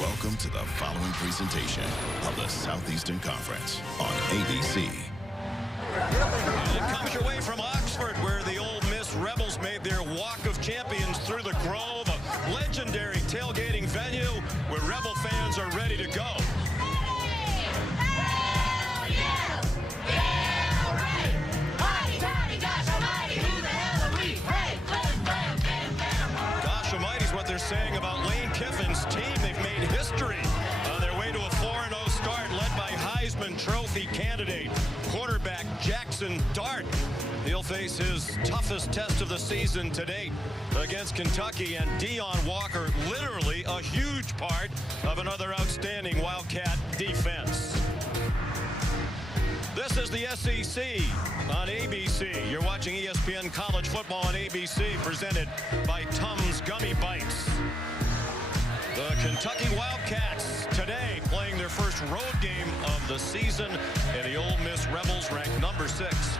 Welcome to the following presentation of the Southeastern Conference on ABC. And it comes your way from Oxford, where the Ole Miss Rebels made their walk of champions through the Grove, a legendary tailgating venue where Rebel fans are ready to go. What they're saying about Lane Kiffin's team. They've made history on their way to a 4-0 start, led by Heisman Trophy candidate quarterback Jackson Dart. He'll face his toughest test of the season to date against Kentucky, and Deon Walker, literally a huge part of another outstanding Wildcat defense. This is the SEC on ABC. You're watching ESPN College Football on ABC, presented by Tums Gummy Bites. The Kentucky Wildcats today playing their first road game of the season, and the Ole Miss Rebels ranked number 6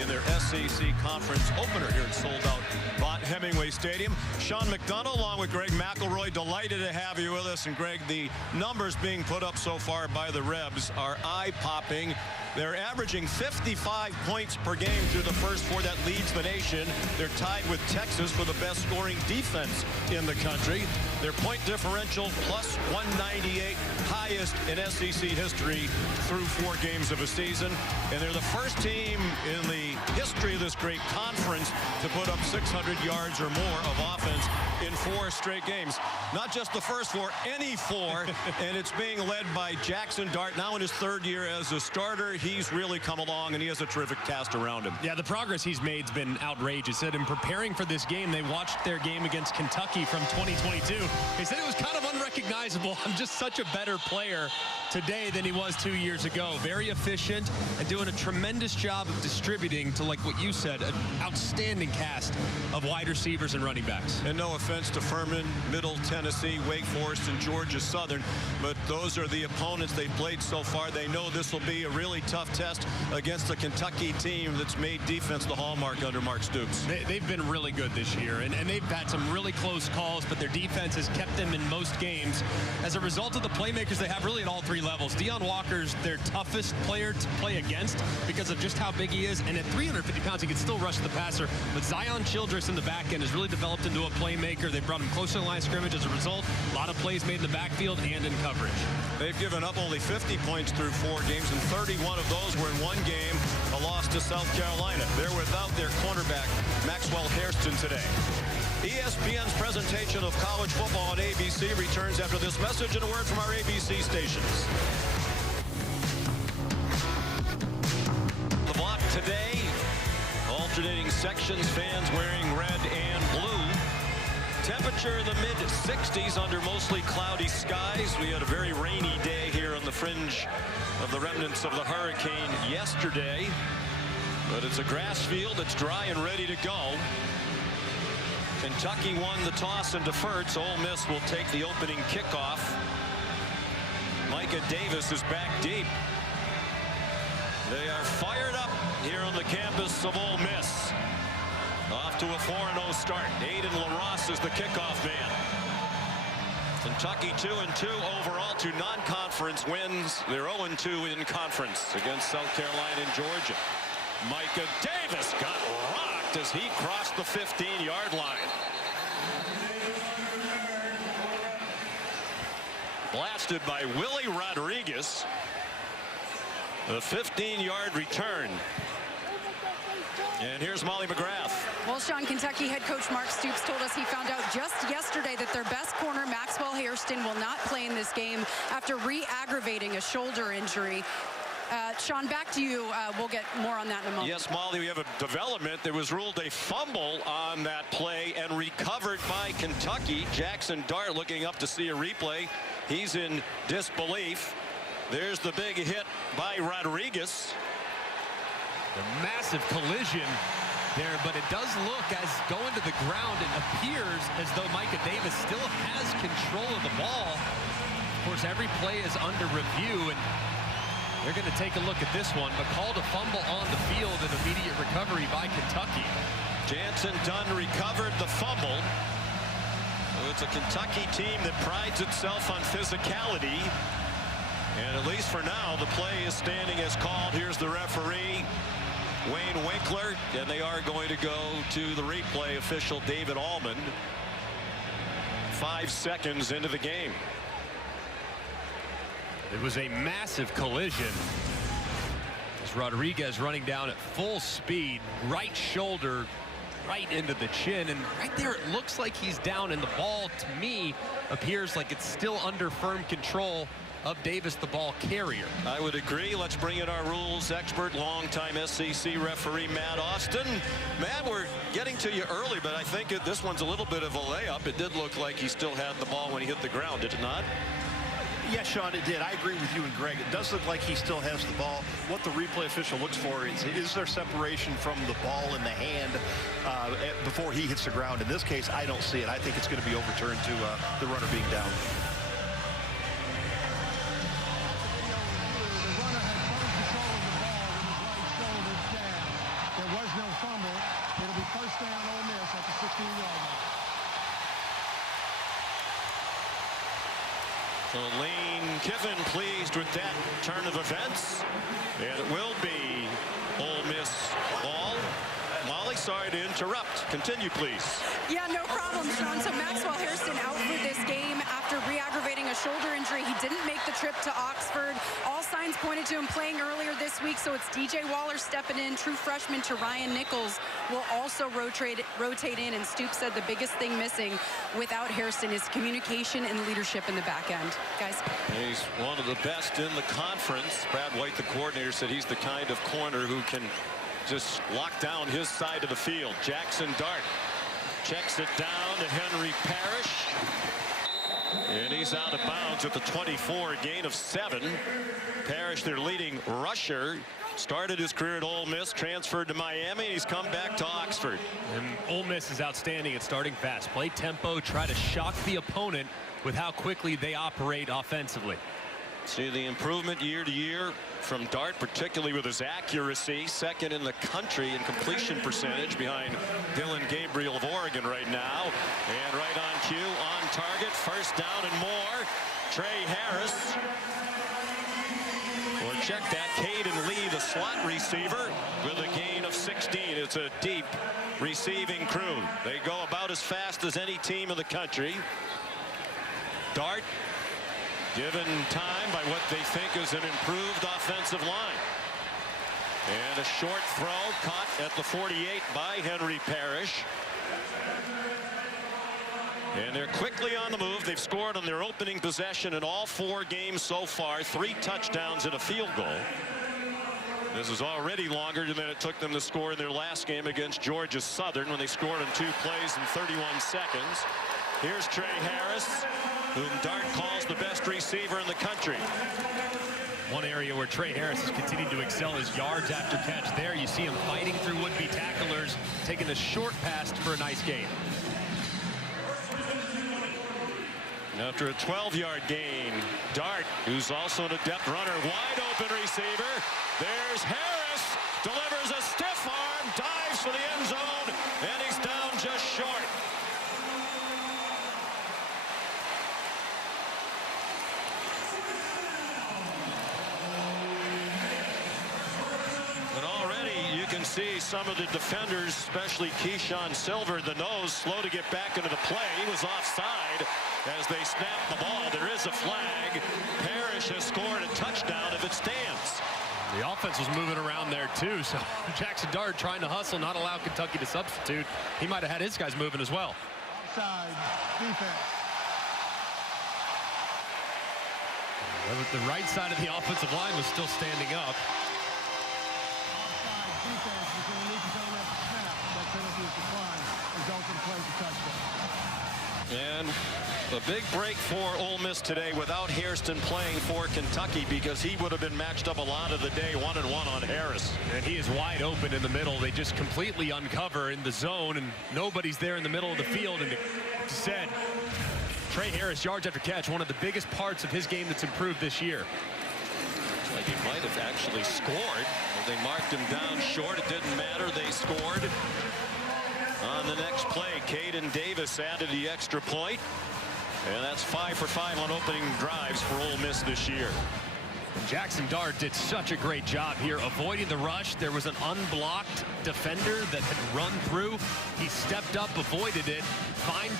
in their SEC conference opener here at sold-out Vaught Hemingway Stadium. Sean McDonough along with Greg McElroy, delighted to have you with us. And Greg, the numbers being put up so far by the Rebs are eye-popping. They're averaging 55 points per game through the first 4. That leads the nation. They're tied with Texas for the best scoring defense in the country. Their point differential plus 198, highest in SEC history through 4 games of a season. And they're the first team in the history of this great conference to put up 600 yards or more of offense in 4 straight games. Not just the first 4, any 4. And it's being led by Jackson Dart, now in his 3rd year as a starter. He's really come along, and he has a terrific cast around him. Yeah, the progress he's made has been outrageous. Said in preparing for this game, they watched their game against Kentucky from 2022. They said it was kind of unrecognizable. I'm just such a better player today than he was 2 years ago. Very efficient and doing a tremendous job of distributing to, like what you said, an outstanding cast of wide receivers and running backs. And no offense to Furman, Middle Tennessee, Wake Forest, and Georgia Southern, but those are the opponents they've played so far. They know this will be a really tough test against the Kentucky team that's made defense the hallmark under Mark Stoops. They've been really good this year, and they've had some really close calls, but their defense has kept them in most games as a result of the playmakers they have really at all 3 levels. Deon Walker's their toughest player to play against because of just how big he is, and at 350 pounds, he can still rush the passer. But Zion Childress in the back end has really developed into a playmaker. They brought him closer to the line of scrimmage as a result. A lot of plays made in the backfield and in coverage. They've given up only 50 points through 4 games, and 31 of those were in one game, a loss to South Carolina. They're without their cornerback, Maxwell Hairston, today. ESPN's presentation of college football on ABC returns after this message and a word from our ABC stations. The block today, alternating sections, fans wearing red and blue. Temperature in the mid-60s under mostly cloudy skies. We had a very rainy day here on the fringe of the remnants of the hurricane yesterday. But it's a grass field. It's dry and ready to go. Kentucky won the toss and deferred, so Ole Miss will take the opening kickoff. Micah Davis is back deep. They are fired up here on the campus of Ole Miss. Off to a 4-0 start. Aiden LaRosse is the kickoff man. Kentucky 2-2 overall, 2 non-conference wins. They're 0-2 in conference against South Carolina and Georgia. Micah Davis got rocked as he crossed the 15-yard line. Blasted by Willie Rodriguez. A 15-yard return. And here's Molly McGrath. Well, Sean, Kentucky head coach Mark Stoops told us he found out just yesterday that their best corner, Maxwell Hairston, will not play in this game after re-aggravating a shoulder injury. Sean, back to you. We'll get more on that in a moment. Yes, Molly, we have a development. There was ruled a fumble on that play and recovered by Kentucky. Jackson Dart looking up to see a replay. He's in disbelief. There's the big hit by Rodriguez. A massive collision there, but it does look, as going to the ground, it appears as though Micah Davis still has control of the ball. Of course, every play is under review, and they're going to take a look at this one, but called a fumble on the field and immediate recovery by Kentucky. Jansen Dunn recovered the fumble. It's a Kentucky team that prides itself on physicality. And at least for now, the play is standing as called. Here's the referee, Wayne Winkler, and they are going to go to the replay official, David Allman. 5 seconds into the game. It was a massive collision. As Rodriguez running down at full speed, right shoulder right into the chin, and right there it looks like he's down, and the ball to me appears like it's still under firm control of Davis, the ball carrier. I would agree. Let's bring in our rules expert, longtime SEC referee Matt Austin. Matt, we're getting to you early, but I think this one's a little bit of a layup. It did look like he still had the ball when he hit the ground, did it not? Yes, Sean, it did. I agree with you and Greg. It does look like he still has the ball. What the replay official looks for is there separation from the ball in the hand before he hits the ground. In this case, I don't see it. I think it's going to be overturned to the runner being down. There was no fumble. It'll be first down Ole Miss at the 16-yard line. So Lane Kiffin pleased with that turn of events, and it will be Ole Miss ball. Molly, sorry to interrupt. Continue, please. Yeah, no problem, Sean. So Maxwell Hairston out for this game after re-aggravating a shoulder injury. He didn't make the trip to Oxford. All signs pointed to him playing earlier this week, so it's DJ Waller stepping in. True freshman to Ryan Nichols will also rotate in, and Stoops said the biggest thing missing without Hairston is communication and leadership in the back end. Guys. He's one of the best in the conference. Brad White, the coordinator, said he's the kind of corner who can just lock down his side of the field. Jackson Dart checks it down to Henry Parrish, and he's out of bounds at the 24, gain of 7. Parrish, their leading rusher, started his career at Ole Miss, transferred to Miami, and he's come back to Oxford. And Ole Miss is outstanding at starting fast. Play tempo, try to shock the opponent with how quickly they operate offensively. See the improvement year to year from Dart, particularly with his accuracy. Second in the country in completion percentage behind Dylan Gabriel of Oregon right now. And right on cue, on target, first down and more. Trey Harris. Or check that, Caden Lee, the slot receiver, with a gain of 16. It's a deep receiving crew. They go about as fast as any team in the country. Dart given time by what they think is an improved offensive line. And a short throw caught at the 48 by Henry Parrish. And they're quickly on the move. They've scored on their opening possession in all 4 games so far. 3 touchdowns and a field goal. This is already longer than it took them to score in their last game against Georgia Southern when they scored in 2 plays in 31 seconds. Here's Trey Harris, whom Dart calls the best receiver in the country. One area where Trey Harris has continued to excel is yards after catch. There you see him fighting through would-be tacklers, taking a short pass for a nice gain. After a 12-yard gain, Dart, who's also an adept runner, wide open receiver. There's Harris, delivers a stiff arm, dives for the end zone, and he's down just short. And already you can see some of the defenders, especially Keyshawn Silver, the nose, slow to get back into the play. He was offside as they snap the ball. There is a flag. Parrish has scored a touchdown if it stands. The offense was moving around there too, so Jackson Dart trying to hustle, not allow Kentucky to substitute. He might have had his guys moving as well. Offside defense. But the right side of the offensive line was still standing up. Offside defense was going to need to go at the snap. That penalty is declined. Results in play for touchdown. And a big break for Ole Miss today without Hairston playing for Kentucky, because he would have been matched up a lot of the day 1-1 on Harris. And he is wide open in the middle. They just completely uncover in the zone, and nobody's there in the middle of the field. And it said, Trey Harris, yards after catch, one of the biggest parts of his game that's improved this year. Like he might have actually scored. They marked him down short. It didn't matter. They scored. On the next play, Caden Davis added the extra point. And that's 5 for 5 on opening drives for Ole Miss this year. Jackson Dart did such a great job here avoiding the rush. There was an unblocked defender that had run through. He stepped up, avoided it, find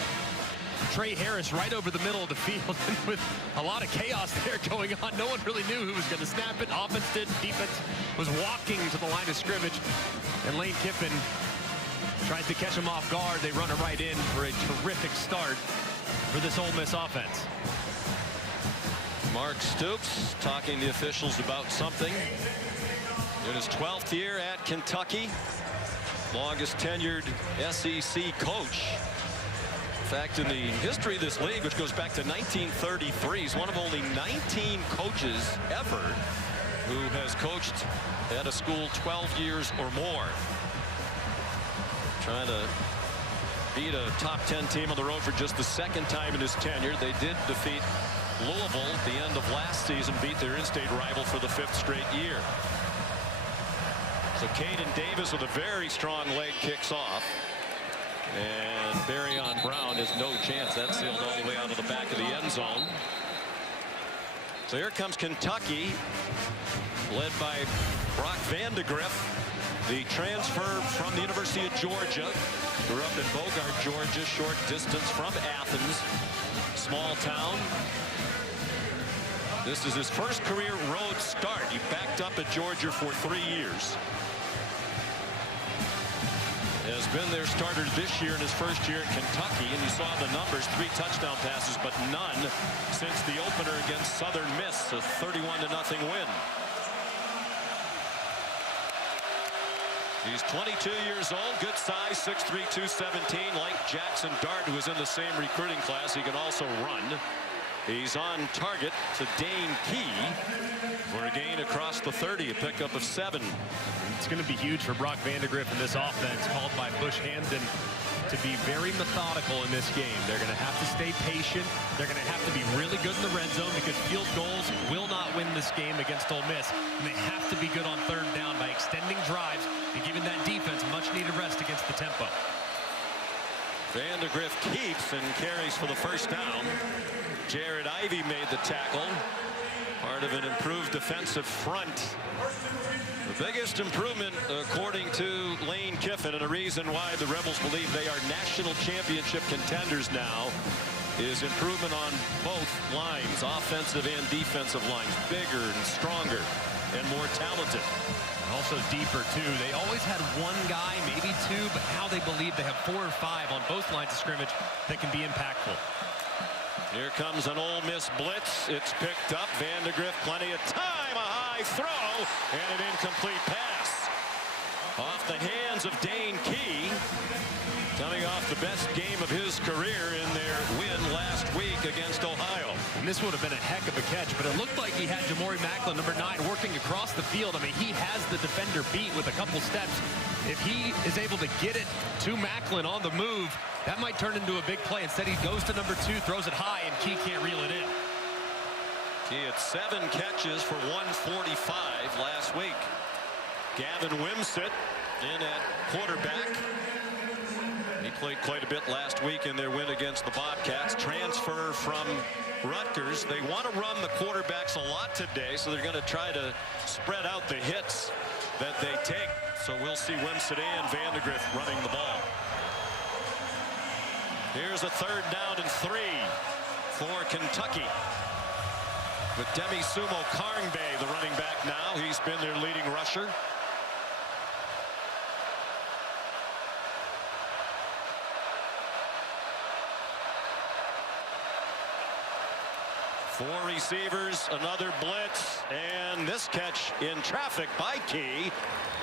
Trey Harris right over the middle of the field. And with a lot of chaos there going on, no one really knew who was going to snap it. Offense did, defense was walking to the line of scrimmage. And Lane Kiffin tries to catch him off guard. They run it right in for a terrific start for this Ole Miss offense. Mark Stoops talking to officials about something. In his 12th year at Kentucky, longest tenured SEC coach. In fact, in the history of this league, which goes back to 1933, he's one of only 19 coaches ever who has coached at a school 12 years or more. Trying to beat a top 10 team on the road for just the second time in his tenure. They did defeat Louisville at the end of last season, beat their in-state rival for the 5th straight year. So Caden Davis with a very strong leg kicks off. And Barion Brown has no chance. That's sailed all the way out of the back of the end zone. So here comes Kentucky, led by Brock Vandagriff, the transfer from the University of Georgia. Grew up in Bogart, Georgia, short distance from Athens, small town. This is his first career road start. He backed up at Georgia for 3 years. Has been their starter this year in his first year at Kentucky, and you saw the numbers, 3 touchdown passes, but none since the opener against Southern Miss, a 31-0 win. He's 22 years old, good size, 6'3", 217, like Jackson Dart, who was in the same recruiting class. He can also run. He's on target to Dane Key for a gain across the 30, a pickup of 7. It's going to be huge for Brock Vandagriff in this offense, called by Bush Hamden, to be very methodical in this game. They're going to have to stay patient. They're going to have to be really good in the red zone, because field goals will not win this game against Ole Miss. And they have to be good on 3rd down by extending drives and giving that defense much needed rest against the tempo. Vandagriff keeps and carries for the first down. Jared Ivey made the tackle, part of an improved defensive front. The biggest improvement, according to Lane Kiffin, and a reason why the Rebels believe they are national championship contenders now, is improvement on both lines, offensive and defensive lines. Bigger and stronger and more talented. Also deeper, too. They always had one guy, maybe 2, but now they believe they have 4 or 5 on both lines of scrimmage that can be impactful. Here comes an Ole Miss blitz. It's picked up. Vandagriff, plenty of time. A high throw and an incomplete pass. Off the hands of Dane Key, coming off the best game of his career in their win last week against Ohio. And this would have been a heck of a catch, but it looked like he had Jamarion Macklin, number 9, working across the field. I mean, he has the defender beat with a couple steps. If he is able to get it to Macklin on the move, that might turn into a big play. Instead, he goes to number 2, throws it high, and Key can't reel it in. He had 7 catches for 145 last week. Gavin Wimsatt in at quarterback. He played quite a bit last week in their win against the Bobcats. Transfer from Rutgers. They want to run the quarterbacks a lot today, so they're going to try to spread out the hits that they take. So we'll see Wimsatt and Vandagriff running the ball. Here's a 3rd down and 3 for Kentucky. With Demie Sumo-Karngbaye, the running back now. He's been their leading rusher. Four receivers, another blitz, and this catch in traffic by Key.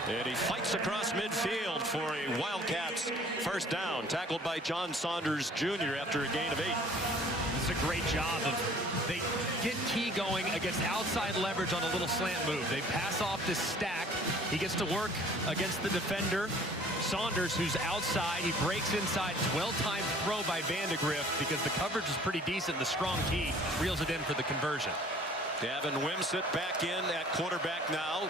And he fights across midfield for a Wildcats first down, tackled by John Saunders Jr. after a gain of 8. This is a great job they get Key going against outside leverage on a little slant move. They pass off this stack. He gets to work against the defender, Saunders, who's outside. He breaks inside. Well-timed throw by Vandagriff because the coverage is pretty decent. The strong Key reels it in for the conversion. Gavin Wimsatt back in at quarterback now.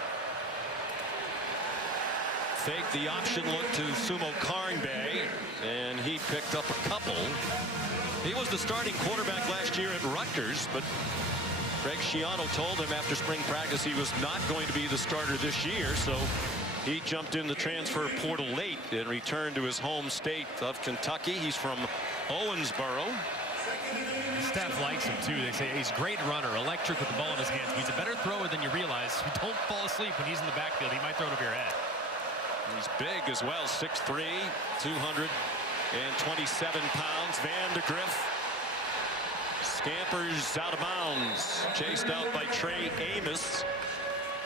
faked the option look to Sumo-Karngbaye, and he picked up a couple. He was the starting quarterback last year at Rutgers, but Greg Schiano told him after spring practice he was not going to be the starter this year, so he jumped in the transfer portal late and returned to his home state of Kentucky. He's from Owensboro. The staff likes him too. They say he's a great runner, electric with the ball in his hands. He's a better thrower than you realize. You don't fall asleep when he's in the backfield. He might throw it over your head. He's big as well, 6'3", 227 pounds. Vandagriff scampers out of bounds, chased out by Trey Amos,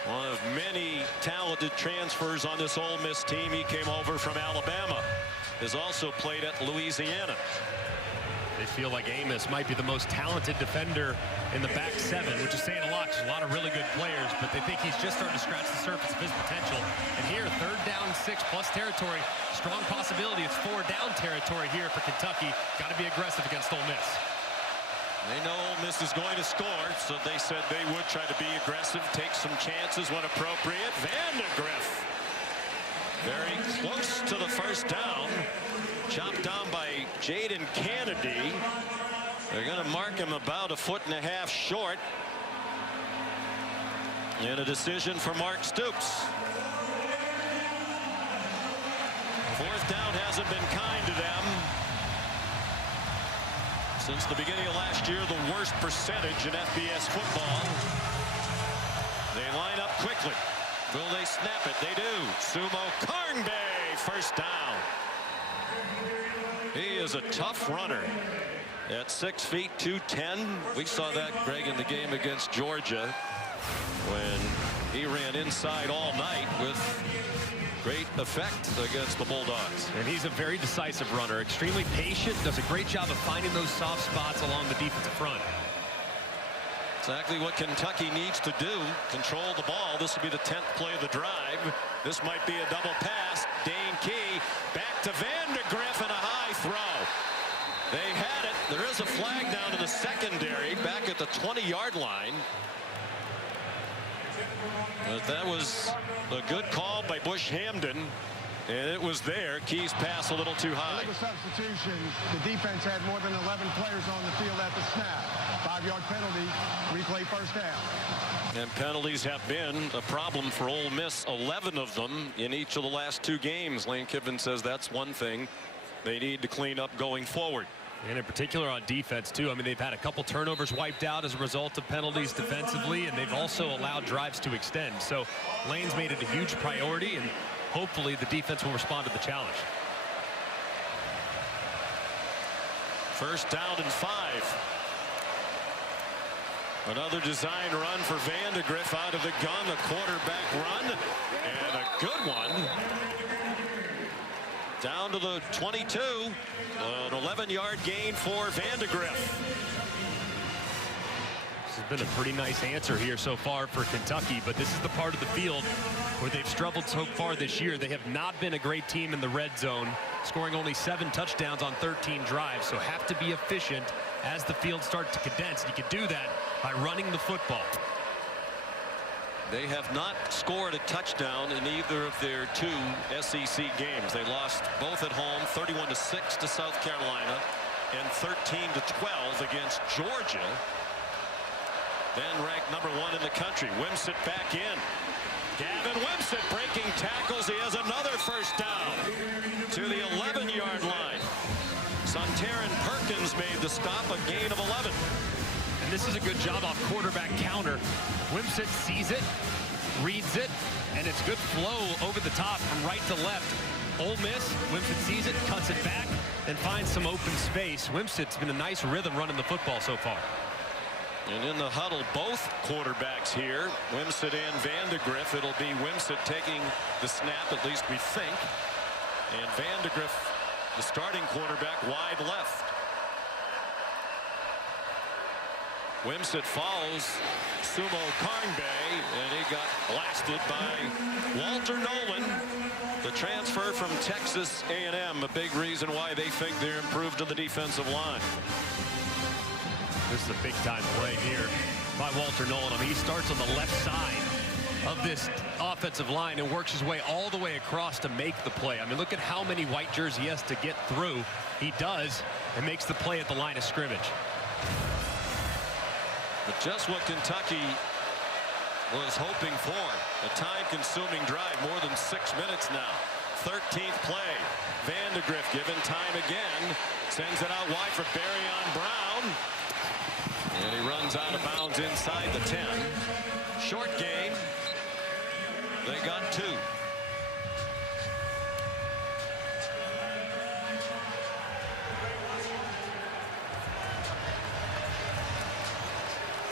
one of many talented transfers on this Ole Miss team. He came over from Alabama, has also played at Louisiana. They feel like Amos might be the most talented defender in the back seven, which is saying a lot. There's a lot of really good players, but they think he's just starting to scratch the surface of his potential. And here, 3rd down, 6+ territory, strong possibility. It's 4 down territory here for Kentucky. Got to be aggressive against Ole Miss. They know Ole Miss is going to score, so they said they would try to be aggressive, take some chances when appropriate. Vandagriff, very close to the 1st down. Chopped down by Jaden Kennedy. They're going to mark him about 1.5 feet short. And a decision for Mark Stoops. 4th down hasn't been kind to them. Since the beginning of last year, the worst percentage in FBS football. They line up quickly. Will they snap it? They do. Sumo-Karngbaye, 1st down. He is a tough runner at 6 feet 210. We saw that, Greg, in the game against Georgia when he ran inside all night with great effect against the Bulldogs. And he's a very decisive runner, extremely patient, does a great job of finding those soft spots along the defensive front. Exactly what Kentucky needs to do, control the ball. This will be the 10th play of the drive. This might be a double pass. Dane Key back to Vandagriff and a high throw. They had it. There is a flag down in the secondary back at the 20-yard line. But that was a good call by Bush Hamden, and it was there. Key's pass a little too high. The substitution, the defense had more than 11 players on the field at the snap. 5-yard penalty, replay 1st down. And penalties have been a problem for Ole Miss, 11 of them in each of the last 2 games. Lane Kiffin says that's one thing they need to clean up going forward. And in particular on defense, too. I mean, they've had a couple turnovers wiped out as a result of penalties defensively, and they've also allowed drives to extend. So Lane's made it a huge priority, and hopefully the defense will respond to the challenge. 1st down and 5. Another design run for Vandagriff out of the gun, a quarterback run, and a good one. Down to the 22, an 11-yard gain for Vandagriff. This has been a pretty nice answer here so far for Kentucky, but this is the part of the field where they've struggled so far this year. They have not been a great team in the red zone, scoring only 7 touchdowns on 13 drives, so have to be efficient as the field starts to condense. You can do that by running the football. They have not scored a touchdown in either of their 2 SEC games. They lost both at home, 31-6 to South Carolina and 13-12 against Georgia. Then ranked number 1 in the country. Wimsatt back in. Gavin Wimsatt breaking tackles. He has another 1st down to the 11-yard line. Sontaran Perkins made the stop, a gain of 11. And this is a good job off quarterback counter. Wimsatt sees it, reads it, and it's good flow over the top from right to left. Ole Miss, Wimsatt sees it, cuts it back, and finds some open space. Wimsatt's been a nice rhythm running the football so far. And in the huddle, both quarterbacks here, Wimsatt and Vandagriff. It'll be Wimsatt taking the snap, at least we think. And Vandagriff, the starting quarterback, wide left. Wimsatt follows Sumo-Karngbaye, and he got blasted by Walter Nolan, the transfer from Texas A&M. A big reason why they think they're improved on the defensive line. This is a big-time play here by Walter Nolan. I mean, he starts on the left side of this offensive line and works his way all the way across to make the play. I mean, look at how many white jerseys he has to get through. He does, and makes the play at the line of scrimmage. But just what Kentucky was hoping for. A time-consuming drive, more than 6 minutes now. 13th play. Vandagriff given time again. Sends it out wide for Barion Brown. And he runs out of bounds inside the 10. Short game. They got 2.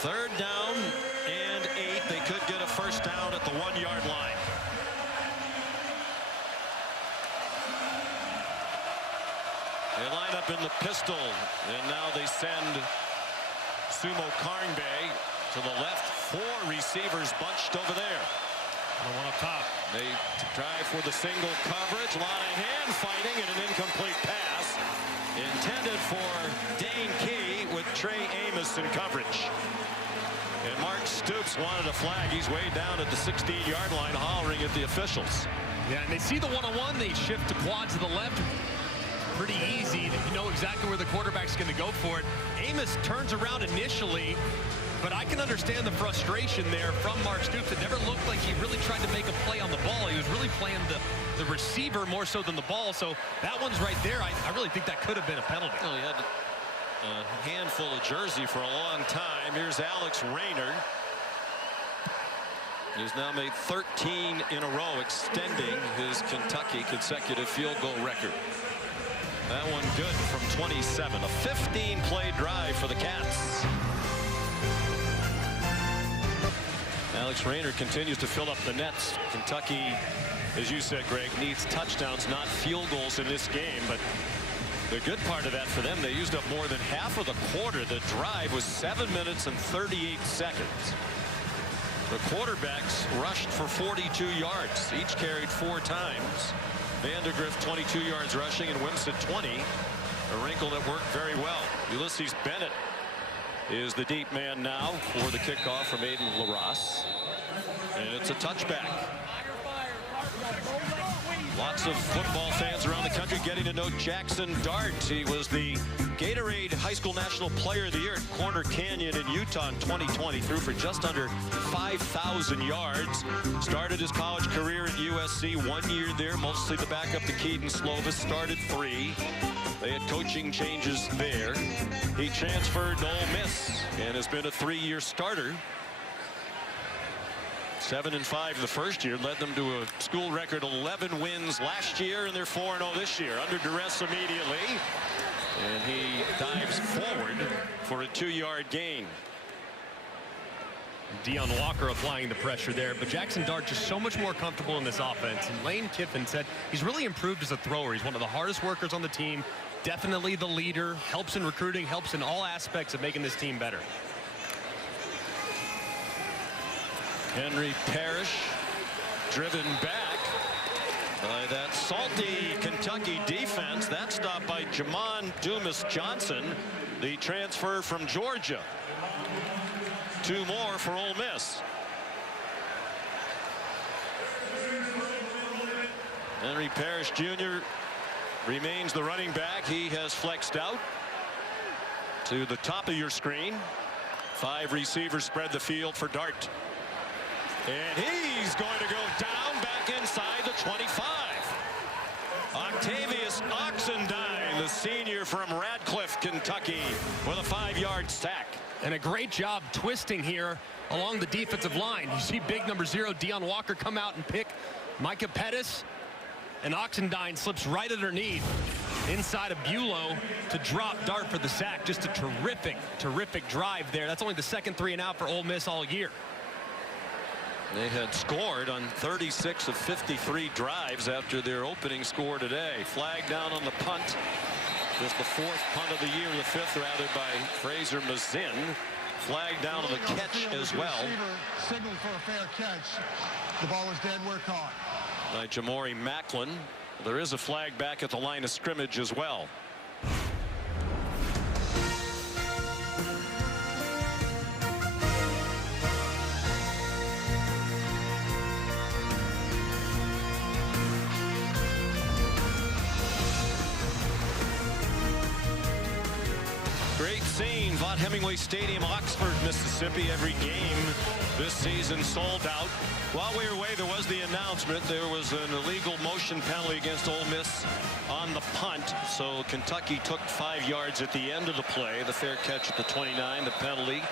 Third down and 8. They could get a first down at the 1-yard line. They line up in the pistol, and now they send Sumo-Karngbaye to the left. 4 receivers bunched over there. One up top. They try for the single coverage. A lot of hand fighting and an incomplete pass intended for Dane Key with Trey Amos in coverage. And Mark Stoops wanted a flag. He's way down at the 16-yard line hollering at the officials. Yeah, and they see the one-on-one. They shift to quads to the left. Pretty easy. You know exactly where the quarterback's going to go for it. Amos turns around initially, but I can understand the frustration there from Mark Stoops. It never looked like he really tried to make a play on the ball. He was really playing the receiver more so than the ball. So that one's right there. I really think that could have been a penalty. Well, he had a handful of jersey for a long time. Here's Alex Rayner. He's now made 13 in a row, extending his Kentucky consecutive field goal record. That one good from 27. A 15-play drive for the Cats. Alex Rayner continues to fill up the nets. Kentucky, as you said, Greg, needs touchdowns, not field goals in this game. But the good part of that for them, they used up more than half of the quarter. The drive was 7 minutes and 38 seconds. The quarterbacks rushed for 42 yards. Each carried 4 times. Vandagriff 22 yards rushing and Wimsatt 20. A wrinkle that worked very well. Ulysses Bennett is the deep man now for the kickoff from Aiden LaRosse. And it's a touchback. Lots of football fans around the country getting to know Jackson Dart. He was the Gatorade High School National Player of the Year at Corner Canyon in Utah in 2020. Threw for just under 5,000 yards. Started his college career at USC. 1 year there, mostly the backup to Keaton Slovis. Started 3. They had coaching changes there. He transferred to Ole Miss and has been a 3-year starter. 7-5 the first year, led them to a school record 11 wins last year, and they're 4-0 this year. Under duress immediately, and he dives forward for a 2-yard gain. Dion Walker applying the pressure there, but Jackson Dart just so much more comfortable in this offense. And Lane Kiffin said he's really improved as a thrower. He's one of the hardest workers on the team, definitely the leader, helps in recruiting, helps in all aspects of making this team better. Henry Parrish driven back by that salty Kentucky defense. That stop by Jamon Dumas Johnson, the transfer from Georgia. 2 more for Ole Miss. Henry Parrish Jr. remains the running back. He has flexed out to the top of your screen. 5 receivers spread the field for Dart. And he's going to go down back inside the 25. Octavius Oxendine, the senior from Radcliffe, Kentucky, with a 5-yard sack. And a great job twisting here along the defensive line. You see big number 0, Dion Walker, come out and pick Micah Pettis. And Oxendine slips right underneath inside of Bulow to drop Dart for the sack. Just a terrific drive there. That's only the second 3-and-out for Ole Miss all year. They had scored on 36 of 53 drives after their opening score today. Flag down on the punt. Just the 4th punt of the year, the 5th rather, by Fraser Mazin. Flag down on the catch as well. Signaled for a fair catch. The ball is dead where caught. By Jamori Macklin. There is a flag back at the line of scrimmage as well. Hemingway Stadium, Oxford, Mississippi. Every game this season sold out. While we were away, there was the announcement there was an illegal motion penalty against Ole Miss on the punt. So Kentucky took 5 yards at the end of the play. The fair catch at the 29. The penalty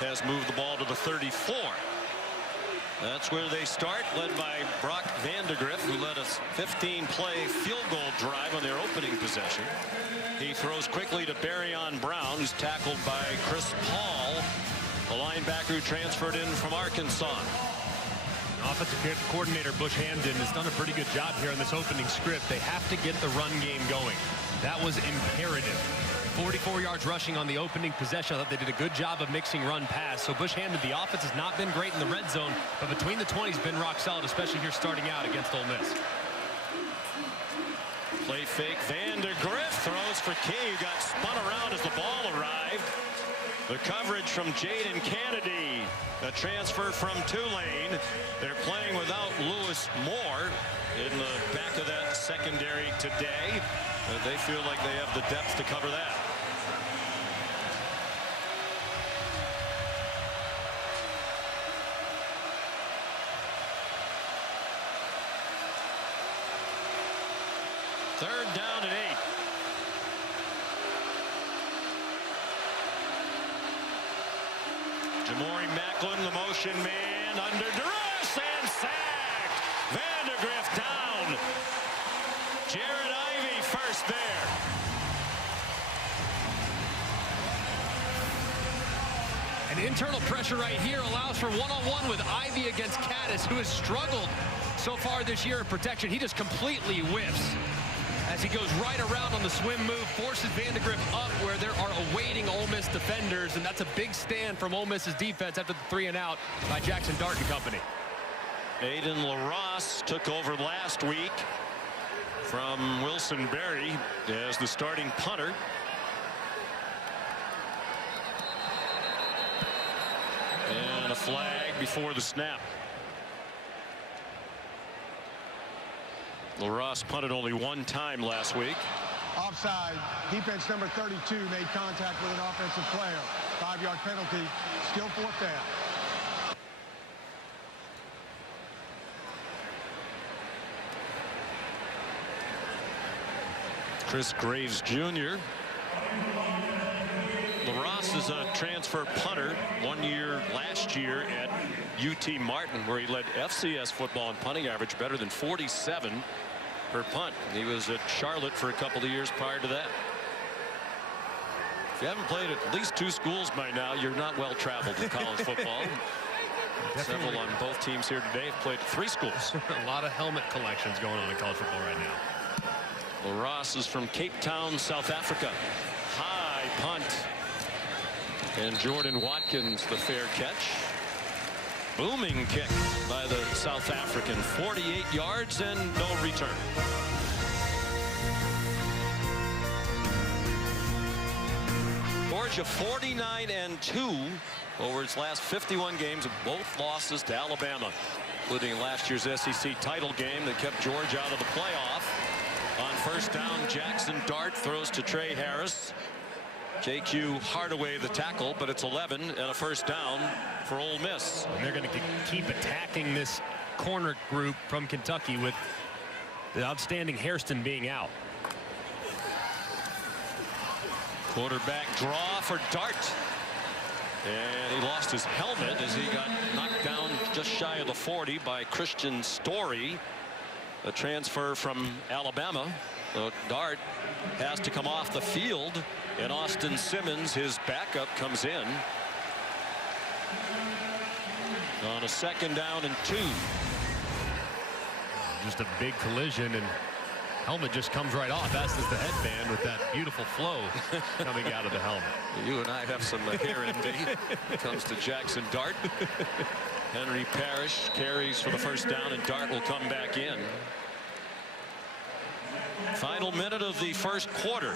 has moved the ball to the 34. That's where they start, led by Brock Vandagriff, who led a 15-play field goal drive on their opening possession. He throws quickly to Barion Brown, who's tackled by Chris Paul, the linebacker who transferred in from Arkansas. Offensive coordinator Bush Hamden has done a pretty good job here in this opening script. They have to get the run game going. That was imperative. 44 yards rushing on the opening possession. I thought they did a good job of mixing run pass. So Bush Hamden, the offense has not been great in the red zone, but between the 20s been rock solid, especially here starting out against Ole Miss. Play fake. Vandagriff throws for Key, who got spun around as the ball arrived. The coverage from Jaden Kennedy, the transfer from Tulane. They're playing without Lewis Moore in the back of that secondary today. But they feel like they have the depth to cover that. Third down and 8. Jamari Macklin, the motion man, under duress and sacked. Vandagriff down. Jared Ivey first there. And internal pressure right here allows for one-on-one with Ivey against Caddis, who has struggled so far this year in protection. He just completely whiffs as he goes right around on the swim move, forces Vandagriff up where there are awaiting Ole Miss defenders, and that's a big stand from Ole Miss's defense after the 3 and out by Jackson Dart and company. Aiden LaRosse took over last week from Wilson Berry as the starting punter. And a flag before the snap. LaRosse punted only 1 time last week. Offside. Defense number 32 made contact with an offensive player. 5-yard penalty. Still 4th down. Chris Graves Jr. LaRosse is a transfer punter. 1 year last year at UT Martin, where he led FCS football in punting average better than 47 per punt. He was at Charlotte for a couple of years prior to that. If you haven't played at least 2 schools by now, you're not well traveled in college football. Several on both teams here today have played at 3 schools. A lot of helmet collections going on in college football right now. LaRosse is from Cape Town, South Africa. High punt. And Jordan Watkins the fair catch. Booming kick by the South African. 48 yards and no return. Georgia 49-2 over its last 51 games, of both losses to Alabama, including last year's SEC title game that kept Georgia out of the playoff. On first down, Jackson Dart throws to Trey Harris. J.Q. Hardaway the tackle, but it's 11 and a first down for Ole Miss. And they're going to keep attacking this corner group from Kentucky with the outstanding Hairston being out. Quarterback draw for Dart. And he lost his helmet as he got knocked down just shy of the 40 by Christian Story, a transfer from Alabama. So Dart has to come off the field, and Austin Simmons, his backup, comes in on a 2nd down and 2. Just a big collision, and helmet just comes right off, as does the headband with that beautiful flow coming out of the helmet. You and I have some hair envy. Comes to Jackson Dart. Henry Parrish carries for the first down, and Dart will come back in. Final minute of the first quarter.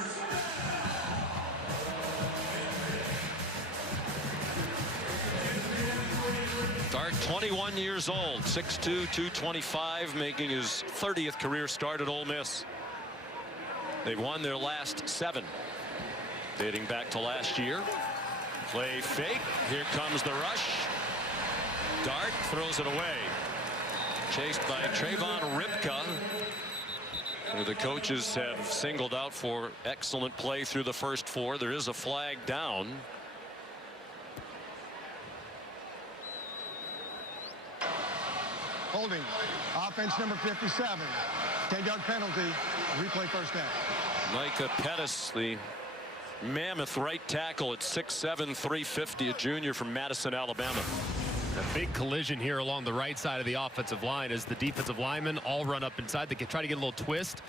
Dart, 21 years old, 6'2", 225, making his 30th career start at Ole Miss. They've won their last 7, dating back to last year. Play fake. Here comes the rush. Dart throws it away. Chased by Trayvon Ripka, who the coaches have singled out for excellent play through the first 4. There is a flag down. Holding. Offense number 57. 10-yard penalty. Replay first down. Micah Pettis, the mammoth right tackle at 6'7", 350, a junior from Madison, Alabama. A big collision here along the right side of the offensive line as the defensive linemen all run up inside. They try to get a little twist,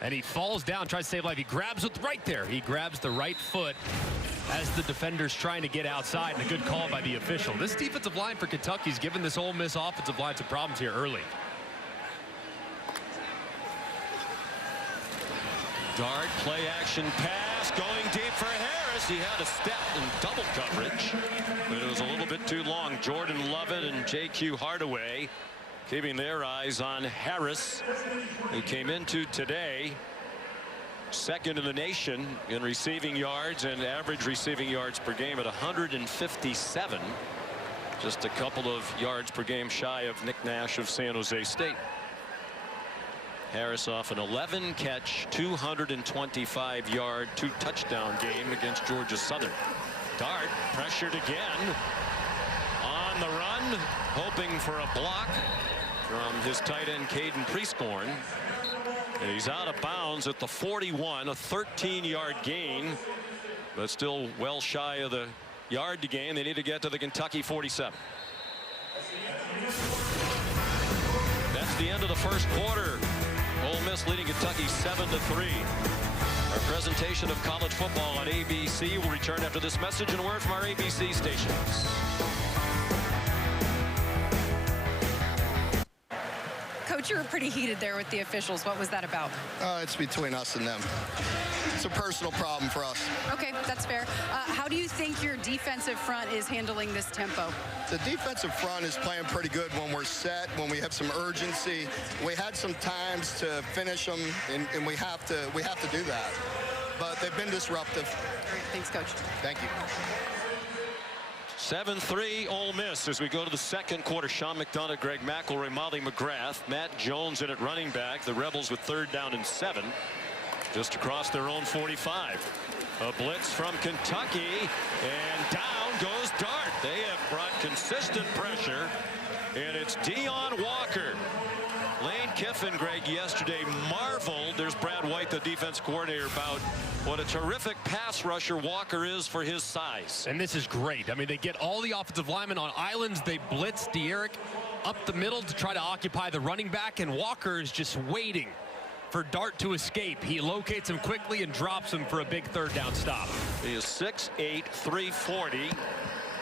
and he falls down, tries to save life. He grabs it right there. He grabs the right foot as the defender's trying to get outside, and a good call by the official. This defensive line for Kentucky's given this Ole Miss offensive line some problems here early. Dart, play action pass, going deep for Harris. He had a step in double coverage, but it was a little bit too long. Jordan Lovett and J.Q. Hardaway keeping their eyes on Harris, who came into today second in the nation in receiving yards and average receiving yards per game at 157. Just a couple of yards per game shy of Nick Nash of San Jose State. Harris off an 11-catch, 225-yard, 2-touchdown game against Georgia Southern. Dart pressured again. On the run, hoping for a block from his tight end Caden Prieskorn. And he's out of bounds at the 41, a 13-yard gain, but still well shy of the yard to gain. They need to get to the Kentucky 47. That's the end of the first quarter. Ole Miss leading Kentucky 7-3. Our presentation of college football on ABC will return after this message and a word from our ABC stations. Coach, you were pretty heated there with the officials. What was that about? It's between us and them. It's a personal problem for us. Okay, that's fair. How do you think your defensive front is handling this tempo? The defensive front is playing pretty good when we're set, when we have some urgency. We had some times to finish them, and we have to do that. But they've been disruptive. Great. Thanks, Coach. Thank you. 7-3 Ole Miss as we go to the second quarter. Sean McDonough, Greg McElroy, Molly McGrath, Matt Jones in at running back. The Rebels with 3rd down and 7. Just across their own 45. A blitz from Kentucky, and down goes Dart. They have brought consistent pressure, and it's Deon Walker. Lane Kiffin, Greg, yesterday marveled. There's Brad White, the defense coordinator, about what a terrific pass rusher Walker is for his size. And this is great. I mean, they get all the offensive linemen on islands. They blitz De'Eric up the middle to try to occupy the running back, and Walker is just waiting for Dart to escape. He locates him quickly and drops him for a big 3rd down stop. He is 6'8", 340.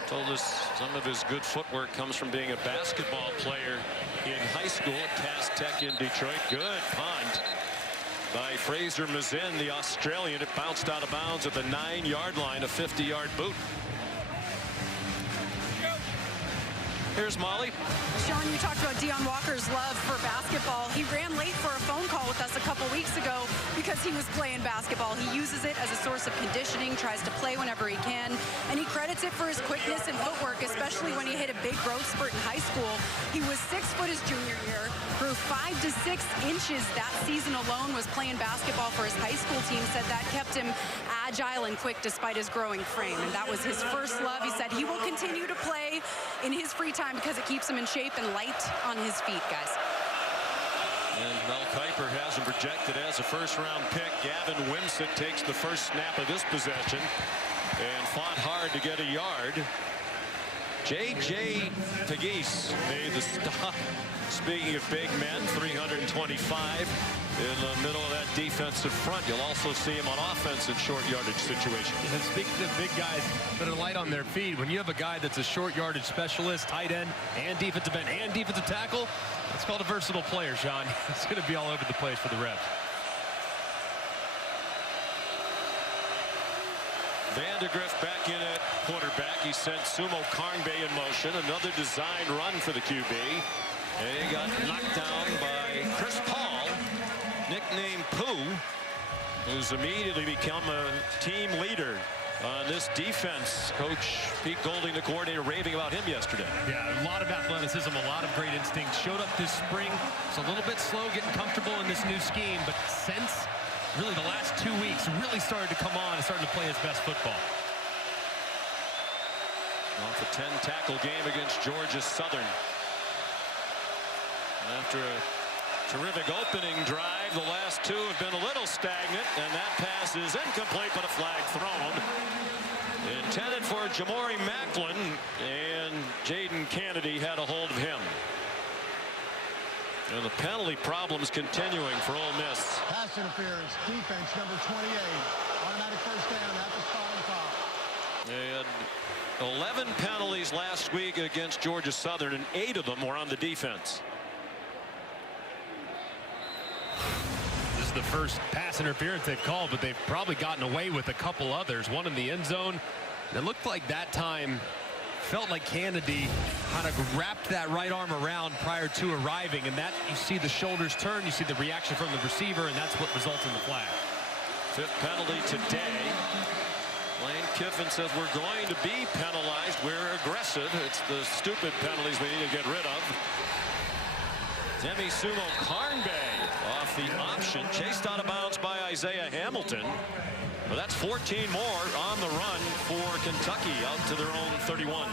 Told us some of his good footwork comes from being a basketball player in high school at Cass Tech in Detroit. Good punt by Fraser Mazin, the Australian. It bounced out of bounds at the 9-yard line, a 50-yard boot. Here's Molly. Sean, you talked about Deon Walker's love for basketball. He ran late for a phone call with us a couple weeks ago because he was playing basketball. He uses it as a source of conditioning, tries to play whenever he can, and he credits it for his quickness and footwork, especially when he hit a big growth spurt in high school. He was 6 foot his junior year, grew 5 to 6 inches that season alone, was playing basketball for his high school team, said that kept him agile and quick despite his growing frame, and that was his first love. He said he will continue to play in his free time because it keeps him in shape and light on his feet, guys. And Mel Kiper has him projected as a first-round pick. Gavin Wimsatt takes the first snap of this possession and fought hard to get a yard. J.J. Pegues made the stop. Speaking of big men, 325 in the middle of that defensive front. You'll also see him on offense in short yardage situations. And speaking of big guys that are light on their feet, when you have a guy that's a short yardage specialist, tight end, and defensive end, and defensive tackle, it's called a versatile player, Sean. It's going to be all over the place for the Rebs. Vandagriff back in at quarterback. He sent Sumo-Karngbaye in motion. Another design run for the QB. And he got knocked down by Chris Paul, nicknamed Pooh, who's immediately become a team leader on this defense. Coach Pete Golding, the coordinator, raving about him yesterday. Yeah, a lot of athleticism, a lot of great instincts. Showed up this spring. It's a little bit slow getting comfortable in this new scheme, but since really the last 2 weeks, really started to come on and starting to play his best football. Off a 10-tackle game against Georgia Southern. After a terrific opening drive, the last two have been a little stagnant, and that pass is incomplete, but a flag thrown. Intended for Jamari Macklin, and Jaden Kennedy had a hold of him. And the penalty problems continuing for Ole Miss. Pass interference, defense number 28. Automatic first down at the spotting foul. They had 11 penalties last week against Georgia Southern, and 8 of them were on the defense. This is the first pass interference they've called, but they've probably gotten away with a couple others. One in the end zone. It looked like that time felt like Kennedy kind of wrapped that right arm around prior to arriving, and that you see the shoulders turn, you see the reaction from the receiver, and that's what results in the flag. 5th penalty today. Lane Kiffin says we're going to be penalized. We're aggressive. It's the stupid penalties we need to get rid of. Demie Sumo-Karngbaye off the option, chased out of bounds by Isaiah Hamilton. Well, that's 14 more on the run for Kentucky out to their own 31.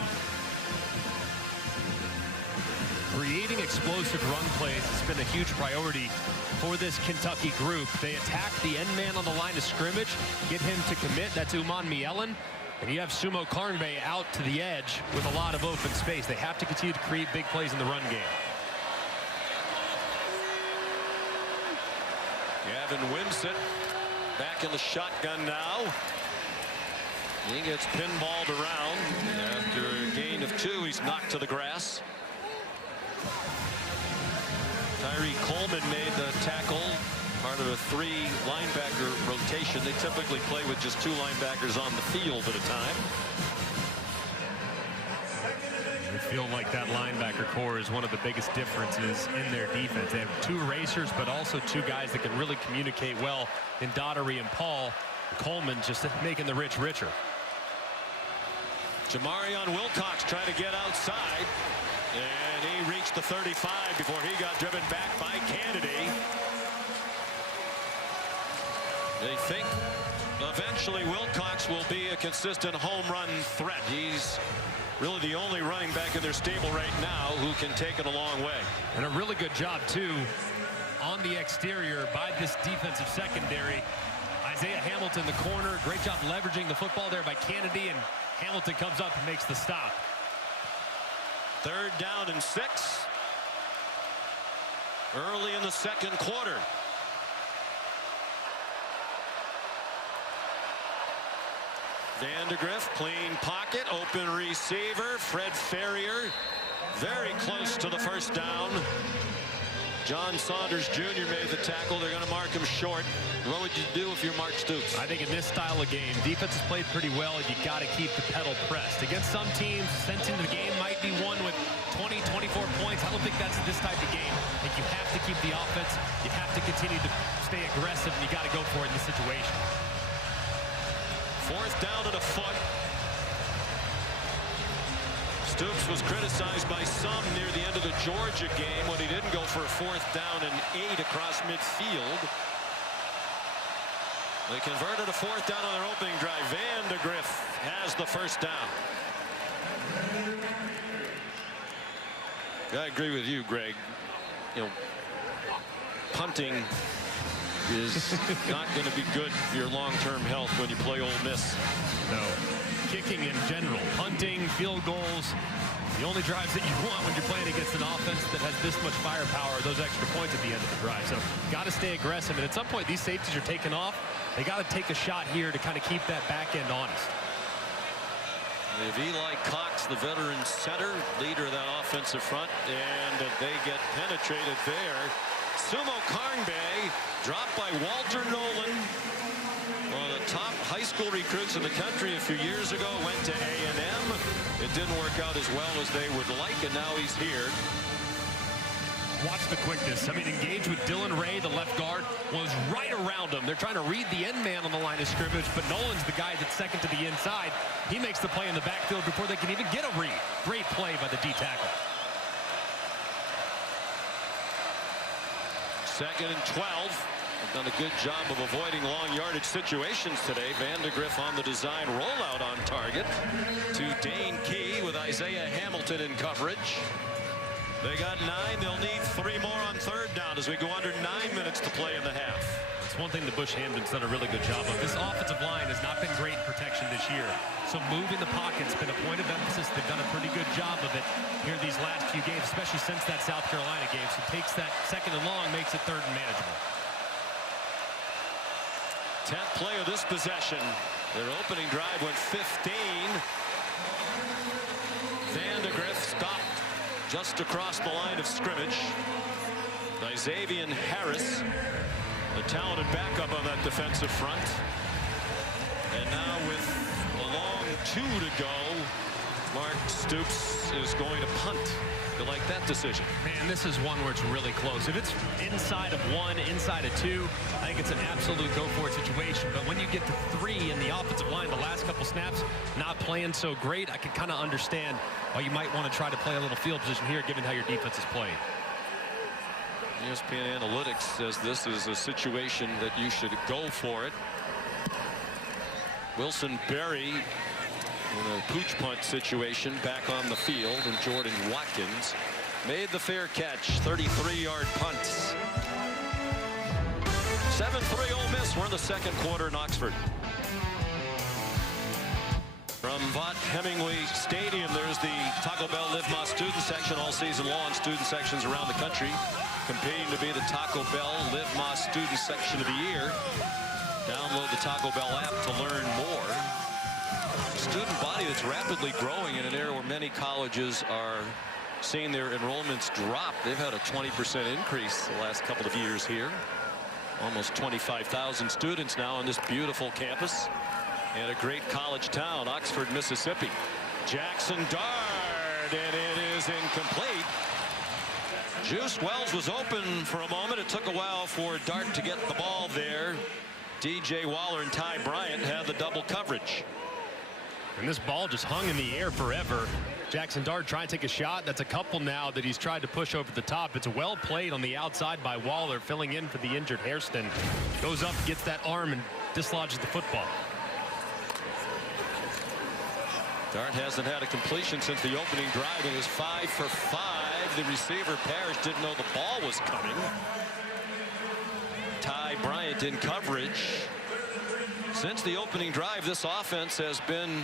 Creating explosive run plays has been a huge priority for this Kentucky group. They attack the end man on the line of scrimmage, get him to commit. That's Uman Mielen. And you have Sumo-Karngbaye out to the edge with a lot of open space. They have to continue to create big plays in the run game. Gavin Wimsatt back in the shotgun now. He gets pinballed around. After a gain of 2, he's knocked to the grass. Tyree Coleman made the tackle, part of a 3 linebacker rotation. They typically play with just 2 linebackers on the field at a time. I feel like that linebacker core is one of the biggest differences in their defense. They have 2 racers, but also 2 guys that can really communicate well in Daugherty and Paul. Coleman just making the rich richer. Jamarion Wilcox trying to get outside, and he reached the 35 before he got driven back by Kennedy. They think eventually Wilcox will be a consistent home run threat. He's really the only running back in their stable right now who can take it a long way. And a really good job, too, on the exterior by this defensive secondary. Isaiah Hamilton, the corner, great job leveraging the football there by Kennedy, and Hamilton comes up and makes the stop. 3rd down and 6. Early in the 2nd quarter. Vandagriff, clean pocket, open receiver. Fred Ferrier, very close to the first down. John Saunders Jr. made the tackle. They're going to mark him short. What would you do if you're Mark Stoops? I think in this style of game, defense has played pretty well. You got to keep the pedal pressed. Against some teams, sensing the game might be won with 20, 24 points. I don't think that's this type of game. I think you have to keep the offense. You have to continue to stay aggressive, and you got to go for it in this situation. 4th down and a foot. Stoops was criticized by some near the end of the Georgia game when he didn't go for a 4th down and 8 across midfield. They converted a 4th down on their opening drive. Vandagriff has the first down. I agree with you, Greg. You know, punting is not going to be good for your long-term health when you play Ole Miss. No. Kicking in general, punting, field goals, the only drives that you want when you're playing against an offense that has this much firepower are those extra points at the end of the drive. So got to stay aggressive, and at some point these safeties are taking off. They got to take a shot here to kind of keep that back end honest. They have Eli Cox, the veteran center, leader of that offensive front, and they get penetrated there. Sumo-Karngbaye dropped by Walter Nolan, one of the top high school recruits in the country a few years ago. Went to A&M. It didn't work out as well as they would like, and now he's here. Watch the quickness. I mean, engage with Dylan Ray, the left guard, was right around him. They're trying to read the end man on the line of scrimmage, but Nolan's the guy that's second to the inside. He makes the play in the backfield before they can even get a read. Great play by the D tackle. 2nd and 12. They've done a good job of avoiding long yardage situations today. Vandagriff on the design rollout on target to Dane Key with Isaiah Hamilton in coverage. They got 9. They'll need 3 more on 3rd down as we go under 9 minutes to play in the half. It's one thing that Bush Hamden's done a really good job of. This offensive line has not been great in protection this year. So moving the pocket's been a point of emphasis. They've done a pretty good job of it here these last few games, especially since that South Carolina game. So takes that 2nd and long, makes it 3rd and manageable. 10th play of this possession. Their opening drive went 15. Vandagriff stopped just across the line of scrimmage by Xavier Harris, the talented backup on that defensive front. And now with a long 2 to go, Mark Stoops is going to punt. You like that decision? Man, this is one where it's really close. If it's inside of 1, inside of 2, I think it's an absolute go-for-it situation. But when you get to 3 in the offensive line, the last couple snaps not playing so great, I can kind of understand why you might want to try to play a little field position here, given how your defense is playing. ESPN Analytics says this is a situation that you should go for it. Wilson Berry in a pooch punt situation back on the field, and Jordan Watkins made the fair catch. 33-yard punts. 7-3 Ole Miss. We're in the 2nd quarter in Oxford. From Vaught Hemingway Stadium, there's the Taco Bell Live Más student section all season long. Student sections around the country competing to be the Taco Bell Live Más student section of the year. Download the Taco Bell app to learn more. Student body that's rapidly growing in an era where many colleges are seeing their enrollments drop. They've had a 20% increase the last couple of years here. Almost 25,000 students now on this beautiful campus and a great college town, Oxford, Mississippi. Jackson Dart, and it is incomplete. Juice Wells was open for a moment. It took a while for Dart to get the ball there. DJ Waller and Ty Bryant had the double coverage. And this ball just hung in the air forever. Jackson Dart trying to take a shot. That's a couple now that he's tried to push over the top. It's well played on the outside by Waller, filling in for the injured Hairston. Goes up, gets that arm, and dislodges the football. Dart hasn't had a completion since the opening drive. It was 5 for 5. The receiver, Parrish, didn't know the ball was coming. Ty Bryant in coverage. Since the opening drive, this offense has been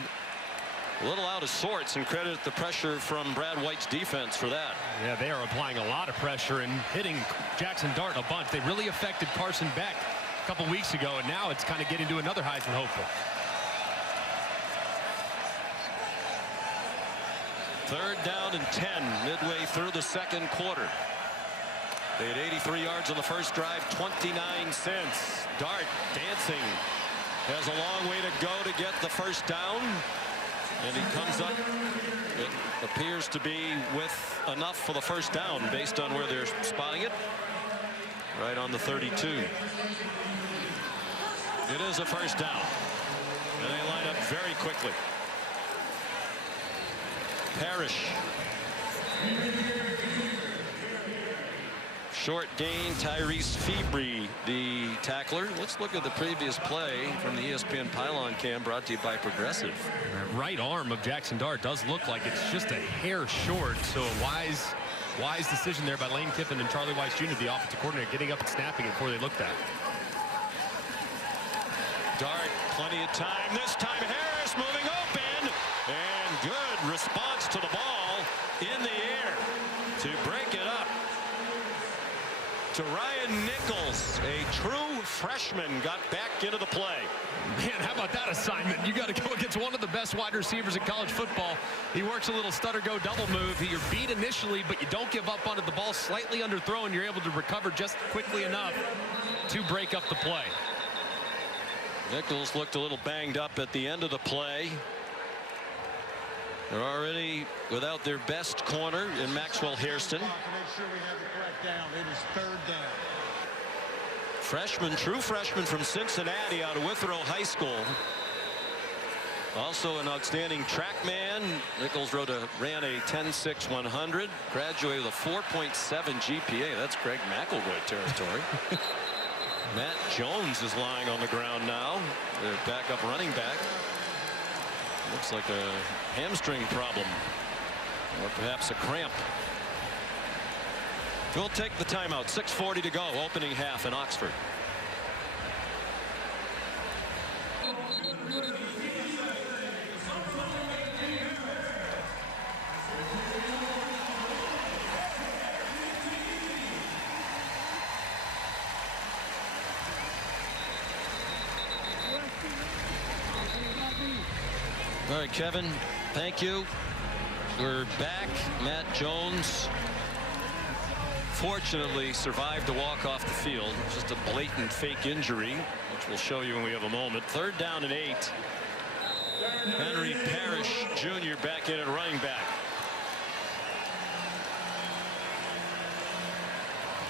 a little out of sorts, and credit the pressure from Brad White's defense for that. Yeah, they are applying a lot of pressure and hitting Jackson Dart a bunch. They really affected Carson Beck a couple weeks ago, and now it's kind of getting to another Heisman hopeful. 3rd down and 10 midway through the 2nd quarter. They had 83 yards on the first drive, 29 cents. Dart dancing. Has a long way to go to get the first down. And he comes up, it appears to be with enough for the first down based on where they're spotting it. Right on the 32. It is a first down. And they line up very quickly. Parrish. Short gain, Tyrese Febrey, the tackler. Let's look at the previous play from the ESPN Pylon Cam, brought to you by Progressive. That right arm of Jackson Dart does look like it's just a hair short, so a wise decision there by Lane Kiffin and Charlie Weiss Jr., the offensive coordinator, getting up and snapping it before they looked at it. Dart, plenty of time. This time Harris moving open, and good response to the ball in the air to break it up. To Ryan Nichols, a true freshman, got back into the play. Man, how about that assignment? You got to go against one of the best wide receivers in college football. He works a little stutter-go double move. You're beat initially, but you don't give up on it. The ball slightly underthrown. You're able to recover just quickly enough to break up the play. Nichols looked a little banged up at the end of the play. They're already without their best corner in Maxwell Hairston. down. It is 3rd down. Freshman, true freshman from Cincinnati out of Withrow High School. Also an outstanding track man. Nichols ran a 10.6 100. Graduated with a 4.7 GPA. That's Greg McElroy territory. Matt Jones is lying on the ground now. The backup running back. Looks like a hamstring problem. Or perhaps a cramp. We'll take the timeout. 6:40 to go. Opening half in Oxford. All right, Kevin, thank you. We're back. Matt Jones fortunately survived to walk off the field. Just a blatant fake injury, which we'll show you when we have a moment. 3rd down and 8. Henry Parrish Jr. back in at running back.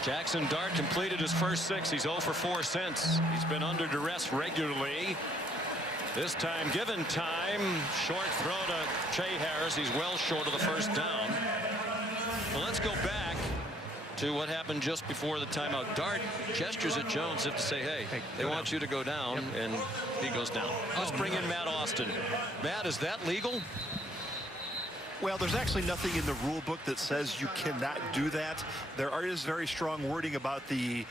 Jackson Dart completed his first 6. He's 0 for 4 since. He's been under duress regularly. This time, given time, short throw to Che Harris. He's well short of the first down. Well, let's go back to what happened just before the timeout. Dart gestures at Jones as if to say, hey, they want you to go down, and he goes down. Let's bring in Matt Austin. Matt, is that legal? Well, there's actually nothing in the rule book that says you cannot do that. There is very strong wording about the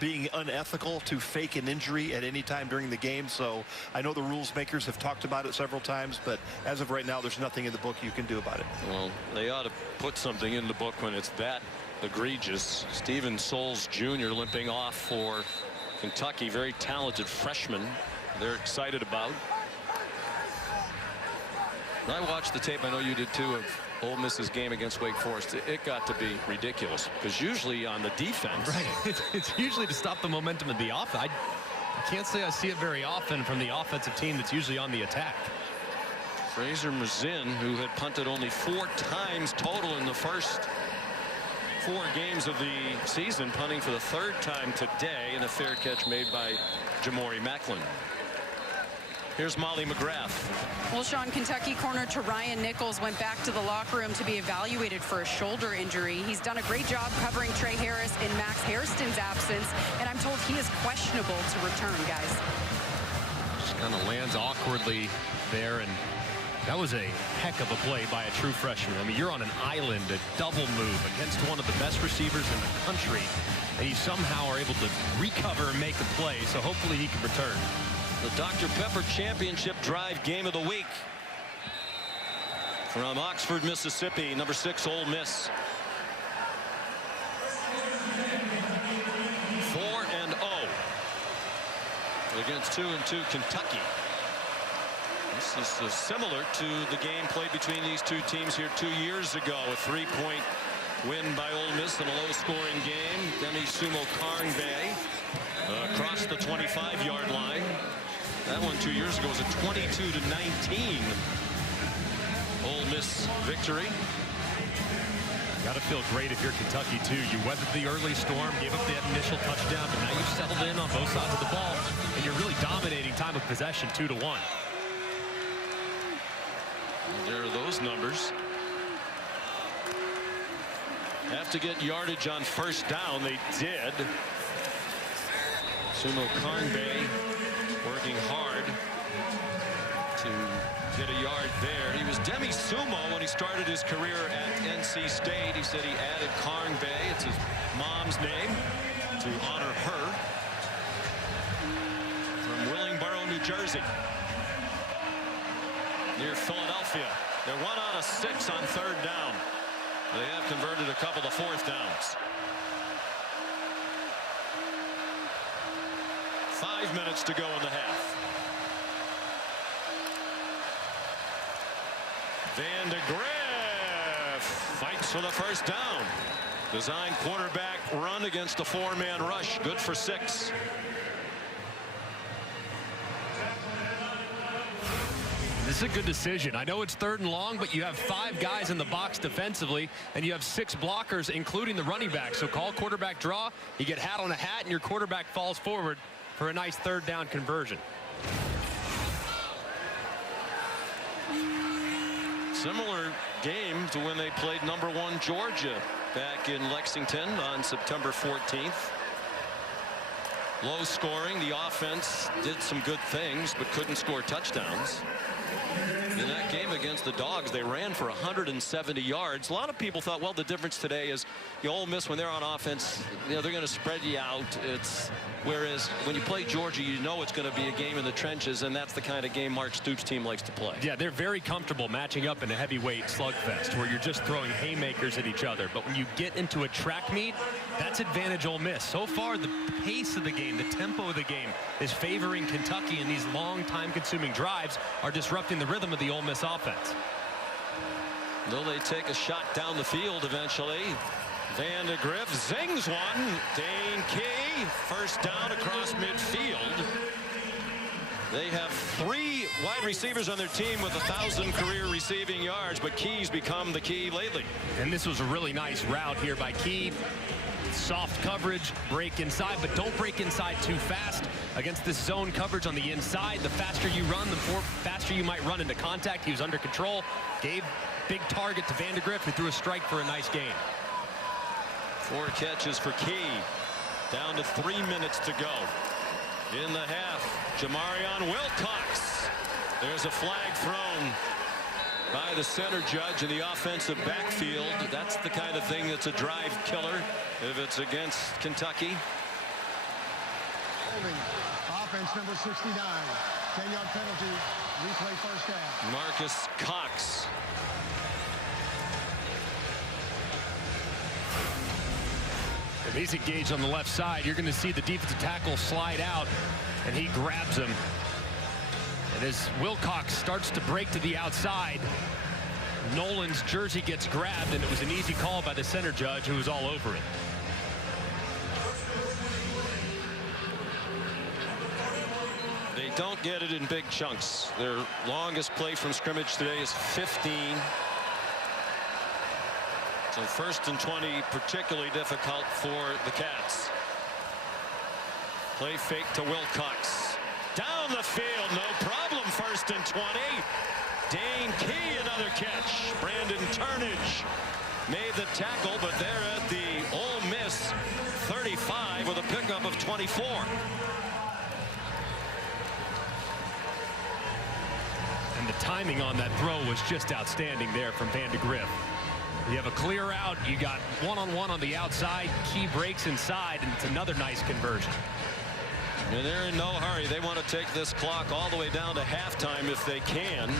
being unethical to fake an injury at any time during the game. So I know the rules makers have talked about it several times, but as of right now, there's nothing in the book you can do about it. Well, they ought to put something in the book when it's that egregious. Steven Souls Jr. limping off for Kentucky. Very talented freshman. They're excited about. I watched the tape, I know you did too, of Ole Miss's game against Wake Forest. It got to be ridiculous because usually on the defense. Right. It's usually to stop the momentum of the offense. I can't say I see it very often from the offensive team that's usually on the attack. Fraser Mazin, who had punted only 4 times total in the first 4 games of the season, punting for the 3rd time today, and a fair catch made by Jamori Macklin. Here's Molly McGrath. Well, Sean, Kentucky corner Ryan Nichols went back to the locker room to be evaluated for a shoulder injury. He's done a great job covering Trey Harris in Max Hairston's absence, and I'm told he is questionable to return, guys. Just kind of lands awkwardly there, and that was a heck of a play by a true freshman. I mean, you're on an island, a double move against one of the best receivers in the country, and you somehow are able to recover and make the play, so hopefully he can return. The Dr. Pepper Championship Drive Game of the Week from Oxford, Mississippi, number 6 Ole Miss. 4-0 against 2-2 Kentucky. This is similar to the game played between these two teams here 2 years ago. A 3-point win by Ole Miss in a low-scoring game. Demie Sumo-Karngbaye across the 25-yard line. That one 2 years ago was a 22-19 Ole Miss victory. Got to feel great if you're Kentucky too. You weathered the early storm, gave up that initial touchdown, but now you've settled in on both sides of the ball, and you're really dominating time of possession 2-1. There are those numbers. Have to get yardage on first down. They did. Sumo-Karngbaye working hard to get a yard there. He was Demie Sumo when he started his career at NC State. He said he added Karngbaye, it's his mom's name, to honor her. From Willingboro, New Jersey, near Philadelphia. They're 1 out of 6 on 3rd down. They have converted a couple of 4th downs. 5 minutes to go in the half. Vandagriff fights for the first down. Design quarterback run against a 4-man rush. Good for 6. this is a good decision. I know it's 3rd and long, but you have 5 guys in the box defensively, and you have 6 blockers, including the running back. So call quarterback draw. You get hat on a hat, and your quarterback falls forward for a nice 3rd down conversion. Similar game to when they played #1 Georgia back in Lexington on September 14th. Low scoring. The offense did some good things, but couldn't score touchdowns. In that game against the Dogs, they ran for 170 yards. A lot of people thought, well, the difference today is the Ole Miss, when they're on offense, you know, they're going to spread you out. Whereas when you play Georgia, you know it's going to be a game in the trenches, and that's the kind of game Mark Stoops' team likes to play. Yeah, they're very comfortable matching up in a heavyweight slugfest where you're just throwing haymakers at each other. But when you get into a track meet, that's advantage Ole Miss. So far, the pace of the game, the tempo of the game is favoring Kentucky, and these long time-consuming drives are disrupting the rhythm of the Ole Miss offense. Will they take a shot down the field eventually? Vandagriff zings one. Dane Key, first down across midfield. They have 3 wide receivers on their team with 1,000 career receiving yards, but Key's become the key lately. And this was a really nice route here by Key. Soft coverage, break inside, but don't break inside too fast. Against this zone coverage on the inside, the faster you run, the faster you might run into contact. He was under control, gave big target to Vandagriff, who threw a strike for a nice gain. 4 catches for Key. Down to 3 minutes to go in the half. Jamarion Wilcox. There's a flag thrown by the center judge in the offensive backfield. That's the kind of thing that's a drive killer if it's against Kentucky. Holding. Offense number 69. 10-yard penalty. Replay first down. Marcus Cox. If he's engaged on the left side, you're going to see the defensive tackle slide out, and he grabs him. And as Wilcox starts to break to the outside, Nolan's jersey gets grabbed, and it was an easy call by the center judge, who was all over it. They don't get it in big chunks. Their longest play from scrimmage today is 15. So 1st and 20, particularly difficult for the Cats. Play fake to Wilcox. Down the field, no problem. 1st and 20. Dane Key, another catch. Brandon Turnage made the tackle, but they're at the Ole Miss 35 with a pickup of 24. And the timing on that throw was just outstanding there from Vandagriff. You have a clear out, you got one-on-one on the outside, Key breaks inside, and it's another nice conversion. And they're in no hurry. They want to take this clock all the way down to halftime if they can.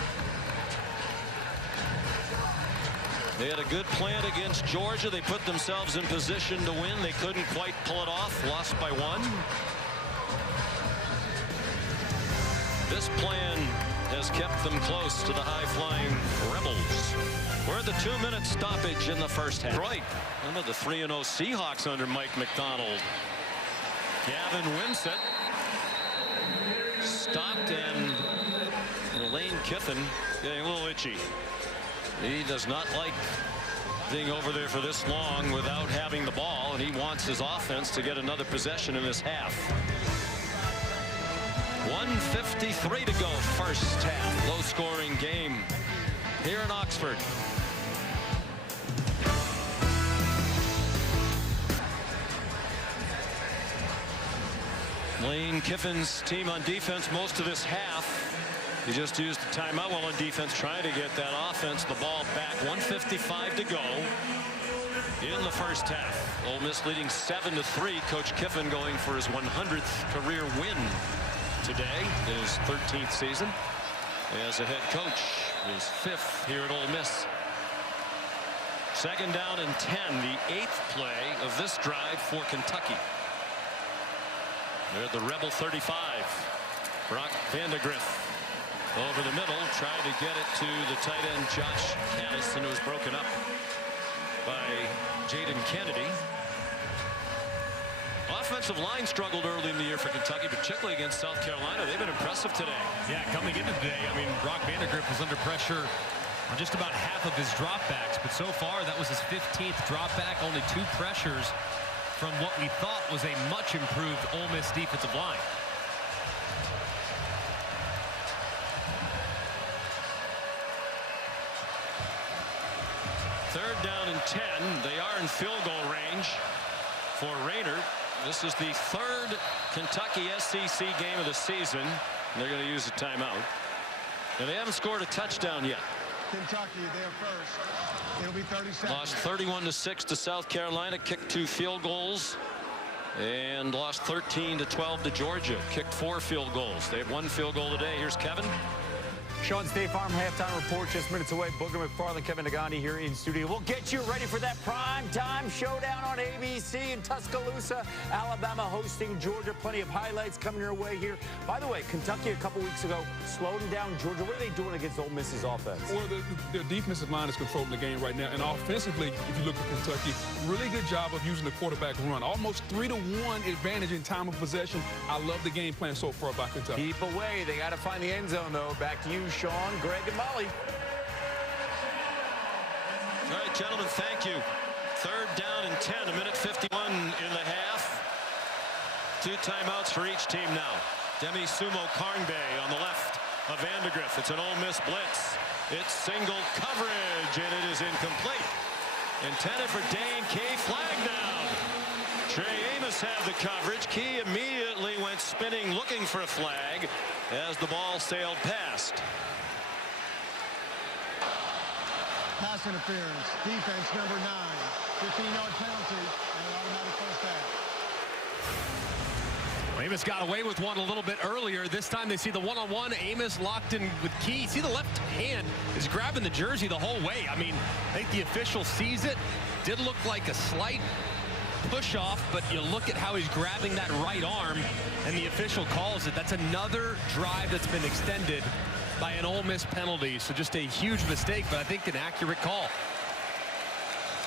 They had a good plan against Georgia. They put themselves in position to win. They couldn't quite pull it off. Lost by 1. This plan has kept them close to the high-flying Rebels. We're at the 2-minute stoppage in the first half. Right. One of the 3-0 Seahawks under Mike McDonald. Gavin Wimsatt stopped, and Lane Kiffin getting a little itchy. He does not like being over there for this long without having the ball, and he wants his offense to get another possession in this half. 1:53 to go, first half. Low-scoring game here in Oxford. Lane Kiffin's team on defense most of this half. He just used the timeout while on defense, trying to get that offense the ball back. 1:55 to go in the first half. Ole Miss leading 7-3. Coach Kiffin going for his 100th career win today in his 13th season as a head coach. His 5th here at Ole Miss. 2nd down and 10, the 8th play of this drive for Kentucky. They're at the Rebel 35. Brock Vandagriff over the middle, tried to get it to the tight end Josh Caddis, and it was broken up by Jaden Kennedy. offensive line struggled early in the year for Kentucky, particularly against South Carolina. They've been impressive today. Yeah, coming into today, I mean, Brock Vandagriff was under pressure on just about half of his dropbacks, but so far that was his 15th dropback, only 2 pressures from what we thought was a much improved Ole Miss defensive line. Third down and 10. They are in field goal range for Rayner. This is the 3rd Kentucky SEC game of the season. They're going to use a timeout. And they haven't scored a touchdown yet. Kentucky, they're first. It'll be 30 seconds. Lost 31-6 to South Carolina. Kicked 2 field goals. And lost 13-12 to Georgia. Kicked 4 field goals. They have 1 field goal today. Here's Kevin. Sean, State Farm halftime report just minutes away. Booger McFarland, Kevin Nagandi here in studio. We'll get you ready for that prime time showdown on ABC in Tuscaloosa. Alabama hosting Georgia. Plenty of highlights coming your way here. By the way, Kentucky a couple weeks ago slowing down Georgia. What are they doing against Ole Miss's offense? Well, their defensive line is controlling the game right now. And offensively, if you look at Kentucky, really good job of using the quarterback run. Almost 3-1 advantage in time of possession. I love the game plan so far by Kentucky. Keep away. They got to find the end zone, though. Back to you, Sean, Greg, and Molly. All right, gentlemen, thank you. 3rd down and 10, 1:51 in the half. 2 timeouts for each team now. Demie Sumo-Karngbaye on the left of Vandagriff. It's an Ole Miss blitz. It's single coverage, and it is incomplete. Intended for Dane Key. Flag down. Trey Amos had the coverage. Key immediately went spinning, looking for a flag as the ball sailed past. Pass interference. Defense number 9. 15-yard penalty and an automatic first down. Amos got away with one a little bit earlier. This time they see the one-on-one. Amos locked in with Key. See the left hand is grabbing the jersey the whole way. I mean, I think the official sees it. Did look like a slight push off, but you look at how he's grabbing that right arm, and the official calls it. That's another drive that's been extended by an Ole Miss penalty. So just a huge mistake, but I think an accurate call.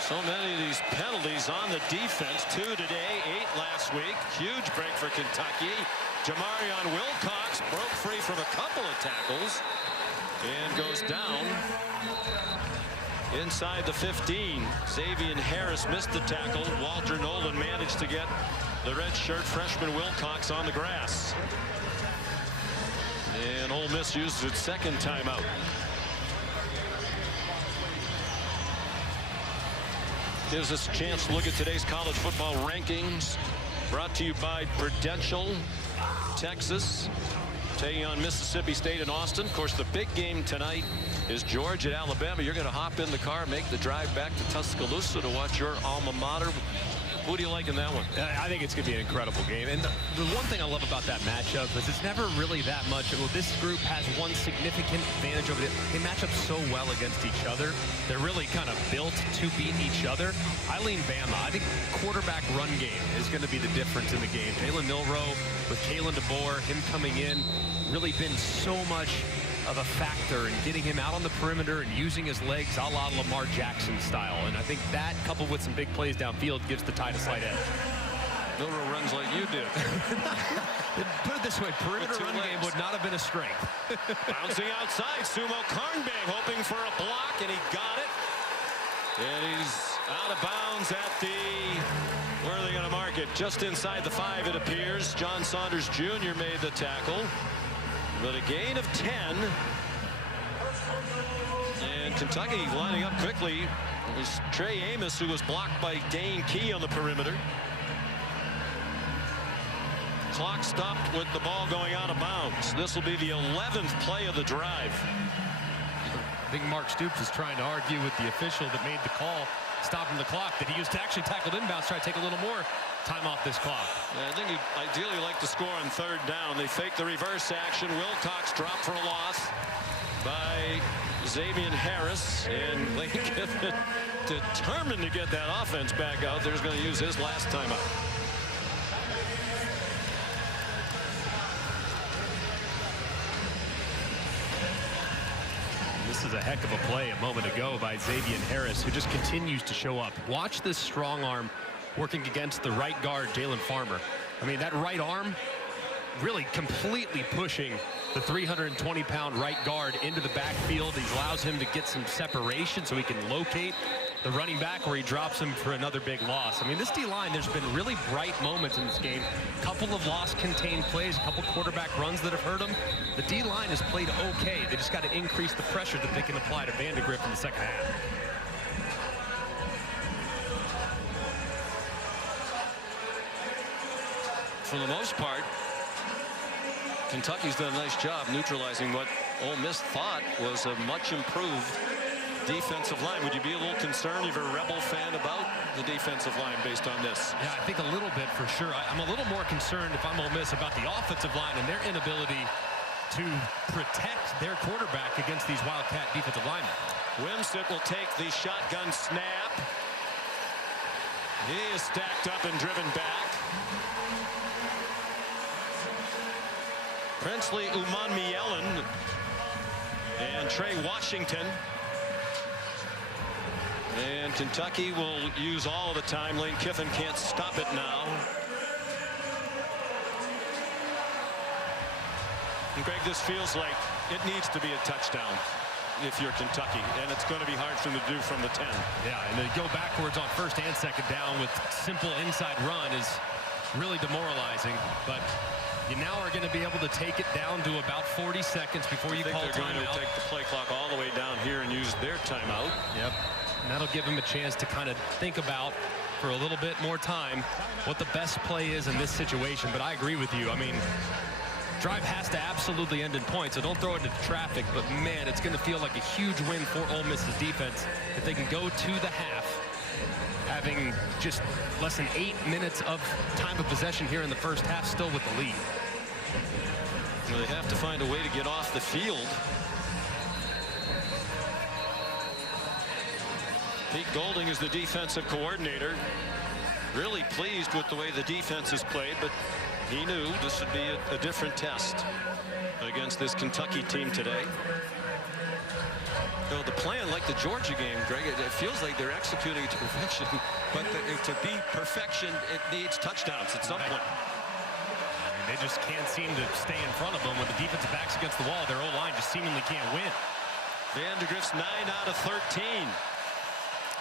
So many of these penalties on the defense. 2 today, 8 last week. Huge break for Kentucky. Jamarion Wilcox broke free from a couple of tackles and goes down inside the 15. Xavier Harris missed the tackle. Walter Nolan managed to get the redshirt freshman Wilcox on the grass. And Ole Miss uses its 2nd timeout. Gives us a chance to look at today's college football rankings. Brought to you by Prudential, Texas, taking on Mississippi State and Austin. Of course, the big game tonight is Georgia at Alabama. You're going to hop in the car, make the drive back to Tuscaloosa to watch your alma mater. Who do you like in that one? I think it's going to be an incredible game. And the one thing I love about that matchup is it's never really that much. Well, this group has one significant advantage over it. They match up so well against each other. They're really kind of built to beat each other. I lean Bama. I think quarterback run game is going to be the difference in the game. Jalen Milroe with Kalen DeBoer, him coming in, really been so much of a factor in getting him out on the perimeter and using his legs a la Lamar Jackson style. And I think that, coupled with some big plays downfield, gives the Tide a slight edge. Milroe runs like you did. Put it this way, perimeter run game would not have been a strength. Bouncing outside, Sumo-Karngbaye hoping for a block, and he got it. And he's out of bounds at the, where are they going to mark it? Just inside the 5, it appears. John Saunders Jr. made the tackle. But a gain of 10. And Kentucky lining up quickly. It was Trey Amos who was blocked by Dane Key on the perimeter. Clock stopped with the ball going out of bounds. This will be the 11th play of the drive. I think Mark Stoops is trying to argue with the official that made the call, stopping the clock, that he used to actually tackled inbounds, try to take a little more time off this clock. Yeah, I think he'd ideally like to score on 3rd down. They fake the reverse action. Wilcox dropped for a loss by Xavier Harris, and Lane Kiffin, determined to get that offense back out there, is going to use his last timeout. This is a heck of a play a moment ago by Xavier Harris, who just continues to show up. Watch this strong arm working against the right guard, Jalen Farmer. I mean, that right arm really completely pushing the 320-pound right guard into the backfield. He allows him to get some separation so he can locate the running back where he drops him for another big loss. I mean, this D-line, there's been really bright moments in this game. A couple of lost contained plays, a couple quarterback runs that have hurt him. The D-line has played okay. They just got to increase the pressure that they can apply to Vandagriff in the second half. For the most part, Kentucky's done a nice job neutralizing what Ole Miss thought was a much improved defensive line. Would you be a little concerned if you're a Rebel fan about the defensive line based on this? Yeah, I think a little bit for sure. I'm a little more concerned if I'm Ole Miss about the offensive line and their inability to protect their quarterback against these Wildcat defensive linemen. Wimsatt will take the shotgun snap. He is stacked up and driven back. Princely Umanmielen and Trey Washington. And Kentucky will use all the time. Lane Kiffin can't stop it now. And Greg, this feels like it needs to be a touchdown if you're Kentucky, and it's going to be hard for them to do from the 10. Yeah, and to go backwards on first and second down with simple inside run is really demoralizing. But you now are going to be able to take it down to about 40 seconds before you call timeout. They're going to take the play clock all the way down here and use their timeout. Yep. And that'll give him a chance to kind of think about, for a little bit more time, what the best play is in this situation. But I agree with you. I mean, drive has to absolutely end in points, so don't throw it into traffic. But, man, it's going to feel like a huge win for Ole Miss's defense if they can go to the half, having just less than 8 minutes of time of possession here in the first half, still with the lead. Well, they have to find a way to get off the field. Pete Golding is the defensive coordinator. Really pleased with the way the defense has played, but he knew this would be a different test against this Kentucky team today. You know, the plan, like the Georgia game, Greg, it feels like they're executing it to perfection, but to be perfection, it needs touchdowns at some point. They just can't seem to stay in front of them. When the defensive back's against the wall, their O-line just seemingly can't win. Vandagriff's 9 out of 13.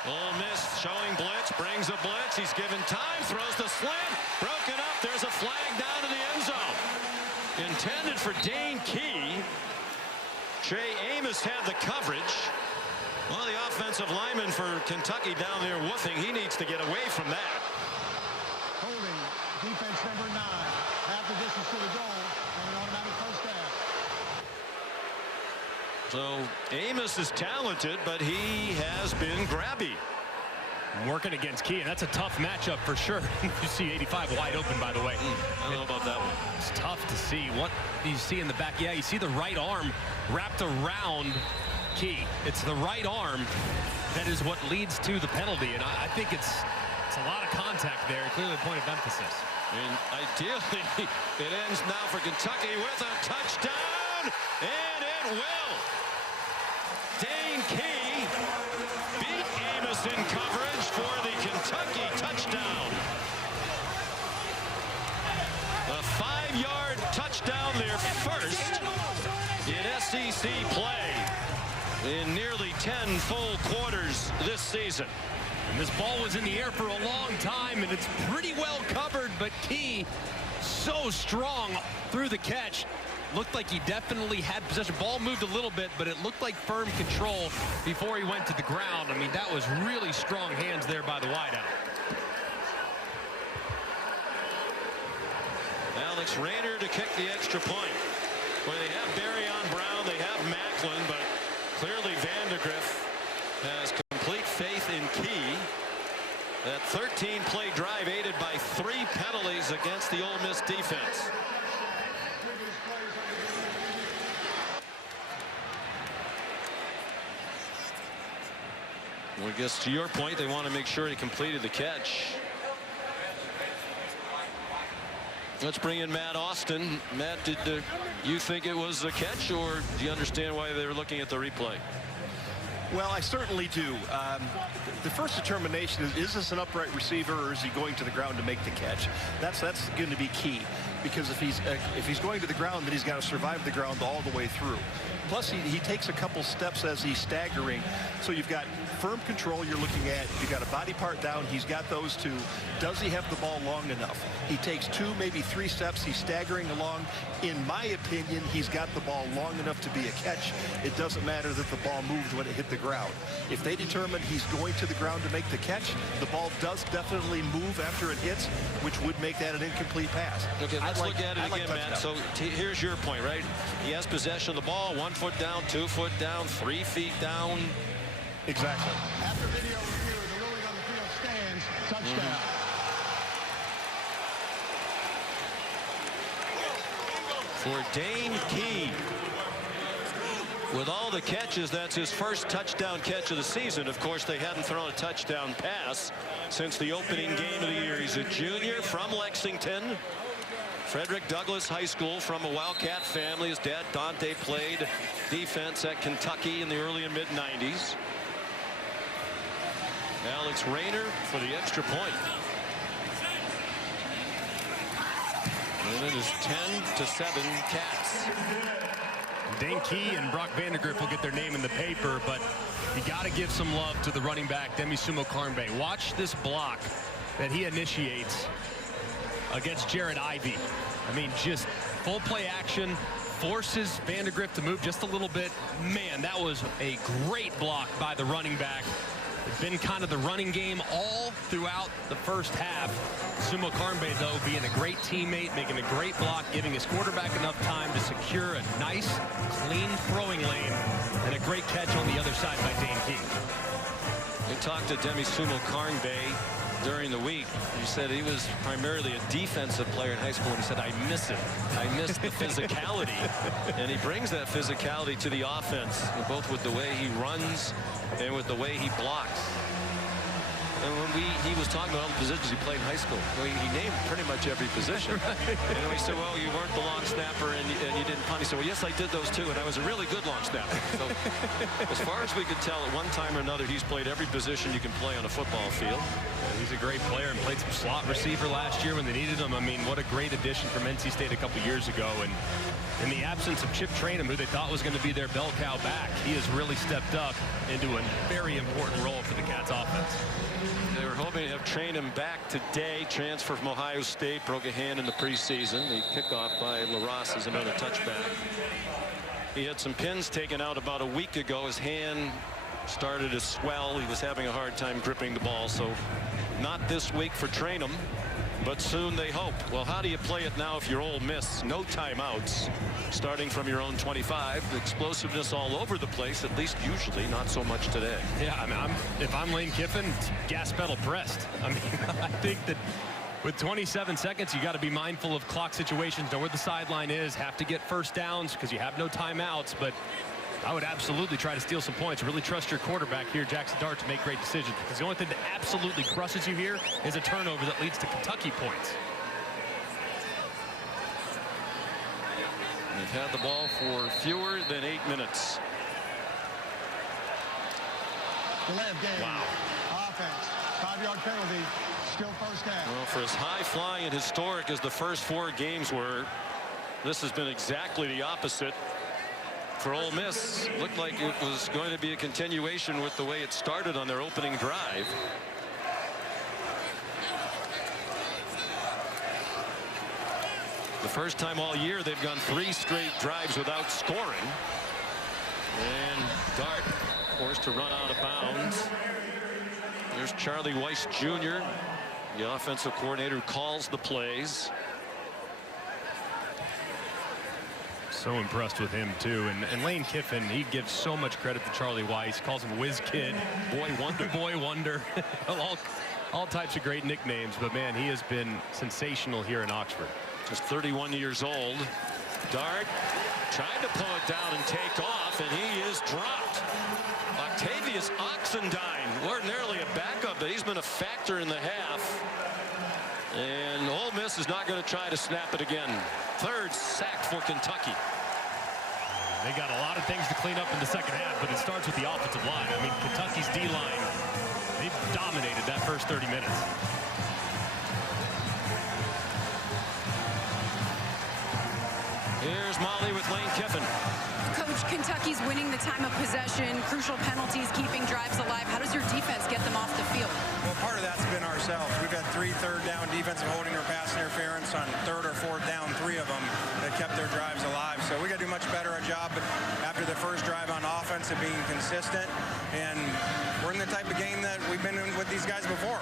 Ole Miss showing blitz, brings a blitz. He's given time, throws the slant, broken up. There's a flag down to the end zone. Intended for Dane Key. Trey Amos had the coverage. Well, the offensive lineman for Kentucky down there woofing. He needs to get away from that. Holding defense number 9. Half the distance to the goal and an automatic first down. So Amos is talented, but he has been grabby. Working against Key, and that's a tough matchup for sure. You see 85 wide open, by the way. I don't know about that one. It's tough to see. What do you see in the back? Yeah, you see the right arm wrapped around Key. It's the right arm that is what leads to the penalty, and I think it's a lot of contact there. Clearly a point of emphasis. And ideally, it ends now for Kentucky with a touchdown, and it will. Dane Key beat Amos in coverage for the Kentucky touchdown. A 5-yard touchdown, their first in SEC play in nearly 10 full quarters this season. And this ball was in the air for a long time, and it's pretty well covered, but Key so strong through the catch. Looked like he definitely had possession. Ball moved a little bit, but it looked like firm control before he went to the ground. I mean, that was really strong hands there by the wideout. Alex Rayner to kick the extra point. Well, they have Barion Brown, they have Macklin, but clearly Vandagriff has complete faith in Key. That 13-play drive aided by 3 penalties against the Ole Miss defense. Well, I guess to your point, they want to make sure he completed the catch. Let's bring in Matt Austin. Matt, did you think it was a catch, or do you understand why they were looking at the replay? Well, I certainly do. The first determination is this an upright receiver, or is he going to the ground to make the catch? That's going to be key, because if he's going to the ground, then he's got to survive the ground all the way through. Plus, he takes a couple steps as he's staggering. So you've got firm control you're looking at. You've got a body part down. He's got those two. Does he have the ball long enough? He takes 2, maybe 3 steps. He's staggering along. In my opinion, he's got the ball long enough to be a catch. It doesn't matter that the ball moved when it hit the ground. If they determine he's going to the ground to make the catch, the ball does definitely move after it hits, which would make that an incomplete pass. Okay, let's look at it again, Matt. So here's your point, right? He has possession of the ball, 1 foot down, 2 foot down, 3 feet down. Exactly. After video review, the ruling on the field stands. Touchdown. For Dane Key. With all the catches, that's his first touchdown catch of the season. Of course, they hadn't thrown a touchdown pass since the opening game of the year. He's a junior from Lexington. Frederick Douglass High School, from a Wildcat family. His dad, Dante, played defense at Kentucky in the early and mid-90s. Alex Rayner for the extra point. And it is 10-7 Cats. Dane Key and Brock Vandagriff will get their name in the paper, but you got to give some love to the running back, Demie Sumo-Karngbaye. Watch this block that he initiates against Jared Ivey. I mean, just full play action, forces Vandagriff to move just a little bit. Man, that was a great block by the running back. It's been kind of the running game all throughout the first half. Sumo-Karngbaye, though, being a great teammate, making a great block, giving his quarterback enough time to secure a nice, clean throwing lane, and a great catch on the other side by Dane Key. We talked to Demie Sumo-Karngbaye during the week. He said he was primarily a defensive player in high school, and he said, I miss it. I miss the physicality. And he brings that physicality to the offense, both with the way he runs and with the way he blocks. And when he was talking about all the positions he played in high school, he named pretty much every position. And we said, well, you weren't the long snapper and you didn't punt. He said, well, yes, I did those too, and I was a really good long snapper. So as far as we could tell, at one time or another, he's played every position you can play on a football field. Yeah, he's a great player and played some slot receiver last year when they needed him. I mean, what a great addition from NC State a couple years ago. And in the absence of Chip Trainum, who they thought was going to be their bell cow back, he has really stepped up into a very important role for the Cats offense. They were hoping to have Trainum back today. Transfer from Ohio State, broke a hand in the preseason. The kickoff by LaRosse is another touchback. He had some pins taken out about a week ago. His hand started to swell. He was having a hard time gripping the ball. So not this week for Trainum, but soon they hope. Well, how do you play it now if you're Ole Miss? No timeouts, starting from your own 25. Explosiveness all over the place, at least usually, not so much today. Yeah, I mean, if I'm Lane Kiffin, gas pedal pressed. I mean, I think that with 27 seconds, you got to be mindful of clock situations, know where the sideline is, have to get first downs because you have no timeouts. But I would absolutely try to steal some points. Really trust your quarterback here, Jackson Dart, to make great decisions, because the only thing that absolutely crushes you here is a turnover that leads to Kentucky points. They've had the ball for fewer than 8 minutes. Delay of game. Wow. Offense. 5-yard penalty. Still first down. Well, for as high-flying and historic as the first 4 games were, this has been exactly the opposite. For Ole Miss, looked like it was going to be a continuation with the way it started on their opening drive. The first time all year they've gone 3 straight drives without scoring. And Dart forced to run out of bounds. There's Charlie Weiss Jr., the offensive coordinator who calls the plays. So impressed with him too, and Lane Kiffin, he gives so much credit to Charlie Weiss. Calls him Whiz Kid, Boy Wonder, Boy Wonder, all types of great nicknames. But man, he has been sensational here in Oxford. Just 31 years old. Dart tried to pull it down and take off, and he is dropped. Octavius Oxendine, ordinarily a backup, but he's been a factor in the half. And Ole Miss is not going to try to snap it again. 3rd sack for Kentucky. They got a lot of things to clean up in the second half, but it starts with the offensive line. I mean, Kentucky's D-line, they've dominated that first 30 minutes. Here's Molly with Lane Kiffin. Coach, Kentucky's winning the time of possession, crucial penalties, keeping drives alive. How does your defense get them off the field? Well, part of that's been ourselves. We've had 3 third-down defensive holding or pass interference on 3rd or 4th down, 3 of them that kept their drives alive. So we got to do much better a job after the first drive on offense of being consistent. And we're in the type of game that we've been in with these guys before.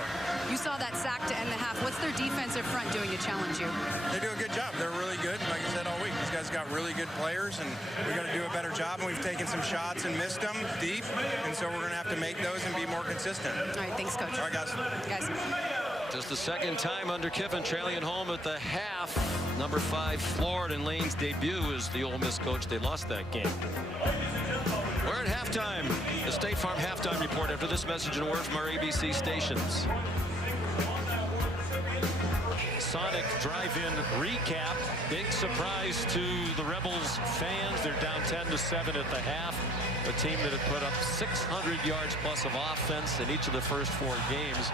You saw that sack to end the half. What's their defensive front doing to challenge you? They do a good job. They're really good. Like I said all week, these guys got really good players, and we got to do a better job. And we've taken some shots and missed them deep, and so we're going to have to make those and be more consistent. All right, thanks, Coach. All right, guys. Just the second time under Kiffin, trailing at home at the half. Number 5, Florida, in Lane's debut as the Ole Miss coach. They lost that game. We're at halftime. The State Farm halftime report after this message and word from our ABC stations. Sonic drive-in recap. Big surprise to the Rebels fans. They're down 10-7 at the half. A team that had put up 600 yards plus of offense in each of the first 4 games.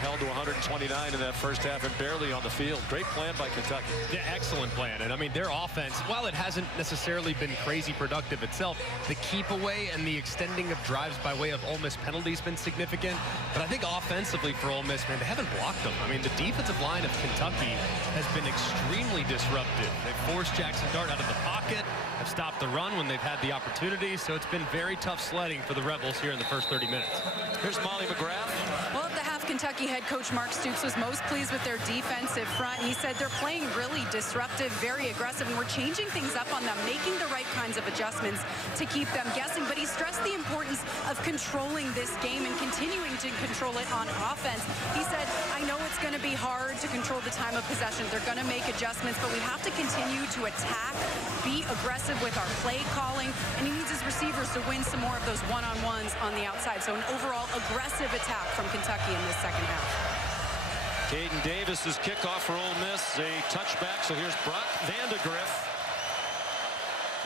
Held to 129 in that first half and barely on the field. Great plan by Kentucky. Yeah, excellent plan. And I mean, their offense, while it hasn't necessarily been crazy productive itself, the keep away and the extending of drives by way of Ole Miss penalties been significant. But I think offensively for Ole Miss, man, they haven't blocked them. I mean, the defensive line of Kentucky has been extremely disruptive. They've forced Jackson Dart out of the pocket, have stopped the run when they've had the opportunity. So it's been very tough sledding for the Rebels here in the first 30 minutes. Here's Molly McGrath. Well, at the half, Kentucky head coach Mark Stoops was most pleased with their defensive front. He said they're playing really disruptive, very aggressive, and we're changing things up on them, making the right kinds of adjustments to keep them guessing. But he stressed the importance of controlling this game and continuing to control it on offense. He said, I know it's going to be hard to control the time of possession. They're going to make adjustments, but we have to continue to attack, be aggressive with our play calling, and he needs his receivers to win some more of those one-on-ones on the outside. So an overall aggressive attack from Kentucky in this second half. Caden Davis's kickoff for Ole Miss, a touchback. So here's Brock Vandagriff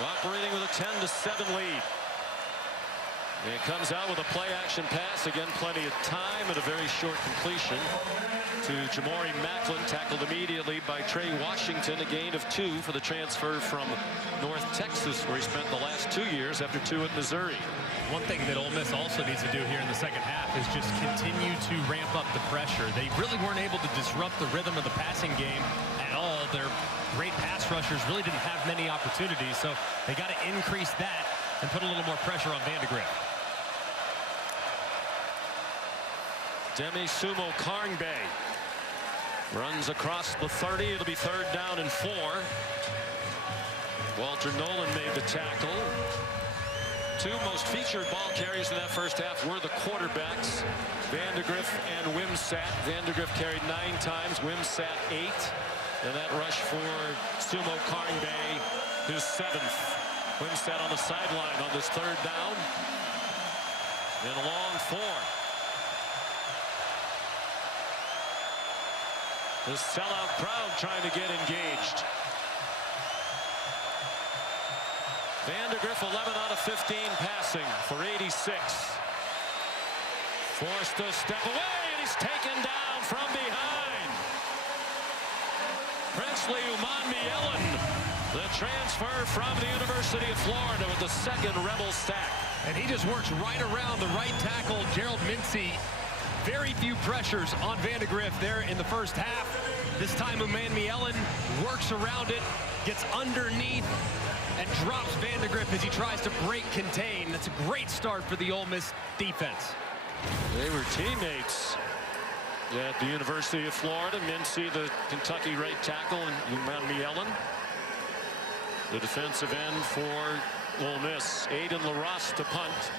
operating with a 10-7 lead. And it comes out with a play-action pass. Again, plenty of time and a very short completion to Jamarion Macklin, tackled immediately by Trey Washington. A gain of 2 for the transfer from North Texas, where he spent the last 2 years after 2 at Missouri. One thing that Ole Miss also needs to do here in the second half is just continue to ramp up the pressure. They really weren't able to disrupt the rhythm of the passing game at all. Their great pass rushers really didn't have many opportunities, so they got to increase that and put a little more pressure on Vandagriff. Demie Sumo-Karngbaye runs across the 30. It'll be 3rd down and 4. Walter Nolan made the tackle. 2 most featured ball carriers in that first half were the quarterbacks, Vandagriff and Wimsatt. Vandagriff carried 9 times, Wimsatt 8. And that rush for Sumo-Karngbaye, his 7th. Wimsatt on the sideline on this 3rd down. And a long 4. The sellout crowd trying to get engaged. Vandagriff 11 out of 15 passing for 86. Forced to step away, and he's taken down from behind. Princely Umanmielen, the transfer from the University of Florida, with the 2nd Rebel sack. And he just works right around the right tackle, Gerald Mincy. Very few pressures on Vandagriff there in the first half. This time Umanmielen works around it, gets underneath, and drops Vandagriff as he tries to break contain. That's a great start for the Ole Miss defense. They were teammates at the University of Florida. Mincy, the Kentucky right tackle, and Umanmielen, the defensive end for Ole Miss. Aiden LaRosse to punt.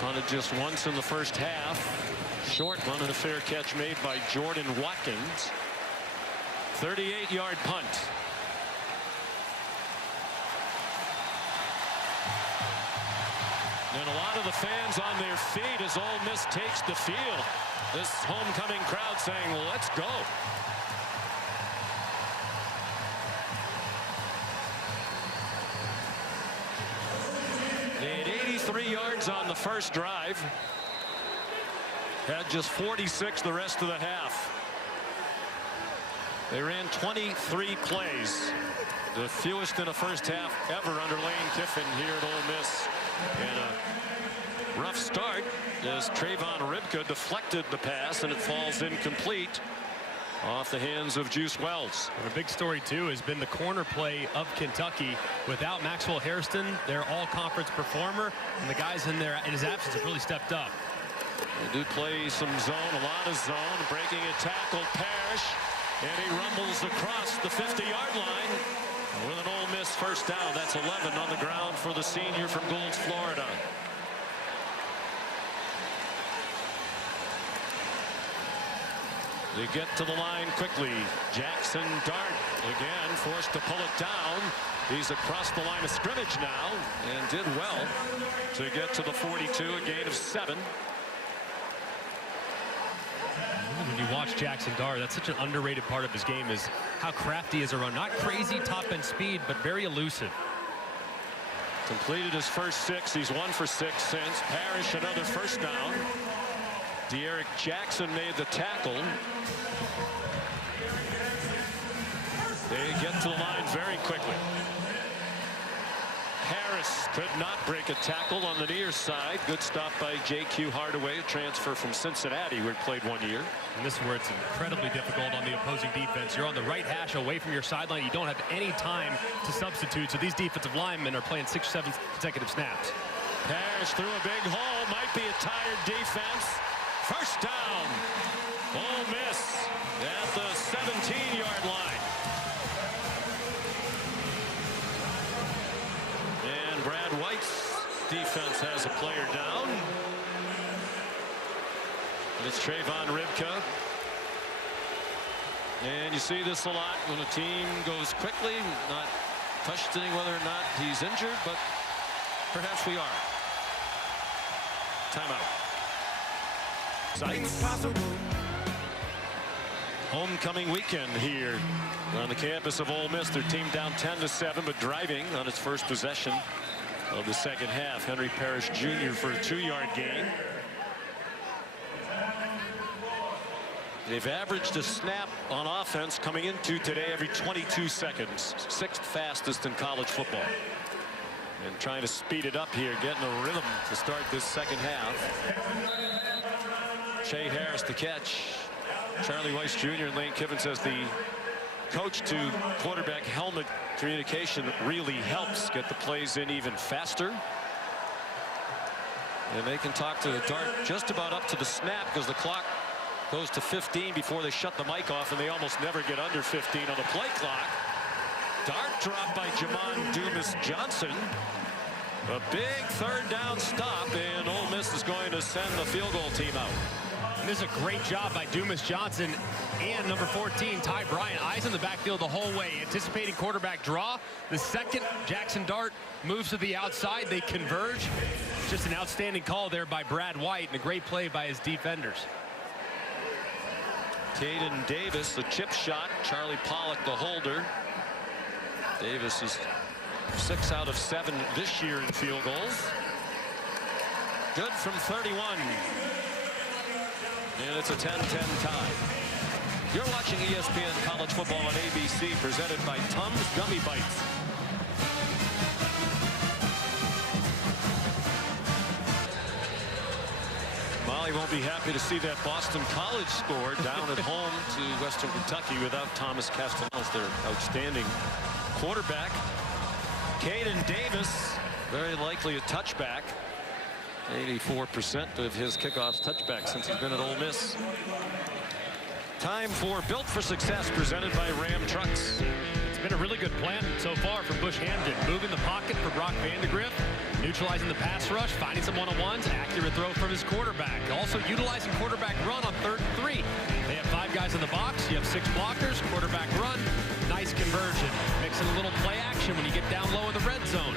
Punted just once in the first half. Short one and a fair catch made by Jordan Watkins. 38-yard punt. And a lot of the fans on their feet as Ole Miss takes the field. This homecoming crowd saying, let's go. 43 yards on the first drive. Had just 46 the rest of the half. They ran 23 plays, the fewest in a first half ever under Lane Kiffin here at Ole Miss. And a rough start as Trayvon Ribka deflected the pass, and it falls incomplete off the hands of Juice Wells. And a big story too has been the corner play of Kentucky. Without Maxwell Hairston, their all-conference performer, and the guys in his absence have really stepped up. They do play some zone, a lot of zone. Breaking a tackle, Parrish, and he rumbles across the 50-yard line with an Ole Miss first down. That's 11 on the ground for the senior from Goulds, Florida. They get to the line quickly. Jackson Dart again forced to pull it down. He's across the line of scrimmage now and did well to get to the 42, a gain of 7. When you watch Jackson Dart, that's such an underrated part of his game, is how crafty is a run. Not crazy top-end speed, but very elusive. Completed his first 6. He's 1 for 6 since. Parrish another first down. De'Eric Jackson made the tackle. They get to the line very quickly. Harris could not break a tackle on the near side. Good stop by J.Q. Hardaway, a transfer from Cincinnati, where he played 1 year. And this is where it's incredibly difficult on the opposing defense. You're on the right hash away from your sideline. You don't have any time to substitute. So these defensive linemen are playing 6 or 7 consecutive snaps. Parrish through a big hole. Might be a tired defense. First down. Ole Miss at the 17-yard line. And Brad White's defense has a player down. And it's Trayvon Ribka. And you see this a lot when a team goes quickly, not questioning whether or not he's injured, but perhaps we are. Timeout. Homecoming weekend here on the campus of Ole Miss. Their team down 10-7, but driving on its first possession of the second half. Henry Parrish Jr. for a 2-yard gain. They've averaged a snap on offense coming into today every 22 seconds. 6th fastest in college football. And trying to speed it up here, getting a rhythm to start this second half. Shea Harris the catch. Charlie Weiss Jr. and Lane Kiffin says the coach to quarterback helmet communication really helps get the plays in even faster. And they can talk to Dart just about up to the snap because the clock goes to 15 before they shut the mic off, and they almost never get under 15 on the play clock. Dart dropped by Jamon Dumas Johnson. A big third down stop, and Ole Miss is going to send the field goal team out. This is a great job by Dumas Johnson and number 14, Ty Bryant. Eyes in the backfield the whole way, anticipating quarterback draw. The second Jackson Dart moves to the outside, they converge. Just an outstanding call there by Brad White, and a great play by his defenders. Caden Davis, the chip shot. Charlie Pollock, the holder. Davis is 6 out of 7 this year in field goals. Good from 31. And it's a 10-10 tie. You're watching ESPN College Football on ABC, presented by Tums Gummy Bites. Molly won't be happy to see that Boston College score down at home to Western Kentucky without Thomas Castellanos, their outstanding quarterback. Caden Davis, very likely a touchback. 84% of his kickoffs touchback since he's been at Ole Miss. Time for Built for Success, presented by Ram Trucks. It's been a really good plan so far from Bush Hamden. Moving the pocket for Brock Vandagriff, neutralizing the pass rush, finding some one-on-ones, accurate throw from his quarterback. Also utilizing quarterback run on 3rd and 3. They have 5 guys in the box. You have 6 blockers, quarterback run, nice conversion. Mixing a little play action when you get down low in the red zone.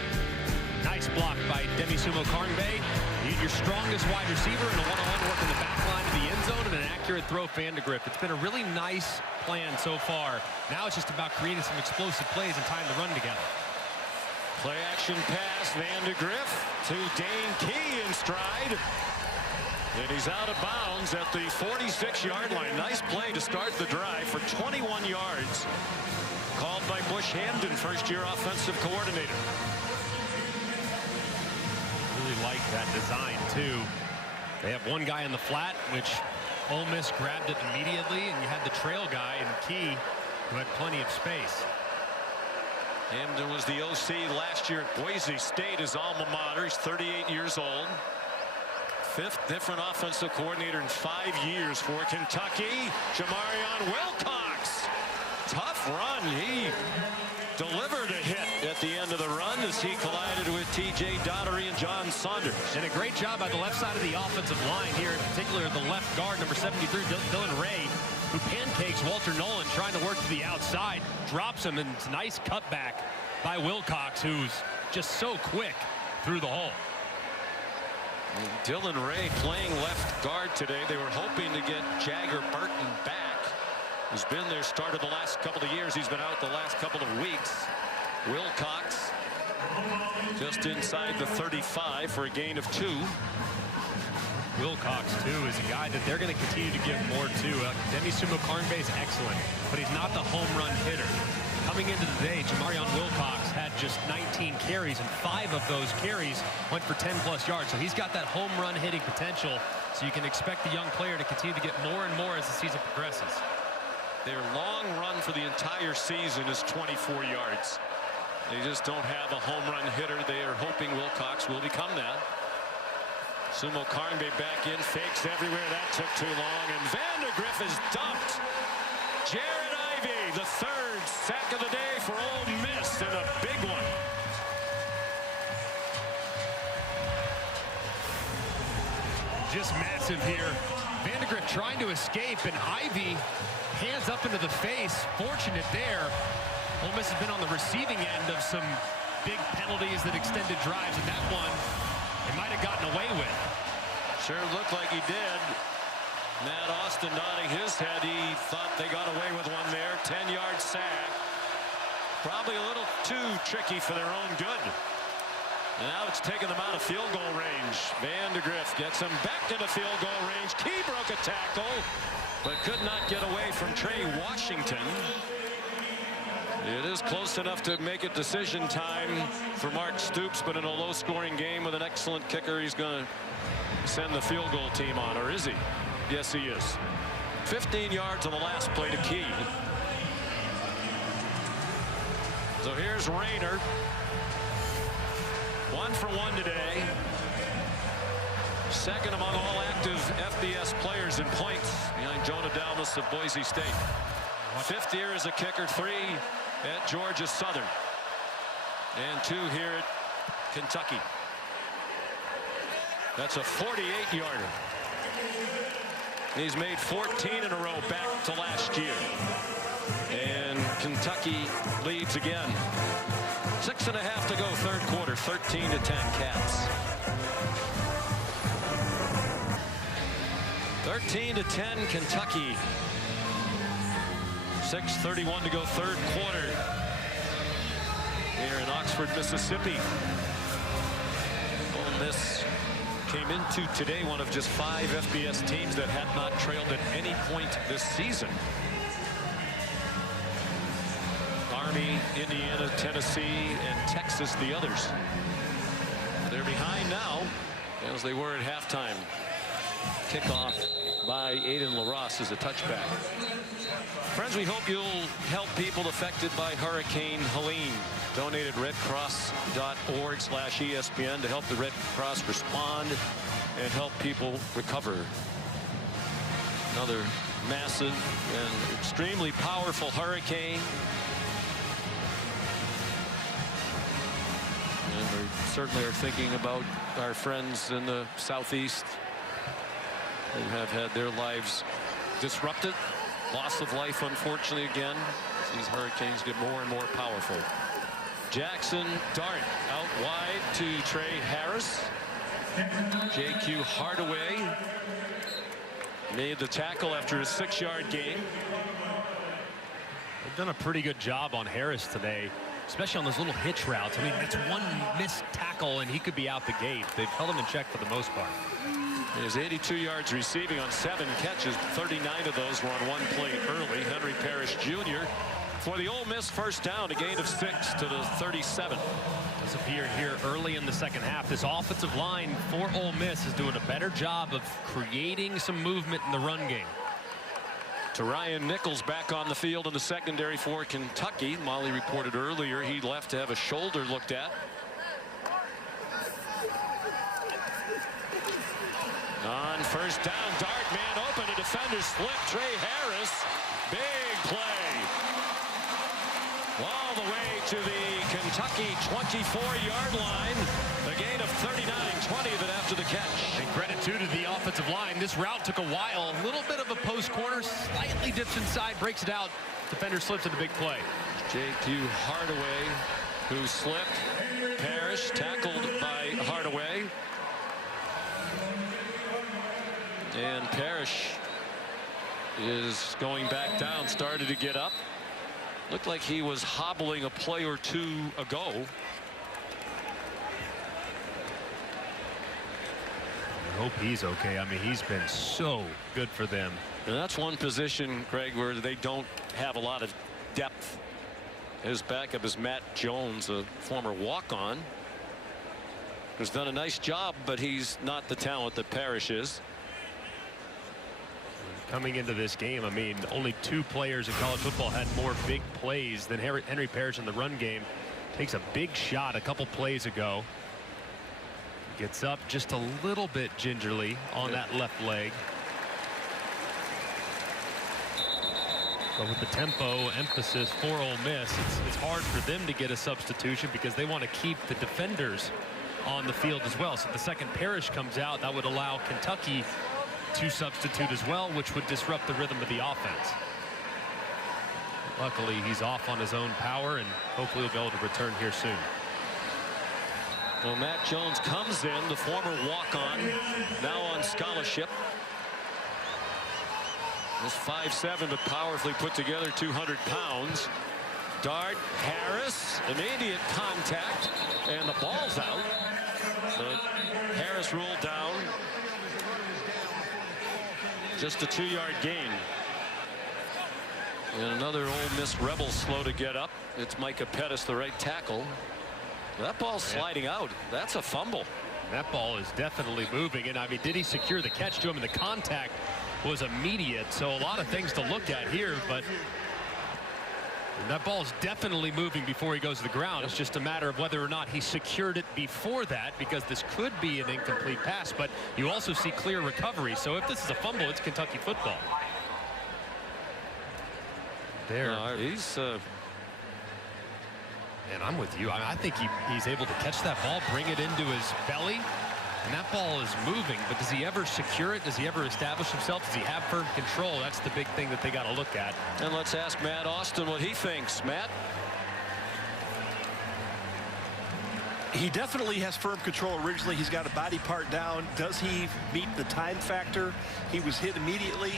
Nice block by Demie Sumo-Karngbaye. You need your strongest wide receiver and a one-on-one work in the back line of the end zone and an accurate throw for Vandagriff. It's been a really nice plan so far. Now it's just about creating some explosive plays and tying the run together. Play action pass, Vandagriff to Dane Key in stride. And he's out of bounds at the 46-yard line. Nice play to start the drive for 21 yards. Called by Bush Hamden, first-year offensive coordinator. Really like that design, too. They have one guy in the flat, which Ole Miss grabbed it immediately, and you had the trail guy in Key, who had plenty of space. Hamden was the OC last year at Boise State, his alma mater. He's 38 years old. Fifth different offensive coordinator in 5 years for Kentucky. Jamarion Wilcox. Tough run. He delivered a hit at the end of the run as he collided with T.J. Daugherty and John Saunders. And a great job by the left side of the offensive line here, in particular the left guard, number 73, Dylan Ray, who pancakes Walter Nolan trying to work to the outside, drops him, and it's a nice cutback by Wilcox, who's just so quick through the hole. And Dylan Ray playing left guard today. They were hoping to get Jagger Burton back. He's been their starter the last couple of years. He's been out the last couple of weeks. Wilcox just inside the 35 for a gain of 2. Wilcox, too, is a guy that they're going to continue to give more to. Demie Sumo-Karngbaye is excellent, but he's not the home run hitter. Coming into the day, Jamarion Wilcox had just 19 carries, and 5 of those carries went for 10-plus yards. So he's got that home run hitting potential, so you can expect the young player to continue to get more and more as the season progresses. Their long run for the entire season is 24 yards. They just don't have a home run hitter. They are hoping Wilcox will become that. Sumo-Karngbaye back in, fakes everywhere. That took too long, and Vandagriff is dumped. Jared Ivey, the 3rd sack of the day for Ole Miss, and a big one. Just massive here. Vandagriff trying to escape, and Ivey hands up into the face. Fortunate there. Ole Miss has been on the receiving end of some big penalties that extended drives, and that one they might have gotten away with. Sure looked like he did. Matt Austin nodding his head. He thought they got away with one there. 10-yard sack. Probably a little too tricky for their own good. And now it's taken them out of field goal range. Vandagriff gets him back into field goal range. Key broke a tackle, but could not get away from Trey Washington. It is close enough to make it decision time for Mark Stoops, but in a low-scoring game with an excellent kicker, he's going to send the field goal team on, or is he? Yes, he is. 15 yards on the last play to Key. So here's Rayner. 1 for 1 today. Second among all active FBS players in points behind Jonah Dalmas of Boise State. 5th year as a kicker, 3 at Georgia Southern, and 2 here at Kentucky. That's a 48-yarder. He's made 14 in a row back to last year. And Kentucky leads again. 6.5 to go, 3rd quarter, 13-10 Cats. 13-10 Kentucky. 6:31 to go, 3rd quarter here in Oxford, Mississippi. Ole Miss came into today one of just 5 FBS teams that had not trailed at any point this season. Army, Indiana, Tennessee, and Texas the others. They're behind now as they were at halftime. Kickoff by Aiden LaRosse is a touchback. Friends, we hope you'll help people affected by Hurricane Helene. Donate at redcross.org/ESPN to help the Red Cross respond and help people recover. Another massive and extremely powerful hurricane. And we certainly are thinking about our friends in the southeast who have had their lives disrupted. Loss of life, unfortunately, again, as these hurricanes get more and more powerful. Jackson dart out wide to Trey Harris. J.Q. Hardaway made the tackle after a 6-yard gain. They've done a pretty good job on Harris today. especially on those little hitch routes. I mean, that's one missed tackle, and he could be out the gate. They've held him in check for the most part. He has 82 yards receiving on 7 catches. 39 of those were on one play early. Henry Parrish Jr. for the Ole Miss first down, a gain of 6 to the 37. Does appear here early in the second half. This offensive line for Ole Miss is doing a better job of creating some movement in the run game. To Ryan Nichols back on the field in the secondary for Kentucky. Molly reported earlier he left to have a shoulder looked at. On first down, dart man open, a defender slip. Trey Harris, big play. All the way to the Kentucky 24-yard line. A gain of 39, 20 of it after the catch. And credit too to the offensive line. This route took a while. A little bit of a post corner, slightly dips inside, breaks it out. Defender slips at the big play. J.Q. Hardaway, who slipped. Parrish tackled by Hardaway. And Parrish is going back down, started to get up. Looked like he was hobbling a play or two ago. I hope he's okay. I mean, he's been so good for them. And that's one position, Greg, where they don't have a lot of depth. His backup is Matt Jones, a former walk-on, who's done a nice job, but he's not the talent that Parrish is. Coming into this game, I mean, only 2 players in college football had more big plays than Henry Parrish in the run game. Takes a big shot a couple plays ago. Gets up just a little bit gingerly on that left leg. But with the tempo emphasis for Ole Miss, it's hard for them to get a substitution because they want to keep the defenders on the field as well. So if the second Parrish comes out, that would allow Kentucky to substitute as well, which would disrupt the rhythm of the offense. Luckily, he's off on his own power, and hopefully he'll be able to return here soon. Well, Matt Jones comes in, the former walk-on, now on scholarship. He's 5'7", but powerfully put together, 200 pounds. Dart, Harris, immediate contact, and the ball's out. But Harris ruled down. Just a 2-yard gain. And another Ole Miss Rebel slow to get up. It's Micah Pettis, the right tackle. That ball's sliding out. That's a fumble. That ball is definitely moving. And I mean, did he secure the catch to him? And the contact was immediate. So a lot of things to look at here. But that ball is definitely moving before he goes to the ground. It's just a matter of whether or not he secured it before that, because this could be an incomplete pass. But you also see clear recovery. So if this is a fumble, it's Kentucky football. There. He's and I'm with you. I think he's able to catch that ball, bring it into his belly, and that ball is moving. But does he ever secure it? Does he ever establish himself? Does he have firm control? That's the big thing that they got to look at. And let's ask Matt Austin what he thinks. Matt? He definitely has firm control. Originally, he's got a body part down. Does he meet the time factor? He was hit immediately.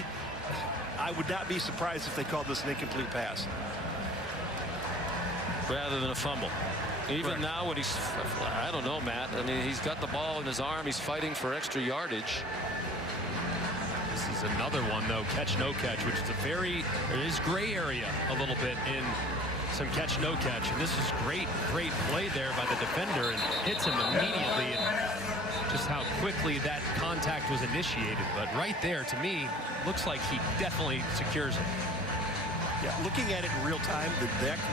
I would not be surprised if they called this an incomplete pass. Rather than a fumble. Even Correct. now when he's, I don't know, Matt. I mean, he's got the ball in his arm. He's fighting for extra yardage. This is another one, though, catch, no catch, which is it is gray area a little bit in some catch, no catch. And this is great play there by the defender, and hits him immediately. And just how quickly that contact was initiated. But right there, to me, looks like he definitely secures it. Yeah, looking at it in real time,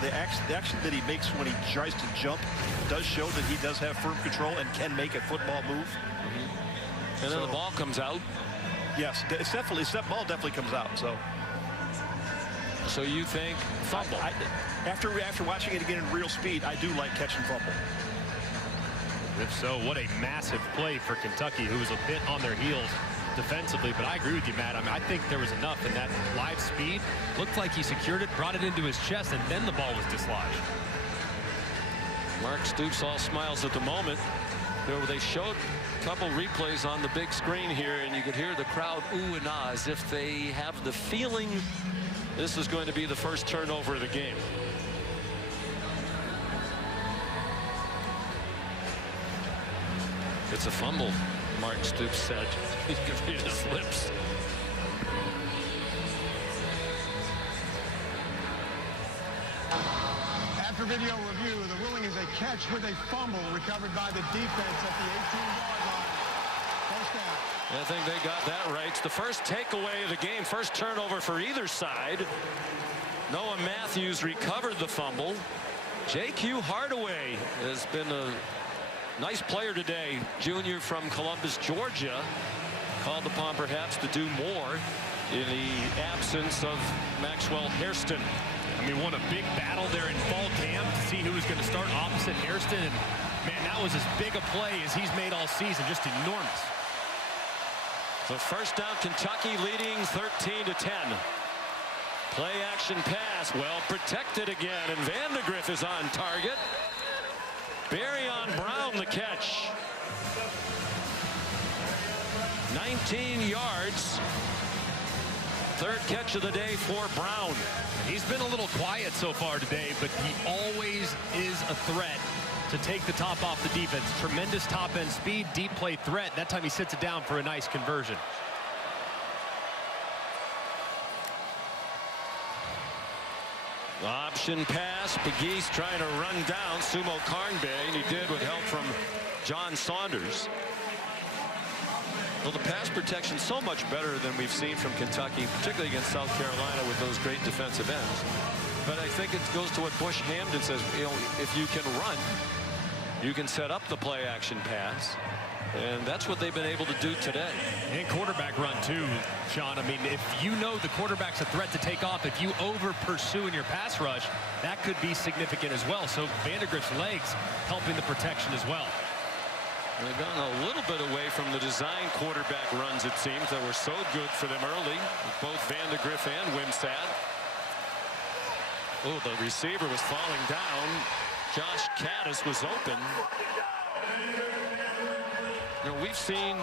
the action that he makes when he tries to jump does show that he does have firm control and can make a football move. And then the ball comes out. Yes, that ball definitely comes out. So you think fumble? After watching it again in real speed, I do like catch and fumble. If so, what a massive play for Kentucky, who was a bit on their heels defensively. But I agree with you, Matt. I mean, I think there was enough in that live speed. Looked like he secured it, brought it into his chest, and then the ball was dislodged. Mark Stoops all smiles at the moment. They showed a couple replays on the big screen here, and you could hear the crowd ooh and ah as if they have the feeling this is going to be the first turnover of the game. it's a fumble, Mark Stoops said. He could read his lips. After video review, the ruling is a catch with a fumble recovered by the defense at the 18-yard line. First down. I think they got that right. It's the first takeaway of the game, first turnover for either side. Noah Matthews recovered the fumble. J.Q. Hardaway has been a nice player today. Junior from Columbus, Georgia. Called upon perhaps to do more in the absence of Maxwell Hairston. I mean, won a big battle there in fall camp to see who was going to start opposite Hairston. And man, that was as big a play as he's made all season. Just enormous. So first down, Kentucky leading 13-10. Play action pass, well protected again, and Vandagriff is on target. Barion Brown the catch. 19 yards. Third catch of the day for Brown. He's been a little quiet so far today, but he always is a threat to take the top off the defense. Tremendous top-end speed, deep play threat. That time he sits it down for a nice conversion. Option pass. Pegues trying to run down Sumo-Karngbaye, and he did with help from John Saunders. Well, the pass protection so much better than we've seen from Kentucky, particularly against South Carolina with those great defensive ends. But I think it goes to what Bush Hamden says. You know, if you can run, you can set up the play action pass. And that's what they've been able to do today. And quarterback run too, Sean. I mean, if you know the quarterback's a threat to take off, if you over pursue in your pass rush, that could be significant as well. So Vandagriff's legs helping the protection as well. They've gotten a little bit away from the design quarterback runs, it seems, that were so good for them early, with both Vandagriff and Wimsatt. Oh, the receiver was falling down. Josh Caddis was open. You know, we've seen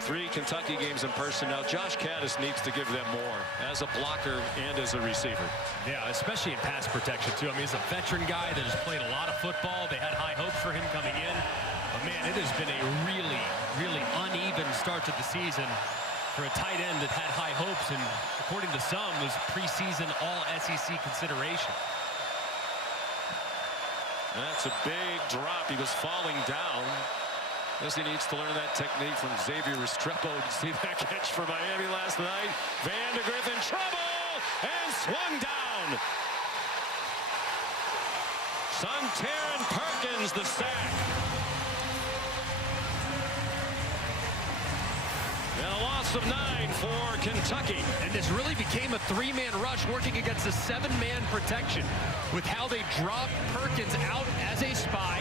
3 Kentucky games in person now. Josh Caddis needs to give them more as a blocker and as a receiver. Yeah, especially in pass protection too. I mean, he's a veteran guy that has played a lot of football. They had high hopes for him coming in. But man, it has been a really, really uneven start to the season for a tight end that had high hopes and, according to some, was preseason all-SEC consideration. That's a big drop. He was falling down. Guess he needs to learn that technique from Xavier Restrepo. To see that catch for Miami last night. Vandagriff in trouble and swung down. Suntaran Perkins the sack. And a loss of 9 for Kentucky. And this really became a 3-man rush working against a 7-man protection with how they dropped Perkins out as a spy.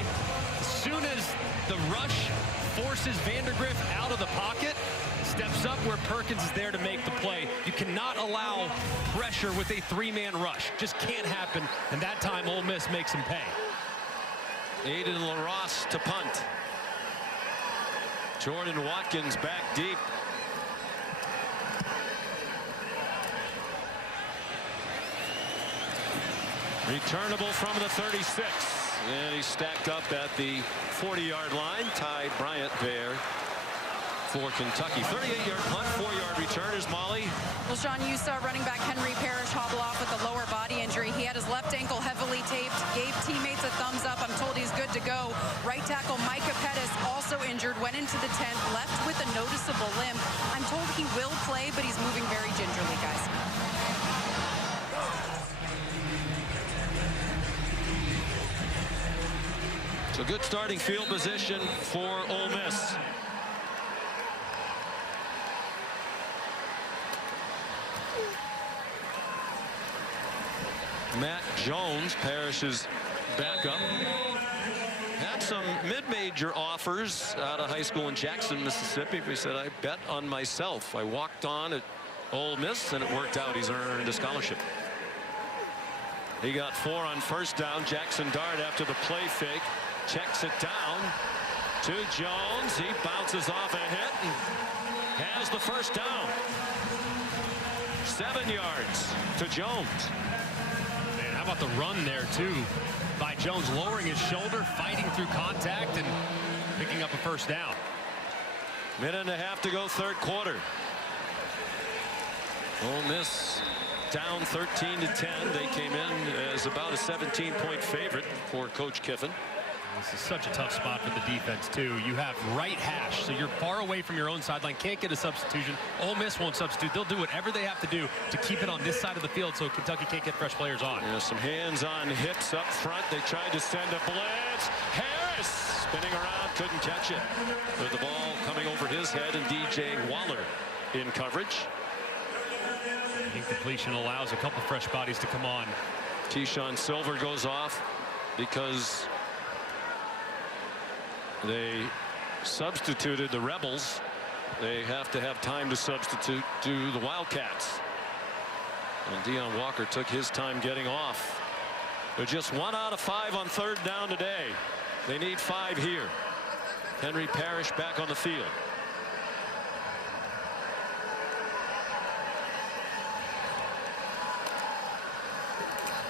As soon as the rush forces Vandagriff out of the pocket, steps up where Perkins is there to make the play. You cannot allow pressure with a 3-man rush. Just can't happen. And that time Ole Miss makes him pay. Aiden LaRosse to punt. Jordan Watkins back deep. Returnable from the 36. And he's stacked up at the 40-yard line. Ty Bryant there for Kentucky. 38-yard punt, 4-yard return is Molly. Well, Sean, you saw running back Henry Parrish hobble off with a lower body injury. He had his left ankle heavily taped, gave teammates a thumbs up. I'm told he's good to go. Right tackle Micah Pettis also injured, went into the tent, left with a noticeable limp. I'm told he will play, but he's moving very gingerly, guys. So good starting field position for Ole Miss. Matt Jones, Parrish's backup, had some mid-major offers out of high school in Jackson, Mississippi. He said, I bet on myself. I walked on at Ole Miss, and it worked out. He's earned a scholarship. He got 4 on first down. Jackson Dart after the play fake. Checks it down to Jones. He bounces off a hit and has the first down. 7 yards to Jones. Man, how about the run there too by Jones, lowering his shoulder, fighting through contact and picking up a first down. Minute and a half to go, third quarter. Ole Miss down 13-10. They came in as about a 17-point favorite for Coach Kiffin. This is such a tough spot for the defense, too. You have right hash, so you're far away from your own sideline. Can't get a substitution. Ole Miss won't substitute. They'll do whatever they have to do to keep it on this side of the field so Kentucky can't get fresh players on. Yeah, some hands on hips up front. They tried to send a blitz. Harris spinning around, couldn't catch it. With the ball coming over his head, and DJ Waller in coverage. Incompletion allows a couple fresh bodies to come on. Keyshawn Silver goes off because they substituted the Rebels. They have to have time to substitute to the Wildcats. And Deion Walker took his time getting off. They're just 1 out of 5 on third down today. They need 5 here. Henry Parrish back on the field.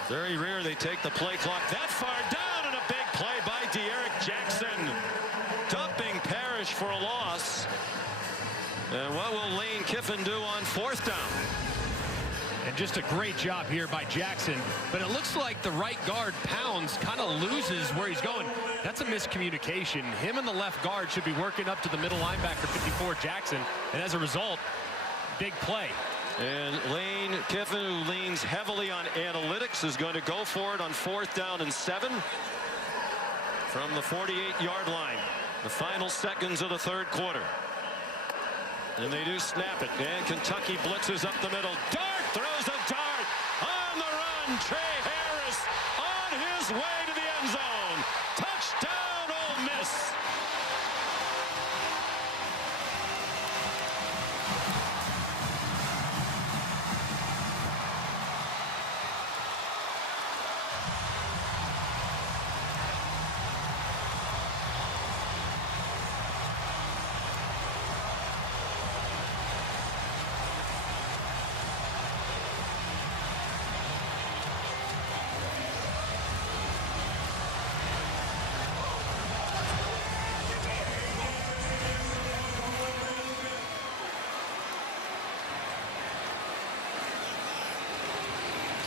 Very rare they take the play clock that far down, and a big play by De'Aaron Jackson, dumping Parrish for a loss. And what will Lane Kiffin do on fourth down? And just a great job here by Jackson, but it looks like the right guard, Pounds, kind of loses where he's going. That's a miscommunication. Him and the left guard should be working up to the middle linebacker, 54, Jackson, and as a result, big play. And Lane Kiffin, who leans heavily on analytics, is going to go for it on fourth down and 7 from the 48-yard line. The final seconds of the third quarter. And they do snap it. And Kentucky blitzes up the middle. Dart throws a dart on the run. Trey Harris on his way to the end zone. Touchdown, Ole Miss.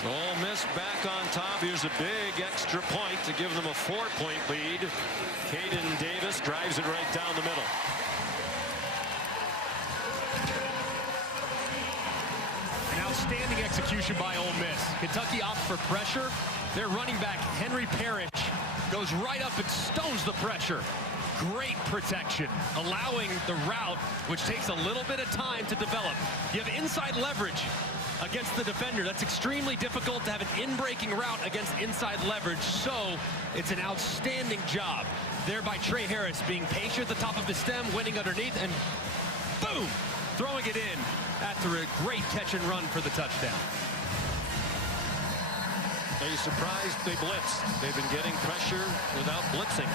Ole Miss back on top. Here's a big extra point to give them a 4-point lead. Caden Davis drives it right down the middle. An outstanding execution by Ole Miss. Kentucky opts for pressure. Their running back, Henry Parrish, goes right up and stones the pressure. Great protection, allowing the route, which takes a little bit of time to develop. You have inside leverage against the defender. That's extremely difficult to have an in-breaking route against inside leverage. So it's an outstanding job there by Trey Harris, being patient at the top of his stem, winning underneath, and boom, throwing it in after a great catch and run for the touchdown. Are you surprised they blitzed? They've been getting pressure without blitzing.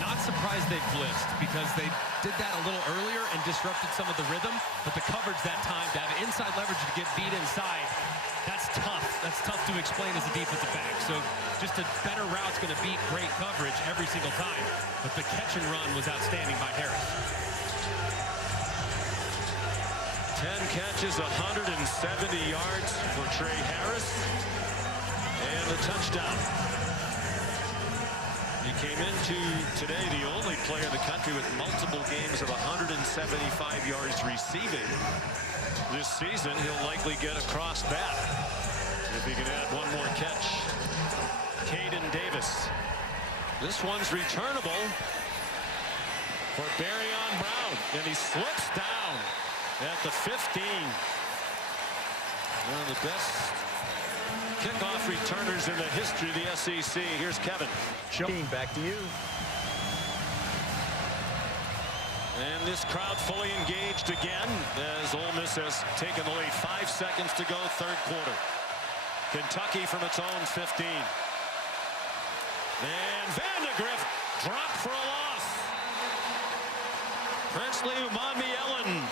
Not surprised they blitzed, because they did that a little earlier and disrupted some of the rhythm, but the coverage that time, to have inside leverage to get beat inside, that's tough. That's tough to explain as a defensive back. So just a better route's going to beat great coverage every single time, but the catch and run was outstanding by Harris. 10 catches, 170 yards for Trey Harris, and the touchdown. He came into today the only player in the country with multiple games of 175 yards receiving. This season, he'll likely get a cross bat if he can add one more catch. Caden Davis. This one's returnable for Barion Brown, and he slips down at the 15. One of the best kickoff returners in the history of the SEC. Here's Kevin. Back to you. And this crowd fully engaged again as Ole Miss has taken the lead. 5 seconds to go, third quarter. Kentucky from its own 15. And Vandagriff dropped for a loss. Princely Umanmielen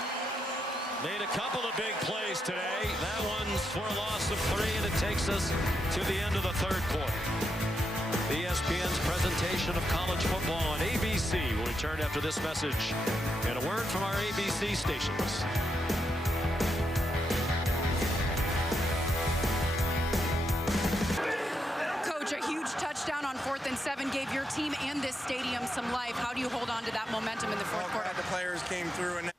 made a couple of big plays today. That one's for a loss of 3, and it takes us to the end of the third quarter. ESPN's presentation of college football on ABC. We'll return after this message and a word from our ABC stations. Coach, a huge touchdown on 4th and 7 gave your team and this stadium some life. How do you hold on to that momentum in the fourth quarter? The players came through and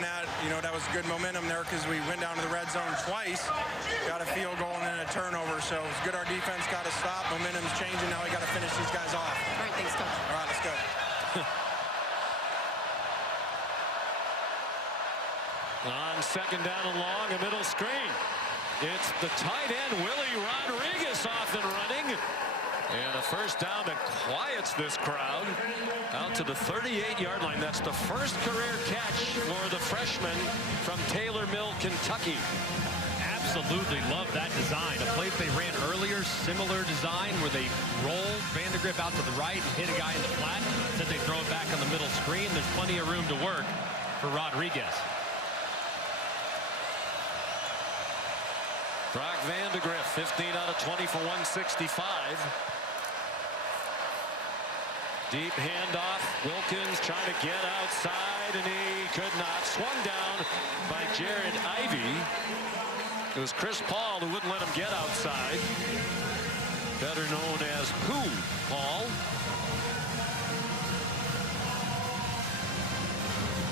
that, you know, that was good momentum there because we went down to the red zone twice, got a field goal and then a turnover. So it was good. Our defense got to stop. Momentum's changing. Now we got to finish these guys off. All right, thanks, Coach. All right, let's go. On 2nd down and long, a middle screen. It's the tight end, Willie Rodriguez, off and running. And a first down that quiets this crowd out to the 38-yard line. That's the first career catch for the freshman from Taylor Mill, Kentucky. Absolutely love that design. A play they ran earlier, similar design where they rolled Vandagriff out to the right and hit a guy in the flat. Then they throw it back on the middle screen. There's plenty of room to work for Rodriguez. Brock Vandagriff, 15 out of 20 for 165. Deep handoff. Wilkins trying to get outside, and he could not. Swung down by Jared Ivey. It was Chris Paul who wouldn't let him get outside. Better known as Pooh Paul.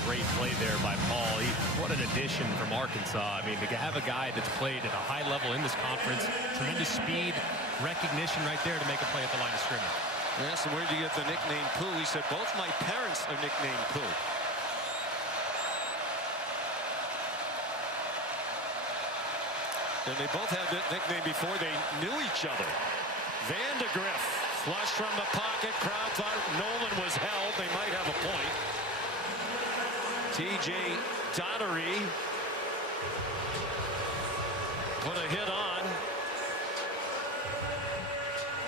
Great play there by Paul. What an addition from Arkansas. I mean, to have a guy that's played at a high level in this conference, tremendous speed, recognition right there to make a play at the line of scrimmage. Yes, and where'd you get the nickname Pooh? He said, both my parents are nicknamed Pooh. And they both had that nickname before they knew each other. Vandagriff, flush from the pocket. Crowd thought Nolan was held. They might have a point. TJ Donnery put a hit on.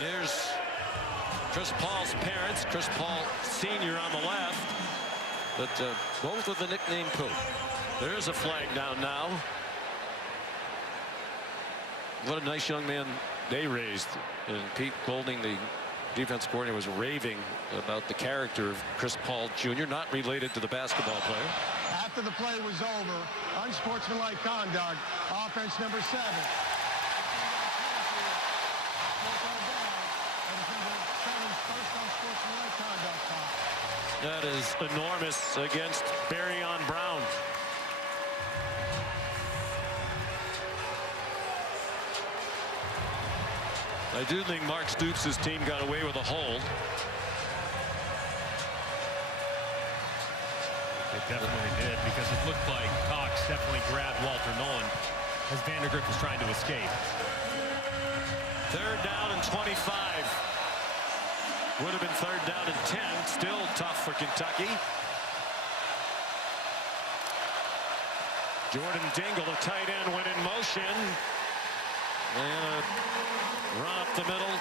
There's Chris Paul's parents, Chris Paul Sr. on the left, but both with the nickname Pooh. There's a flag down now. What a nice young man they raised. And Pete Golding, the defense coordinator, was raving about the character of Chris Paul Jr., not related to the basketball player. After the play was over, unsportsmanlike conduct, offense number 7. That is enormous against Barion Brown. I do think Mark Stoops' team got away with a hold. It definitely did, because it looked like Cox definitely grabbed Walter Nolan as Vandagriff was trying to escape. 3rd down and 25. Would have been 3rd down and 10. Still tough for Kentucky. Jordan Dingle, the tight end, went in motion. And a run up the middle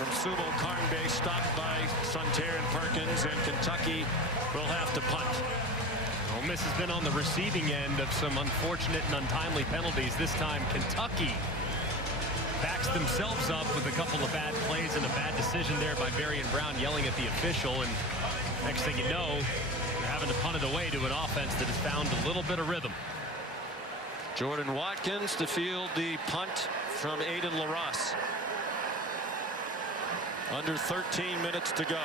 from Sumo-Karngbaye, stopped by Sunter and Perkins, and Kentucky will have to punt. Ole Miss has been on the receiving end of some unfortunate and untimely penalties. This time Kentucky backs themselves up with a couple of bad plays and a bad decision there by Barion Brown yelling at the official, and next thing you know, you're having to punt it away to an offense that has found a little bit of rhythm. Jordan Watkins to field the punt from Aiden LaRosse. Under 13 minutes to go.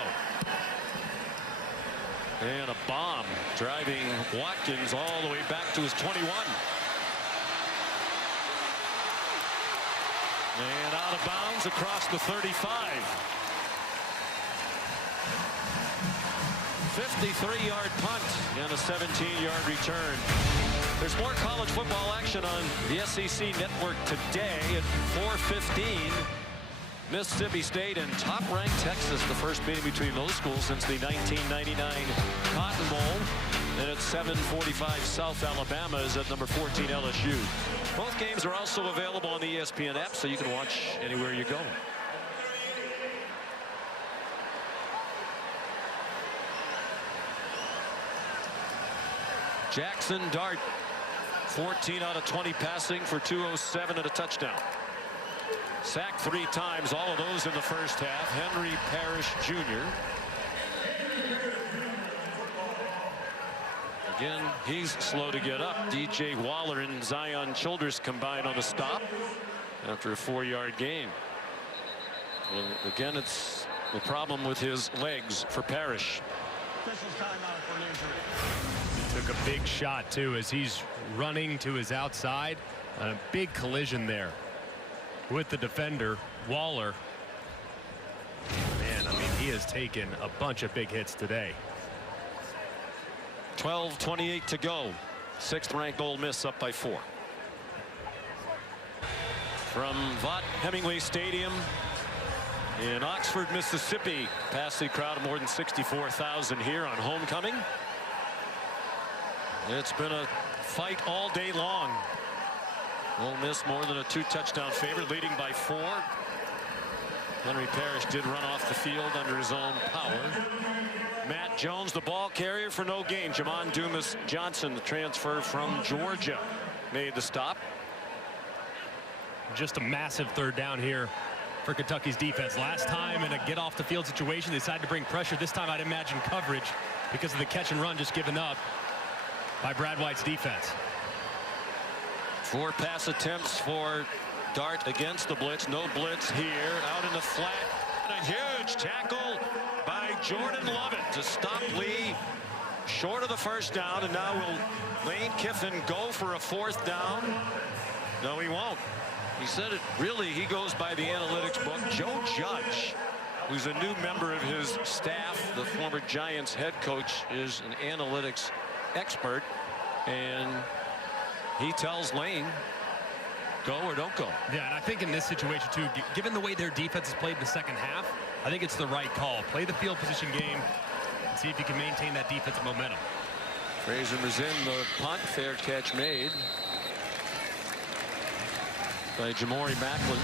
And a bomb driving Watkins all the way back to his 21. And out of bounds across the 35. 53-yard punt and a 17-yard return. There's more college football action on the SEC Network today at 4:15. Mississippi State and top-ranked Texas, the first meeting between those schools since the 1999 Cotton Bowl. And at 7:45, South Alabama is at number 14 LSU. Both games are also available on the ESPN app, so you can watch anywhere you go. Jackson Dart, 14 out of 20 passing for 207 and a touchdown. Sacked 3 times, all of those in the first half. Henry Parrish Jr. Again, he's slow to get up. DJ Waller and Zion Childress combined on the stop after a 4-yard gain. And again, it's the problem with his legs for Parrish. Took a big shot too as he's running to his outside. A big collision there with the defender Waller. Man, I mean, he has taken a bunch of big hits today. 12:28 to go. 6th-ranked Ole Miss up by 4. From Vaught Hemingway Stadium in Oxford, Mississippi. Capacity crowd of more than 64,000 here on homecoming. It's been a fight all day long. Ole Miss more than a 2-touchdown favorite, leading by 4. Henry Parrish did run off the field under his own power. Matt Jones, the ball carrier for no gain. Jamon Dumas Johnson, the transfer from Georgia, made the stop. Just a massive 3rd down here for Kentucky's defense. Last time in a get off the field situation, they decided to bring pressure. This time I'd imagine coverage because of the catch and run just given up by Brad White's defense. 4 pass attempts for Dart against the blitz. No blitz here. Out in the flat. And a huge tackle by Jordan Lovett to stop Lee short of the 1st down. And now will Lane Kiffin go for a 4th down? No, he won't. He said it really, he goes by the analytics book. Joe Judge, who's a new member of his staff, the former Giants head coach, is an analytics expert. And he tells Lane, go or don't go. Yeah, and I think in this situation too, given the way their defense has played in the 2nd half, I think it's the right call. Play the field position game and see if you can maintain that defensive momentum. Fraser was in the punt. Fair catch made by Jamori Macklin.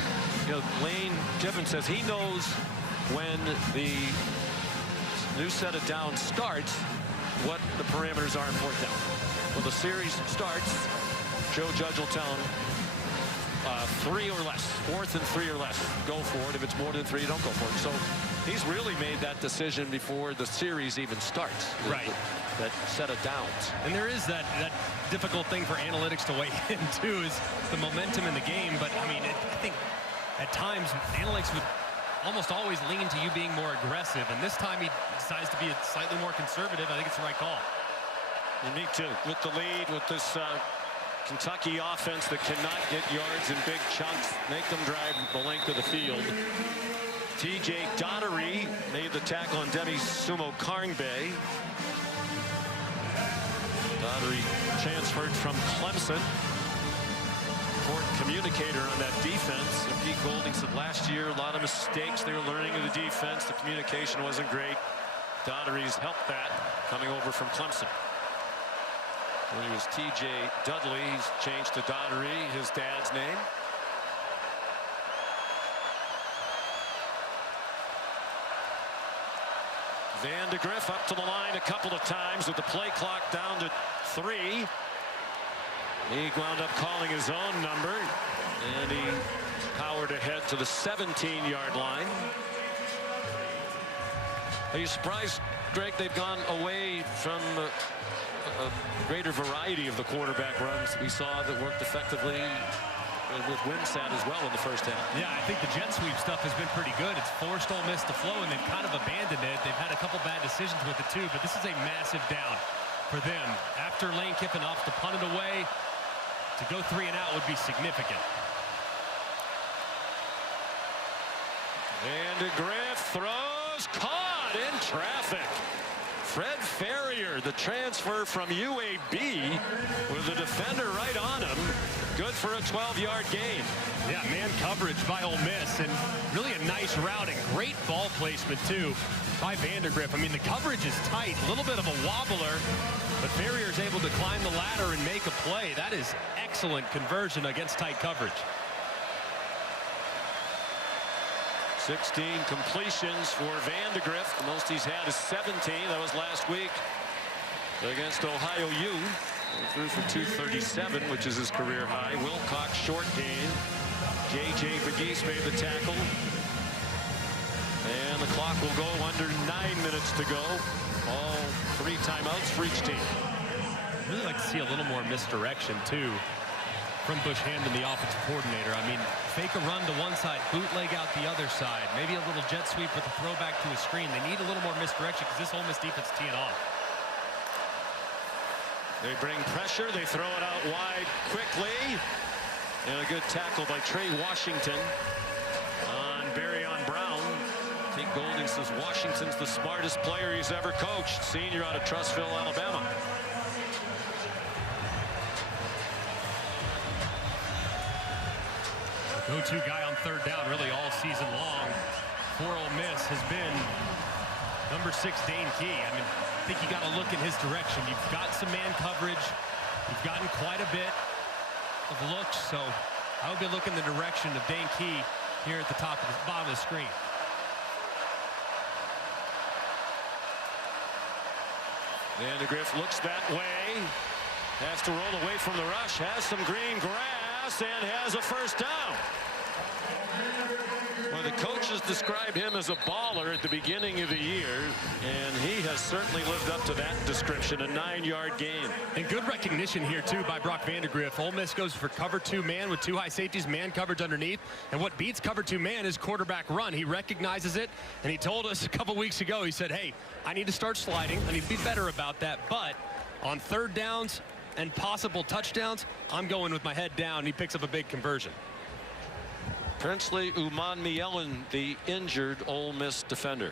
You know, Lane Kiffin says he knows when the new set of downs starts what the parameters are in 4th down. When the series starts, Joe Judge will tell him 3 or less, 4th and 3 or less, go for it. If it's more than 3, don't go for it. So he's really made that decision before the series even starts. Right. That set of downs. And there is that difficult thing for analytics to weigh in too, is the momentum in the game. But I mean, I think at times analytics would almost always lean to you being more aggressive. And this time he decides to be slightly more conservative. I think it's the right call. And me too. With the lead, with this Kentucky offense that cannot get yards in big chunks, make them drive the length of the field. TJ Daugherty made the tackle on Demie Sumo-Karngbaye. Daugherty transferred from Clemson. Court communicator on that defense. And Pete Golding said last year a lot of mistakes. They were learning of the defense. The communication wasn't great. Daugherty's helped that coming over from Clemson. When he was TJ Dudley, he's changed to Daugherty, his dad's name. Vandagriff up to the line a couple of times with the play clock down to 3. He wound up calling his own number, and he powered ahead to the 17-yard line. Are you surprised, Greg, they've gone away from a greater variety of the quarterback runs we saw that worked effectively with Wimsatt as well in the 1st half? Yeah, I think the jet sweep stuff has been pretty good. It's forced Ole Miss to flow, and they've kind of abandoned it. They've had a couple bad decisions with it too, but this is a massive down for them. After Lane Kiffin opts to punt it away, to go 3 and out would be significant. Vandagriff throws, caught in traffic. Fred Ferrier, the transfer from UAB, with the defender right on him. Good for a 12-yard gain. Yeah, man coverage by Ole Miss, and really a nice routing. Great ball placement, too, by Vandagriff. I mean, the coverage is tight. A little bit of a wobbler, but Ferrier is able to climb the ladder and make a play. That is excellent conversion against tight coverage. 16 completions for Vandagriff. The most he's had is 17. That was last week against Ohio U. He threw for 237, which is his career high. Wilcox short gain. J.J. Begis made the tackle. And the clock will go under 9 minutes to go. All 3 timeouts for each team. I'd really like to see a little more misdirection, too, from Bush Hampton, the offensive coordinator. I mean, fake a run to one side, bootleg out the other side. Maybe a little jet sweep with a throwback to a screen. They need a little more misdirection because this Ole Miss defense is teeing off. They bring pressure. They throw it out wide quickly. And a good tackle by Trey Washington on Barion Brown. I think Golding says Washington's the smartest player he's ever coached. Senior out of Trussville, Alabama. Go-to guy on third down really all season long for Ole Miss has been number 6, Dane Key. I mean, I think you got to look in his direction. You've got some man coverage. You've gotten quite a bit of looks, so I would be looking the direction of Dane Key here at the bottom of the screen. Vandagriff looks that way. Has to roll away from the rush. Has some green grass and has a first down. Well, the coaches described him as a baller at the beginning of the year, and he has certainly lived up to that description. A 9-yard gain. And good recognition here, too, by Brock Vandagriff. Ole Miss goes for cover 2 man with 2 high safeties, man coverage underneath. And what beats cover 2 man is quarterback run. He recognizes it, and he told us a couple weeks ago, he said, hey, I need to start sliding. I need to be better about that. But on third downs and possible touchdowns, I'm going with my head down. And he picks up a big conversion. Princely Umanmielen, the injured Ole Miss defender.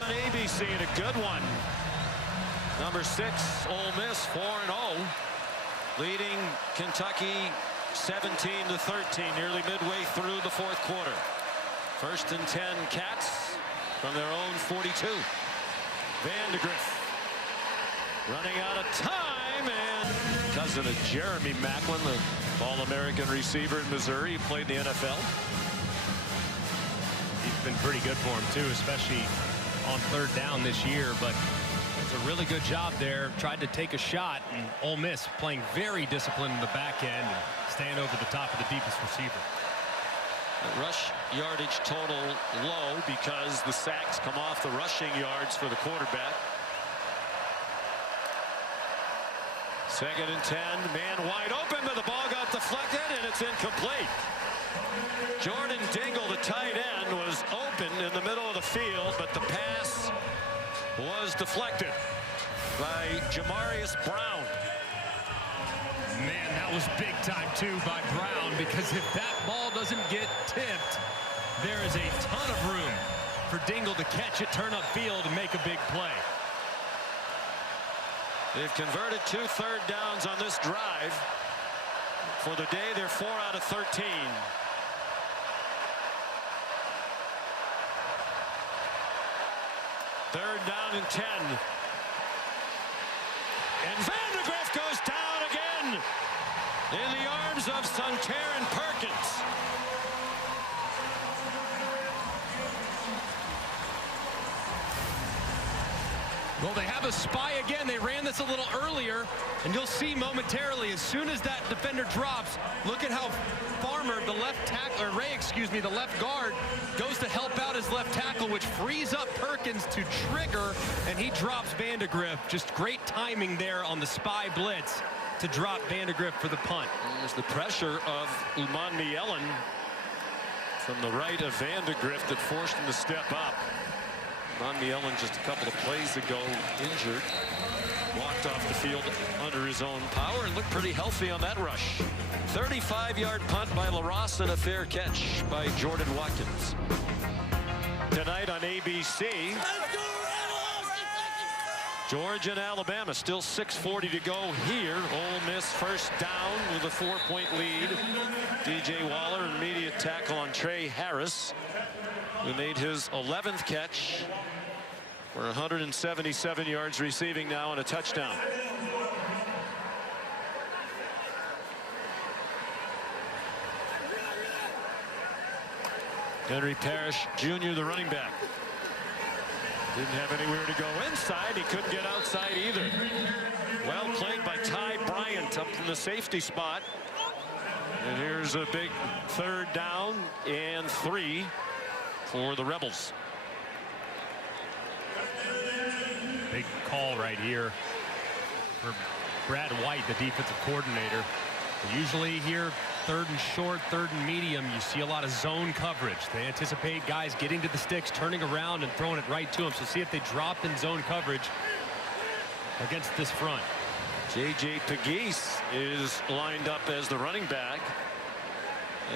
ABC and a good one. Number 6, Ole Miss 4-0, leading Kentucky 17-13, nearly midway through the 4th quarter. 1st and 10 Cats from their own 42. Vandagriff running out of time, and cousin of Jeremy Macklin, the All-American receiver in Missouri, played in the NFL. He's been pretty good for him, too, especially on third down this year. But it's a really good job there. Tried to take a shot, and Ole Miss playing very disciplined in the back end and staying over the top of the deepest receiver. The rush yardage total low because the sacks come off the rushing yards for the quarterback. 2nd and 10, man wide open, but the ball got deflected and it's incomplete. Jordan Dingle, the tight end, was open in the middle of the field, but the pass was deflected by Jamarion Brown. Man, that was big time too by Brown, because if that ball doesn't get tipped, there is a ton of room for Dingle to catch it, turn upfield, and make a big play. They've converted 2 third downs on this drive. For the day, they're 4 out of 13. Third down and 10. And Vandagriff goes down again in the arms of Suntaran Perkins. Well, they have a spy again. They ran this a little earlier, and you'll see momentarily as soon as that defender drops, look at how Farmer, the left tackle, or Ray, excuse me, the left guard, goes to help out his left tackle, which frees up Perkins to trigger, and he drops Vandagriff. Just great timing there on the spy blitz to drop Vandagriff for the punt. There's the pressure of Umanmielen from the right of Vandagriff that forced him to step up. Umanmielen just a couple of plays ago injured, walked off the field under his own power and looked pretty healthy on that rush. 35-yard punt by LaRosse and a fair catch by Jordan Watkins. Tonight on ABC, Georgia and Alabama, still 6:40 to go here. Ole Miss first down with a 4-point lead. DJ Waller, an immediate tackle on Trey Harris, who made his 11th catch for 177 yards receiving now and a touchdown. Henry Parrish Jr., the running back. Didn't have anywhere to go inside. He couldn't get outside either. Well played by Ty Bryant up from the safety spot. And here's a big 3rd down and 3 for the Rebels. Big call right here for Brad White, the defensive coordinator. Usually here, 3rd and short, 3rd and medium, you see a lot of zone coverage. They anticipate guys getting to the sticks, turning around and throwing it right to them. So see if they drop in zone coverage against this front. J.J. Pegues is lined up as the running back.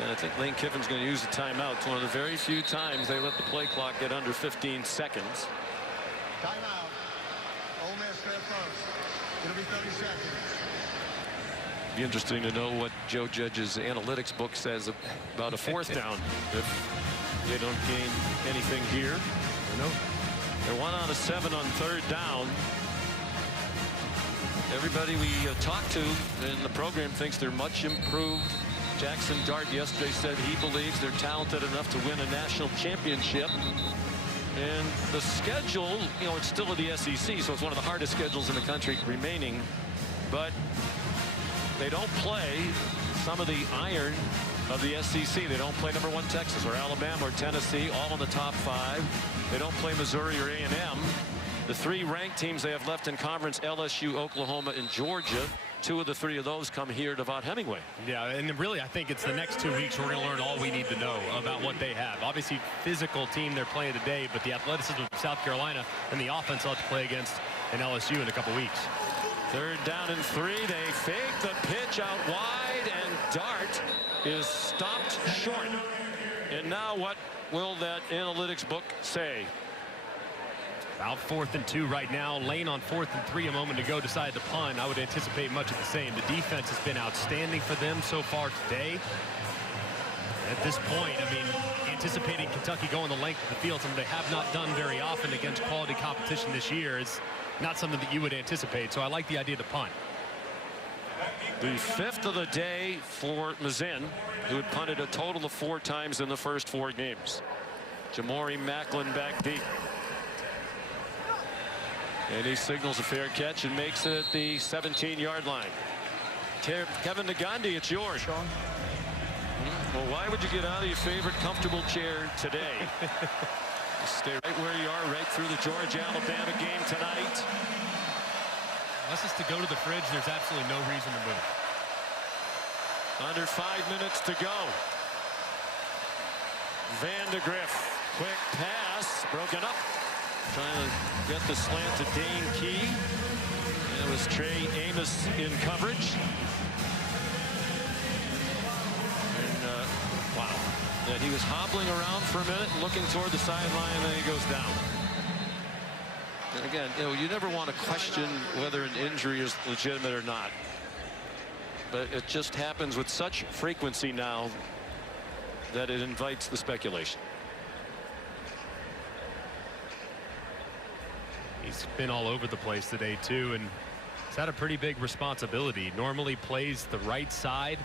And I think Lane Kiffin's going to use a timeout. It's one of the very few times they let the play clock get under 15 seconds. Timeout. Ole Miss there first. It'll be 30 seconds. Be interesting to know what Joe Judge's analytics book says about a 4th down if they don't gain anything here. They're 1 out of 7 on 3rd down. Everybody we talked to in the program thinks they're much improved. Jackson Dart yesterday said he believes they're talented enough to win a national championship. And the schedule, you know, it's still in the SEC, so it's one of the hardest schedules in the country remaining. But they don't play some of the iron of the SEC. They don't play number 1 Texas or Alabama or Tennessee, all in the top 5. They don't play Missouri or A&M. The 3 ranked teams they have left in conference, LSU, Oklahoma, and Georgia. 2 of the 3 of those come here to Vaught Hemingway. Yeah, and really I think it's the next 2 weeks we're going to learn all we need to know about what they have. Obviously, physical team they're playing today, but the athleticism of South Carolina and the offense they'll have to play against in LSU in a couple weeks. 3rd down and 3. They fake the pitch out wide, and Dart is stopped short. And now what will that analytics book say? About 4th and 2 right now. Lane on 4th and 3 a moment to go decided to punt. I would anticipate much of the same. The defense has been outstanding for them so far today. At this point, I mean, anticipating Kentucky going the length of the field, something they have not done very often against quality competition this year, is not something that you would anticipate. So I like the idea of the punt. The 5th of the day for Mazin, who had punted a total of 4 times in the first 4 games. Jamori Macklin back deep. And he signals a fair catch and makes it at the 17-yard line. Kevin Nagandi, it's yours. Sean? Well, why would you get out of your favorite comfortable chair today? Stay right where you are, right through the Georgia-Alabama game tonight. Unless it's to go to the fridge, there's absolutely no reason to move. Under 5 minutes to go. Vandagriff, quick pass, broken up. Trying to get the slant to Dane Key. And it was Trey Amos in coverage. And, wow. Yeah, he was hobbling around for a minute, looking toward the sideline, and then he goes down. And again, you know, you never want to question whether an injury is legitimate or not. But it just happens with such frequency now that it invites the speculation. He's been all over the place today, too, and he's had a pretty big responsibility. Normally plays the right side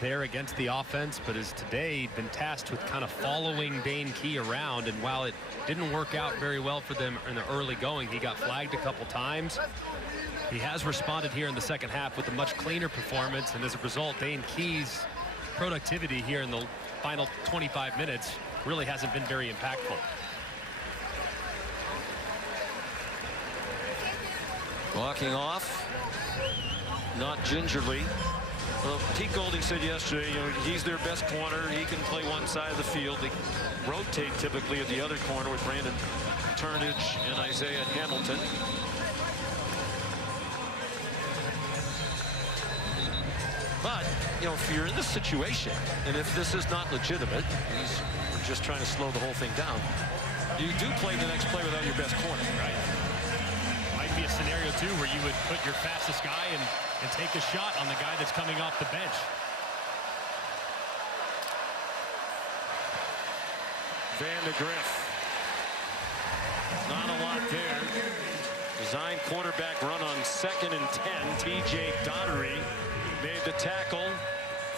there against the offense, but has today been tasked with kind of following Dane Key around. And while it didn't work out very well for them in the early going, he got flagged a couple times. He has responded here in the second half with a much cleaner performance, and as a result, Dane Key's productivity here in the final 25 minutes really hasn't been very impactful. Walking off, not gingerly. Well, Pete Golding said yesterday, you know, he's their best corner. He can play one side of the field. They rotate typically at the other corner with Brandon Turnage and Isaiah Hamilton. But, you know, if you're in this situation, and if this is not legitimate, we're just trying to slow the whole thing down, you do play the next play without your best corner. Right. Might be a scenario, too, where you would put your fastest guy and take a shot on the guy that's coming off the bench. Vandagriff. Not a lot there. Design quarterback run on 2nd and 10. TJ Daugherty made the tackle.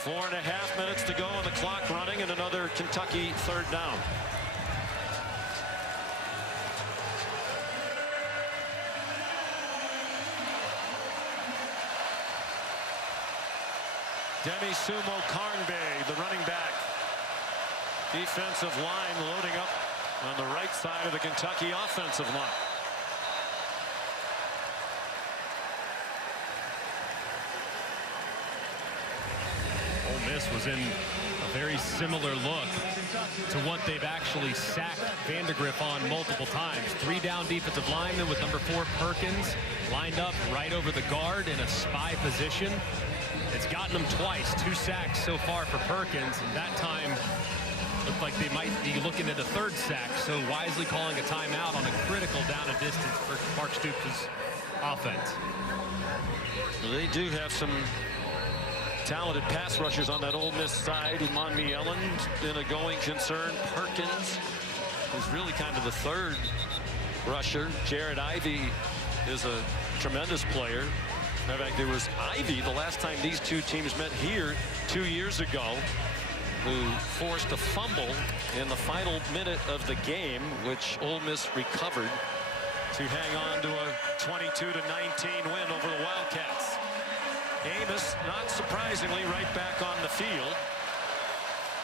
4.5 minutes to go on the clock running, and another Kentucky 3rd down. Demie Sumo-Karngbaye, the running back. Defensive line loading up on the right side of the Kentucky offensive line. Ole Miss was in a very similar look to what they've actually sacked Vandagriff on multiple times. 3 down defensive linemen with number 4 Perkins lined up right over the guard in a spy position. It's gotten them twice, 2 sacks so far for Perkins, and that time looked like they might be looking at a 3rd sack, so wisely calling a timeout on a critical down and distance for Mark Stoops' offense. They do have some talented pass rushers on that Ole Miss side. Demie Ellen been a going concern. Perkins, who's really kind of the 3rd rusher. Jared Ivey is a tremendous player. In fact, it was Ivey the last time these two teams met here 2 years ago, who forced a fumble in the final minute of the game, which Ole Miss recovered to hang on to a 22-19 win over the Wildcats. Amos, not surprisingly, right back on the field.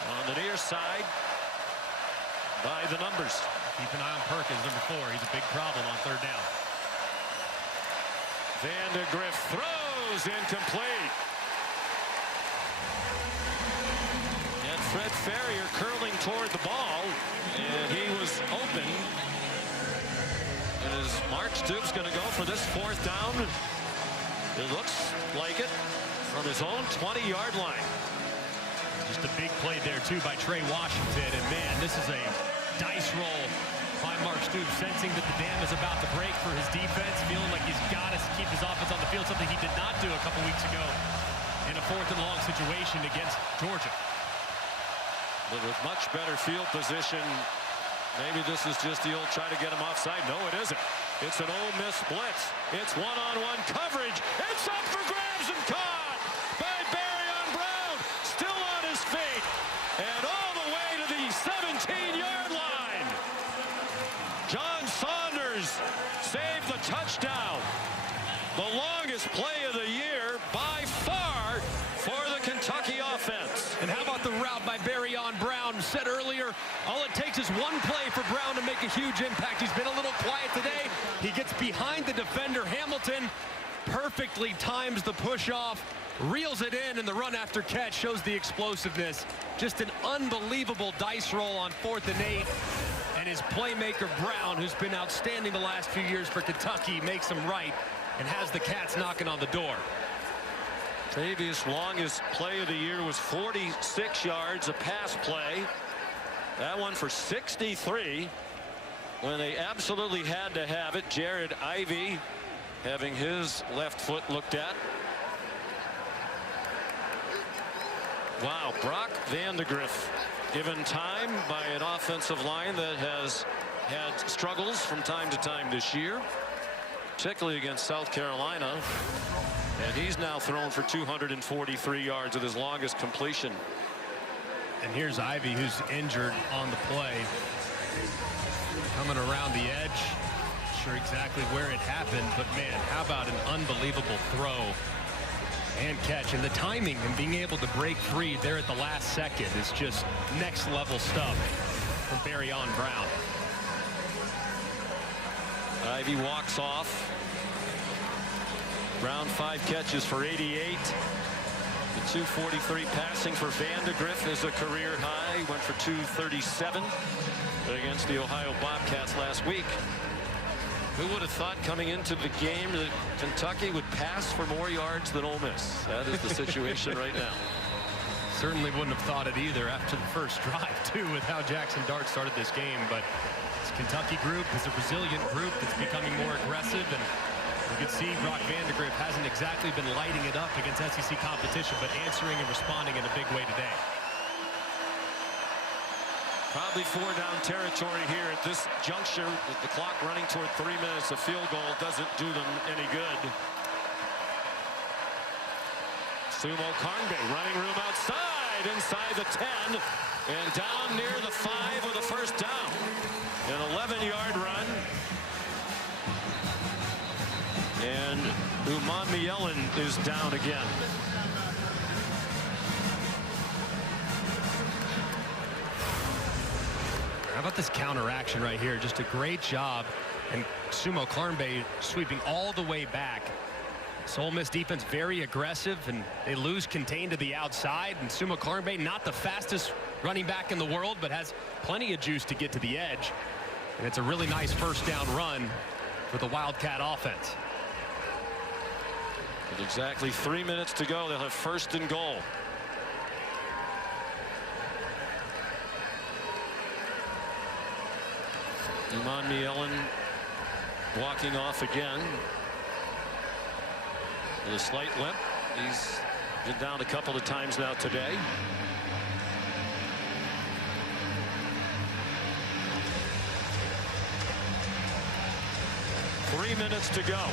On the near side by the numbers. Keep an eye on Perkins, number 4. He's a big problem on 3rd down. Vandagriff throws incomplete. And Fred Ferrier curling toward the ball, and he was open. And is Mark Stoops going to go for this 4th down? It looks like it from his own 20-yard line. Just a big play there, too, by Trey Washington. And, man, this is a dice roll by Mark Stoops, sensing that the dam is about to break for his defense, feeling like he's got to keep his offense on the field, something he did not do a couple weeks ago in a 4th and long situation against Georgia. But with much better field position, maybe this is just the old try to get him offside. No, it isn't. It's an Ole Miss blitz. It's one-on-one coverage. It's up for grabs and caught by Barion Brown. Still on his feet. And all the way to the 17-yard line. John Saunders saved the touchdown. The longest play of the year by far for the Kentucky offense. And how about the route by Barion Brown? Said earlier, all it takes is one play for Brown to make a huge impact. He's been a little quiet today. He gets behind the defender, Hamilton, perfectly times the push-off, reels it in, and the run after catch shows the explosiveness. Just an unbelievable dice roll on 4th and 8. And his playmaker, Brown, who's been outstanding the last few years for Kentucky, makes him right and has the Cats knocking on the door. Previous longest play of the year was 46 yards, a pass play. That one for 63 when they absolutely had to have it. Jared Ivey having his left foot looked at. Wow, Brock Vandagriff given time by an offensive line that has had struggles from time to time this year, particularly against South Carolina. And he's now thrown for 243 yards with his longest completion. And here's Ivey, who's injured on the play. Coming around the edge. Not sure exactly where it happened, but man, how about an unbelievable throw and catch. And the timing and being able to break free there at the last second is just next level stuff from Barion Brown. Ivey walks off. Brown 5 catches for 88. The 243 passing for Vandagriff is a career high. Went for 237 against the Ohio Bobcats last week. Who would have thought coming into the game that Kentucky would pass for more yards than Ole Miss? That is the situation right now. Certainly wouldn't have thought it either after the first drive, too, with how Jackson Dart started this game. But this Kentucky group is a resilient group that's becoming more aggressive. And you can see Brock Vandagriff hasn't exactly been lighting it up against SEC competition, but answering and responding in a big way today. Probably 4-down territory here at this juncture with the clock running toward 3 minutes. A field goal doesn't do them any good. Sumo-Karngbaye running room outside, inside the 10, and down near the 5 with a first down. An 11-yard run. And Demie Ellen is down again. How about this counteraction right here? Just a great job. And Sumo-Karngbaye sweeping all the way back. So Ole Miss defense very aggressive, and they lose contained to the outside. And Sumo-Karngbaye, not the fastest running back in the world, but has plenty of juice to get to the edge. And it's a really nice first down run for the Wildcat offense. With exactly 3 minutes to go, they'll have first and goal. Demie Ellen walking off again with a slight limp. He's been down a couple of times now today. Three minutes to go.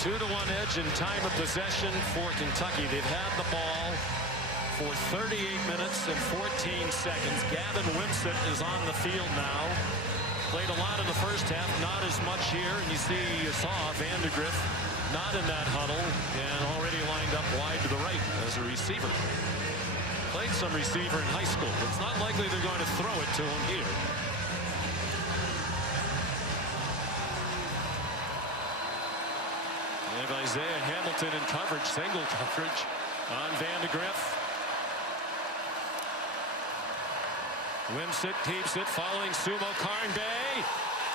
A 2-1 edge in time of possession for Kentucky. They've had the ball for 38 minutes and 14 seconds. Gavin Wimsatt is on the field now. Played a lot in the first half, not as much here. And you saw Vandagriff not in that huddle and already lined up wide to the right as a receiver. Played some receiver in high school. It's not likely they're going to throw it to him here. And Isaiah Hamilton in coverage, single coverage on Vandagriff. Wimsatt keeps it, following Sumo-Karngbaye,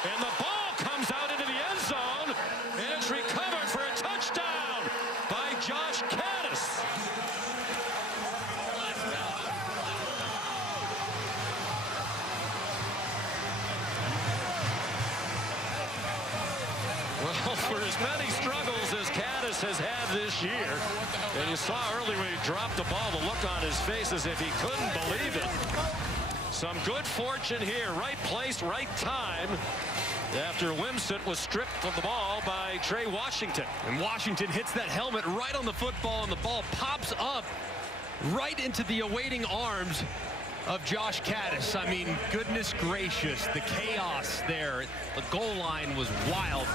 and the ball comes out into the end zone, and it's recovered for a touchdown by Josh Caddis. Well, for as many struggles as Caddis has had this year, and you saw earlier when he dropped the ball, the look on his face as if he couldn't believe it. Some good fortune here. Right place, right time. After Wimsatt was stripped of the ball by Trey Washington. And Washington hits that helmet right on the football, and the ball pops up right into the awaiting arms of Josh Caddis. I mean, goodness gracious, the chaos there. The goal line was wild.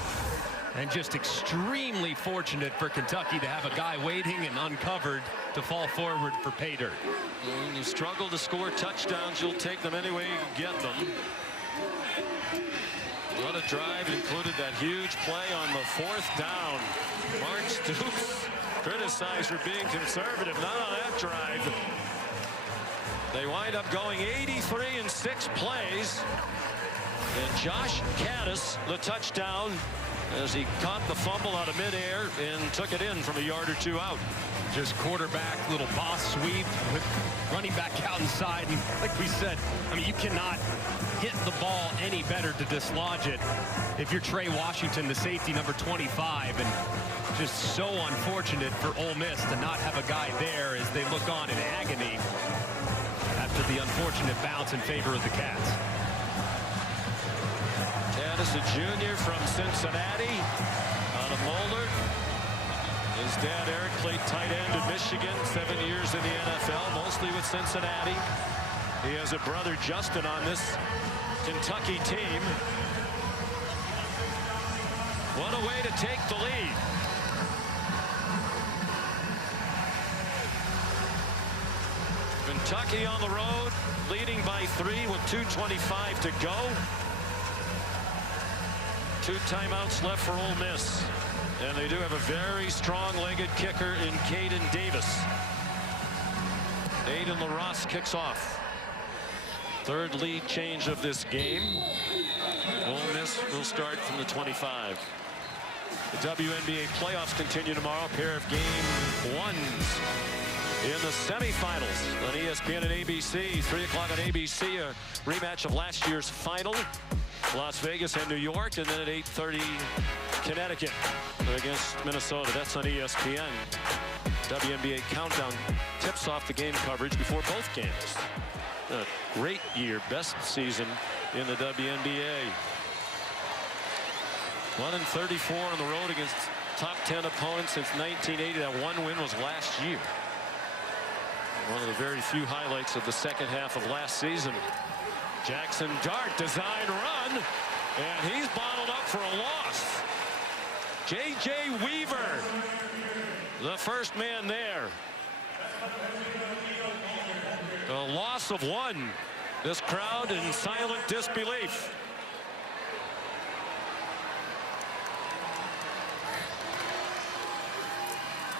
And just extremely fortunate for Kentucky to have a guy waiting and uncovered to fall forward for pay dirt. When you struggle to score touchdowns, you'll take them any way you can get them. What a drive. Included that huge play on the 4th down. Mark Stoops criticized for being conservative. Not on that drive. They wind up going 83 in 6 plays. And Josh Caddis, the touchdown, as he caught the fumble out of midair and took it in from a yard or two out. Just quarterback, little boss sweep with running back out inside. And like we said, I mean, you cannot hit the ball any better to dislodge it if you're Trey Washington, the safety, number 25. And just so unfortunate for Ole Miss to not have a guy there as they look on in agony after the unfortunate bounce in favor of the Cats. Caddis, a junior from Cincinnati, out of Moeller. His dad, Eric, played tight end in Michigan, 7 years in the NFL, mostly with Cincinnati. He has a brother, Justin, on this Kentucky team. What a way to take the lead. Kentucky on the road, leading by 3 with 2:25 to go. 2 timeouts left for Ole Miss. And they do have a very strong-legged kicker in Caden Davis. Aiden LaRosse kicks off. 3rd lead change of this game. Ole Miss will start from the 25. The WNBA playoffs continue tomorrow. A pair of game 1s in the semifinals on ESPN and ABC. 3 o'clock on ABC, a rematch of last year's final. Las Vegas and New York, and then at 8:30 Connecticut against Minnesota. That's on ESPN. WNBA countdown tips off the game coverage before both games. A great year, best season in the WNBA. 1-34 on the road against top 10 opponents since 1980. That one win was last year. One of the very few highlights of the second half of last season. Jackson Dart, design run, and he's bottled up for a loss. J.J. Weaver, the first man there. A loss of 1. This crowd in silent disbelief.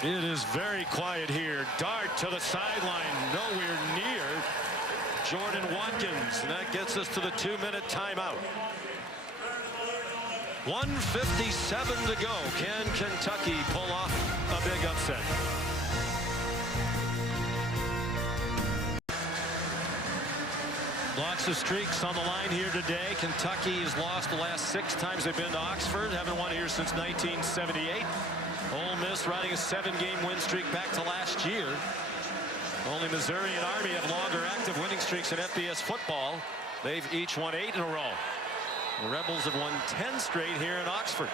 It is very quiet here. Dart to the sideline, nowhere near Jordan Watkins. And that gets us to the 2-minute timeout. 1:57 to go. Can Kentucky pull off a big upset? Lots of streaks on the line here today. Kentucky has lost the last 6 times they've been to Oxford. Haven't won here since 1978. Ole Miss riding a 7-game win streak back to last year. Only Missouri and Army have longer active winning streaks in FBS football. They've each won 8 in a row. The Rebels have won 10 straight here in Oxford.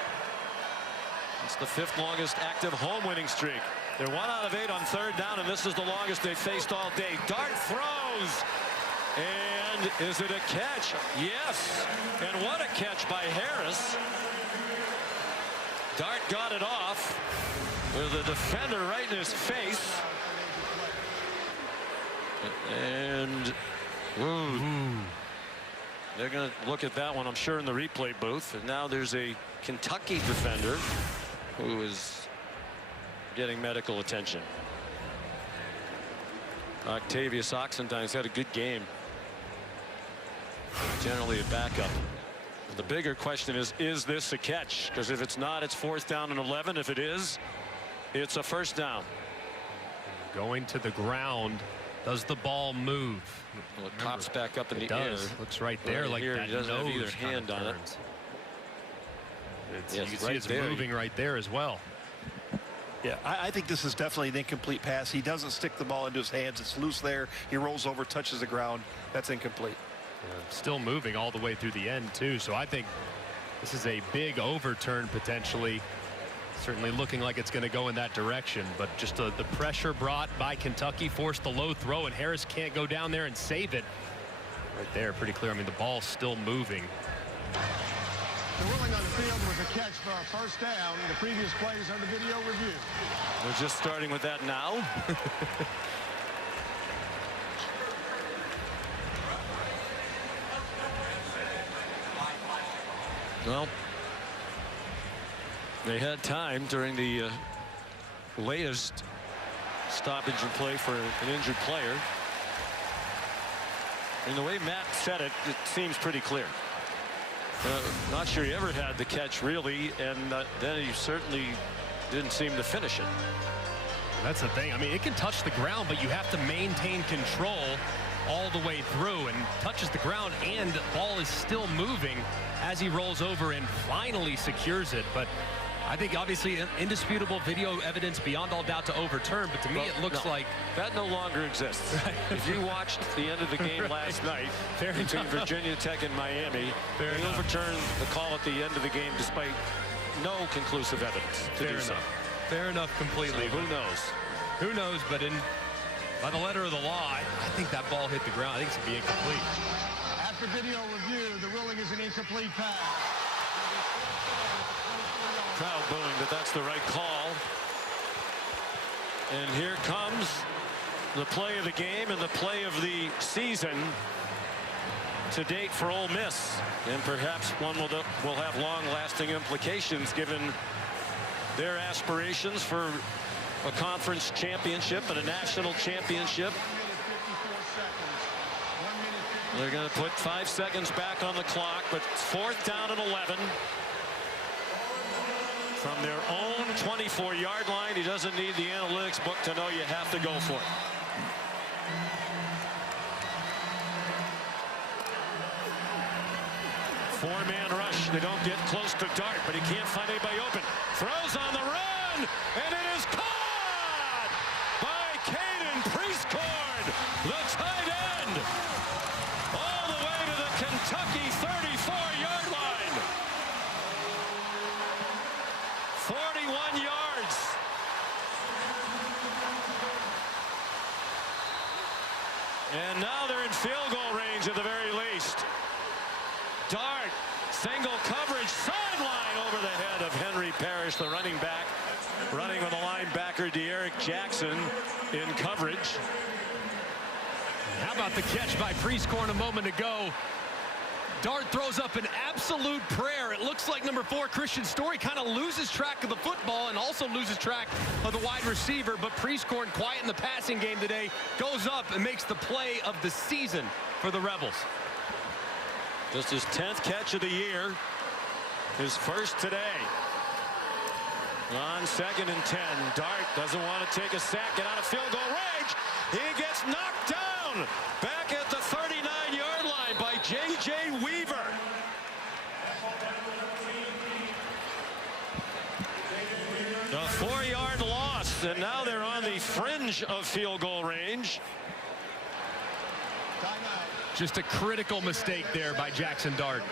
It's the 5th longest active home winning streak. They're 1 out of 8 on 3rd down, and this is the longest they've faced all day. Dart throws. And is it a catch? Yes. And what a catch by Harris. Dart got it off with a defender right in his face. And they're going to look at that one, I'm sure, in the replay booth. And now there's a Kentucky defender who is getting medical attention. Octavius Oxendine's had a good game. Generally a backup. The bigger question is this a catch? Because if it's not, it's 4th down and 11. If it is, it's a 1st down. Going to the ground. Does the ball move? Well, it pops back up in the air. Looks right there like here, that he doesn't have either hand on it. Yes, you can see it's moving right there as well. Yeah, I think this is definitely an incomplete pass. He doesn't stick the ball into his hands. It's loose there. He rolls over, touches the ground. That's incomplete. Still moving all the way through the end too, so I think this is a big overturn potentially. Certainly looking like it's going to go in that direction, but just the pressure brought by Kentucky forced the low throw, and Harris can't go down there and save it. Right there, pretty clear. I mean, the ball's still moving. The ruling on the field was a catch for a 1st down. The previous play is under video review. We're just starting with that now. Well, they had time during the latest stoppage and play for an injured player. And the way Matt said it, it seems pretty clear. Not sure he ever had the catch really, and then he certainly didn't seem to finish it. That's the thing. I mean, it can touch the ground, but you have to maintain control all the way through, and touches the ground, and the ball is still moving as he rolls over and finally secures it. But I think obviously indisputable video evidence beyond all doubt to overturn, but to me it looks like that no longer exists. If you watched the end of the game last night between Virginia Tech and Miami, they overturned the call at the end of the game despite no conclusive evidence to do so. Fair enough completely. So who knows? Who knows, but by the letter of the law, I think that ball hit the ground. I think it's going to be incomplete. After video review, the ruling is an incomplete pass. Crowd booing, but that's the right call. And here comes the play of the game and the play of the season to date for Ole Miss. And perhaps one will have long-lasting implications given their aspirations for a conference championship and a national championship. They're going to put 5 seconds back on the clock, but 4th down and 11. From their own 24-yard line. He doesn't need the analytics book to know you have to go for it. Four-man rush. They don't get close to Dart, but he can't find anybody open. Throws on the run, and it is caught by Caden Priestcord, the tight end, all the way to the Kentucky 34-yard line. 41 yards. And now they're in field goal range at the very least. Dart, single coverage, sideline over the head of Henry Parrish, the Jackson in coverage. How about the catch by Prieskorn a moment ago? Dart throws up an absolute prayer. It looks like number 4, Christian Story, kind of loses track of the football and also loses track of the wide receiver. But Prieskorn, quiet in the passing game today, goes up and makes the play of the season for the Rebels. Just his 10th catch of the year. His first today. On 2nd and 10. Dart doesn't want to take a sack, get out of field goal range. He gets knocked down back at the 39-yard line by J.J. Weaver. A 4-yard loss, and now they're on the fringe of field goal range. Just a critical mistake there by Jackson Dart.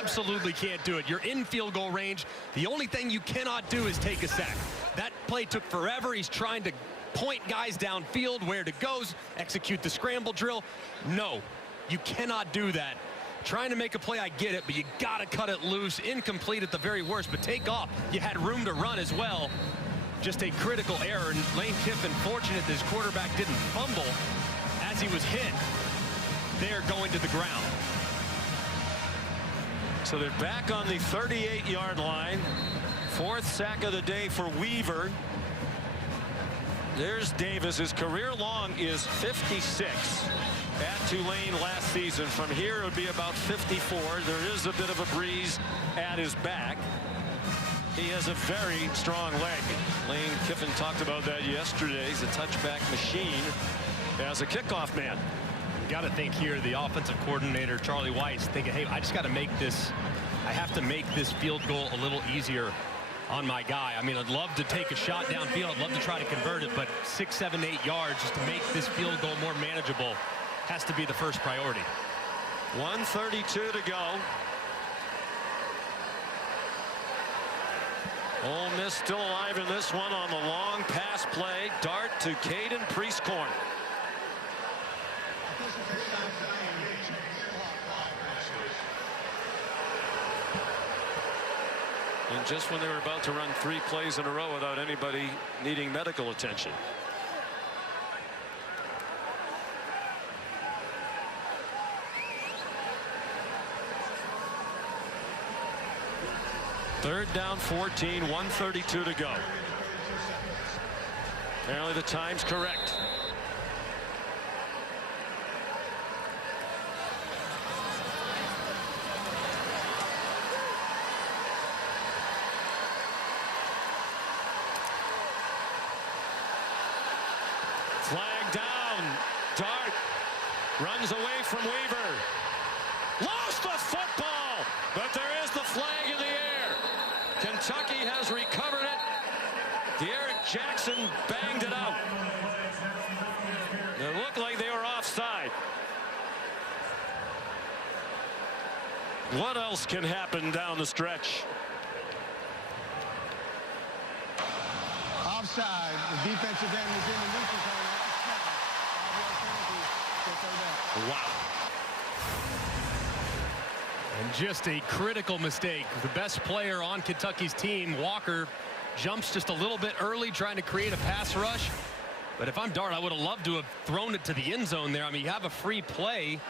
Absolutely can't do it. You're in field goal range. The only thing you cannot do is take a sack. That play took forever. He's trying to point guys downfield where to go, execute the scramble drill. No, you cannot do that. Trying to make a play, I get it, but you got to cut it loose. Incomplete at the very worst, but take off. You had room to run as well. Just a critical error, and Lane Kiffin, fortunate that his quarterback didn't fumble as he was hit. They're going to the ground. So they're back on the 38-yard line. 4th sack of the day for Weaver. There's Davis. His career long is 56 at Tulane last season. From here, it would be about 54. There is a bit of a breeze at his back. He has a very strong leg. Lane Kiffin talked about that yesterday. He's a touchback machine as a kickoff man. You got to think here, the offensive coordinator, Charlie Weiss, thinking, hey, I just got to make this, I have to make this field goal a little easier on my guy. I mean, I'd love to take a shot downfield. I'd love to try to convert it, but 6, 7, 8 yards just to make this field goal more manageable has to be the first priority. 1:32 to go. Ole Miss still alive in this one on the long pass play. Dart to Caden Prieskorn. And just when they were about to run 3 plays in a row without anybody needing medical attention. Third down 14, 1:32 to go. Apparently the time's correct. Flag down. Dart runs away from Weaver. Lost the football, but there is the flag in the air. Kentucky has recovered it. De'Aaron Jackson banged it out. It looked like they were offside. What else can happen down the stretch? Offside. The defensive end was in the neutral zone. Wow. And just a critical mistake. The best player on Kentucky's team, Walker, jumps just a little bit early trying to create a pass rush. But if I'm Dart, I would have loved to have thrown it to the end zone there. I mean, you have a free play.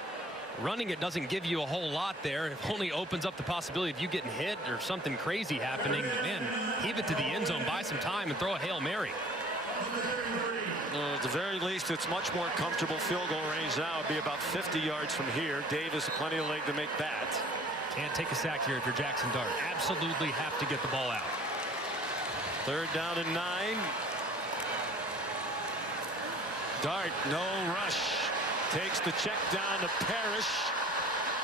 Running it doesn't give you a whole lot there. It only opens up the possibility of you getting hit or something crazy happening. Man, heave it to the end zone, buy some time, and throw a Hail Mary. At the very least, it's much more comfortable field goal range now. It'd be about 50 yards from here. Davis, plenty of leg to make that. Can't take a sack here if you're Jackson Dart. Absolutely have to get the ball out. Third down and 9. Dart, no rush. Takes the check down to Parrish.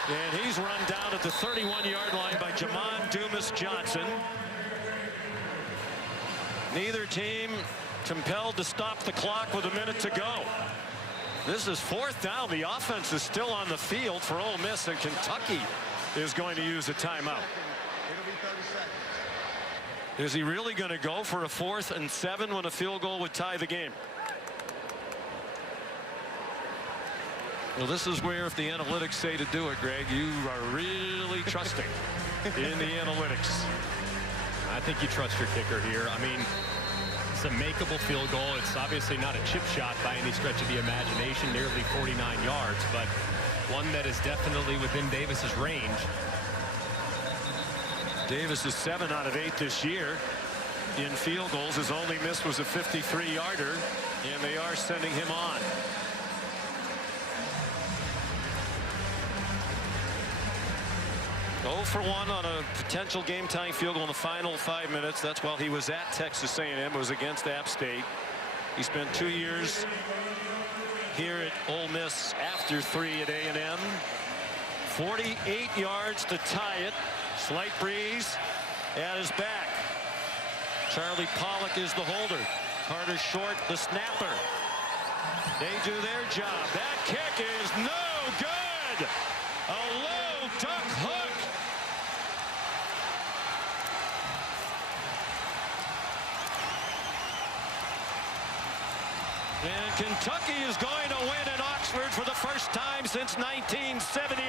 And he's run down at the 31-yard line by Jamon Dumas-Johnson. Neither team compelled to stop the clock with a minute to go. This is 4th down. The offense is still on the field for Ole Miss, and Kentucky is going to use a timeout. Is he really going to go for a 4th and 7 when a field goal would tie the game? Well, this is where, if the analytics say to do it, Greg, you are really trusting in the analytics. I think you trust your kicker here. I mean, It's a makeable field goal. It's obviously not a chip shot by any stretch of the imagination, nearly 49 yards, but one that is definitely within Davis's range. Davis is 7 out of 8 this year in field goals. His only miss was a 53-yarder, and they are sending him on. Oh for 1 on a potential game-tying field goal in the final 5 minutes. That's while he was at Texas A&M. It was against App State. He spent 2 years here at Ole Miss after 3 at A&M. 48 yards to tie it. Slight breeze at his back. Charlie Pollock is the holder. Carter Short, the snapper. They do their job. That kick is no good. A low duck hook. And Kentucky is going to win in Oxford for the first time since 1978.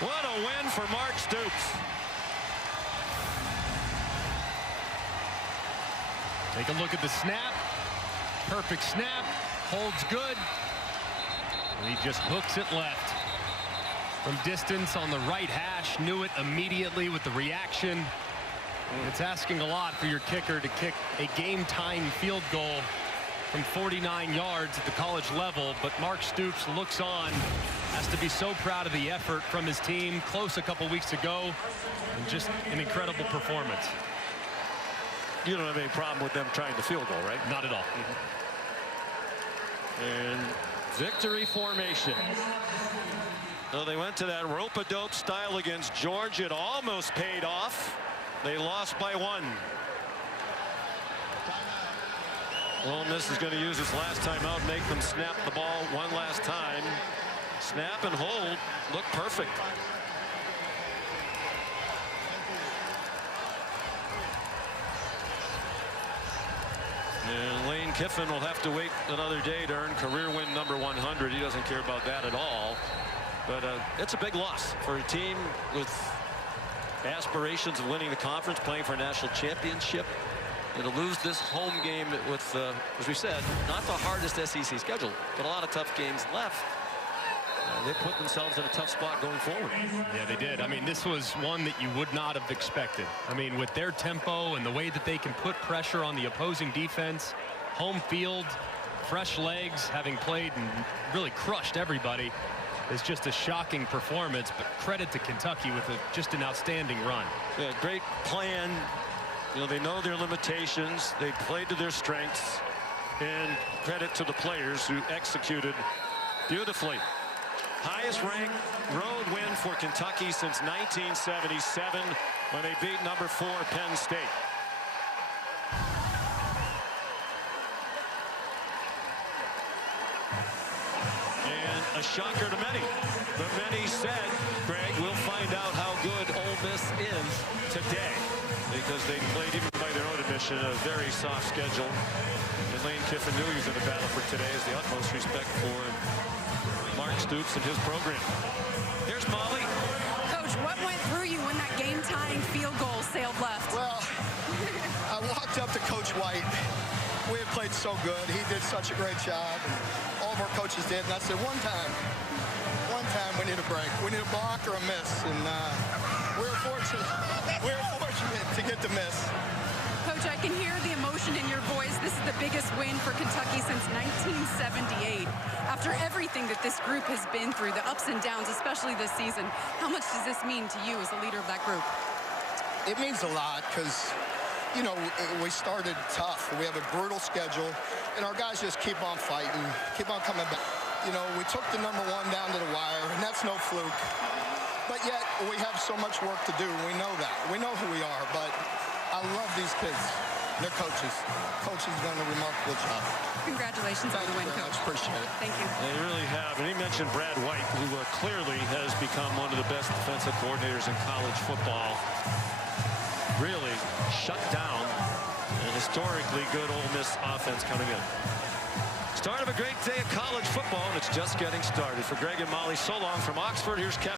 What a win for Mark Stoops. Take a look at the snap. Perfect snap. Holds good. And he just hooks it left. From distance on the right hash. Knew it immediately with the reaction. It's asking a lot for your kicker to kick a game-tying field goal from 49 yards at the college level, but Mark Stoops looks on, has to be so proud of the effort from his team, close a couple weeks ago, and just an incredible performance. You don't have any problem with them trying the field goal, right? Not at all. And victory formation. So they went to that rope-a-dope style against Georgia. It almost paid off. They lost by 1. Ole Miss is going to use this last time out, make them snap the ball one last time. Snap and hold. Look perfect. And Lane Kiffin will have to wait another day to earn career win number 100. He doesn't care about that at all. But it's a big loss for a team with aspirations of winning the conference, playing for a national championship. And to lose this home game with, as we said, not the hardest SEC schedule, but a lot of tough games left. They put themselves in a tough spot going forward. Yeah, they did. I mean, this was one that you would not have expected. I mean, with their tempo and the way that they can put pressure on the opposing defense, home field, fresh legs, having played and really crushed everybody, is just a shocking performance, but credit to Kentucky with just an outstanding run. Yeah, great plan. You know, they know their limitations. They played to their strengths, and credit to the players who executed beautifully. Highest ranked road win for Kentucky since 1977 when they beat number 4 Penn State. A shocker to many, but many said, Greg, we'll find out how good Ole Miss is today, because they played, even by their own admission, a very soft schedule. And Lane Kiffin knew he was in the battle for today, as the utmost respect for Mark Stoops and his program. Here's Molly. Coach, what went through you when that game-tying field goal sailed left? Well, I walked up to Coach White. We had played so good. He did such a great job. And all of our coaches did. And I said, one time we need a break. We need a block or a miss. And we were fortunate to get the miss. Coach, I can hear the emotion in your voice. This is the biggest win for Kentucky since 1978. After everything that this group has been through, the ups and downs, especially this season, how much does this mean to you as the leader of that group? It means a lot because, you know, we started tough. We have a brutal schedule, and our guys just keep on fighting, keep on coming back. You know, we took the number 1 down to the wire, and that's no fluke. But yet, we have so much work to do. We know that. We know who we are, but I love these kids. They're coaches. Coaches have done a remarkable job. Congratulations on the win, Coach. Appreciate it. Thank you. They really have. And he mentioned Brad White, who clearly has become one of the best defensive coordinators in college football. Really shut down an historically good Ole Miss offense coming in. Start of a great day of college football, and it's just getting started. For Greg and Molly, so long from Oxford, here's Kevin.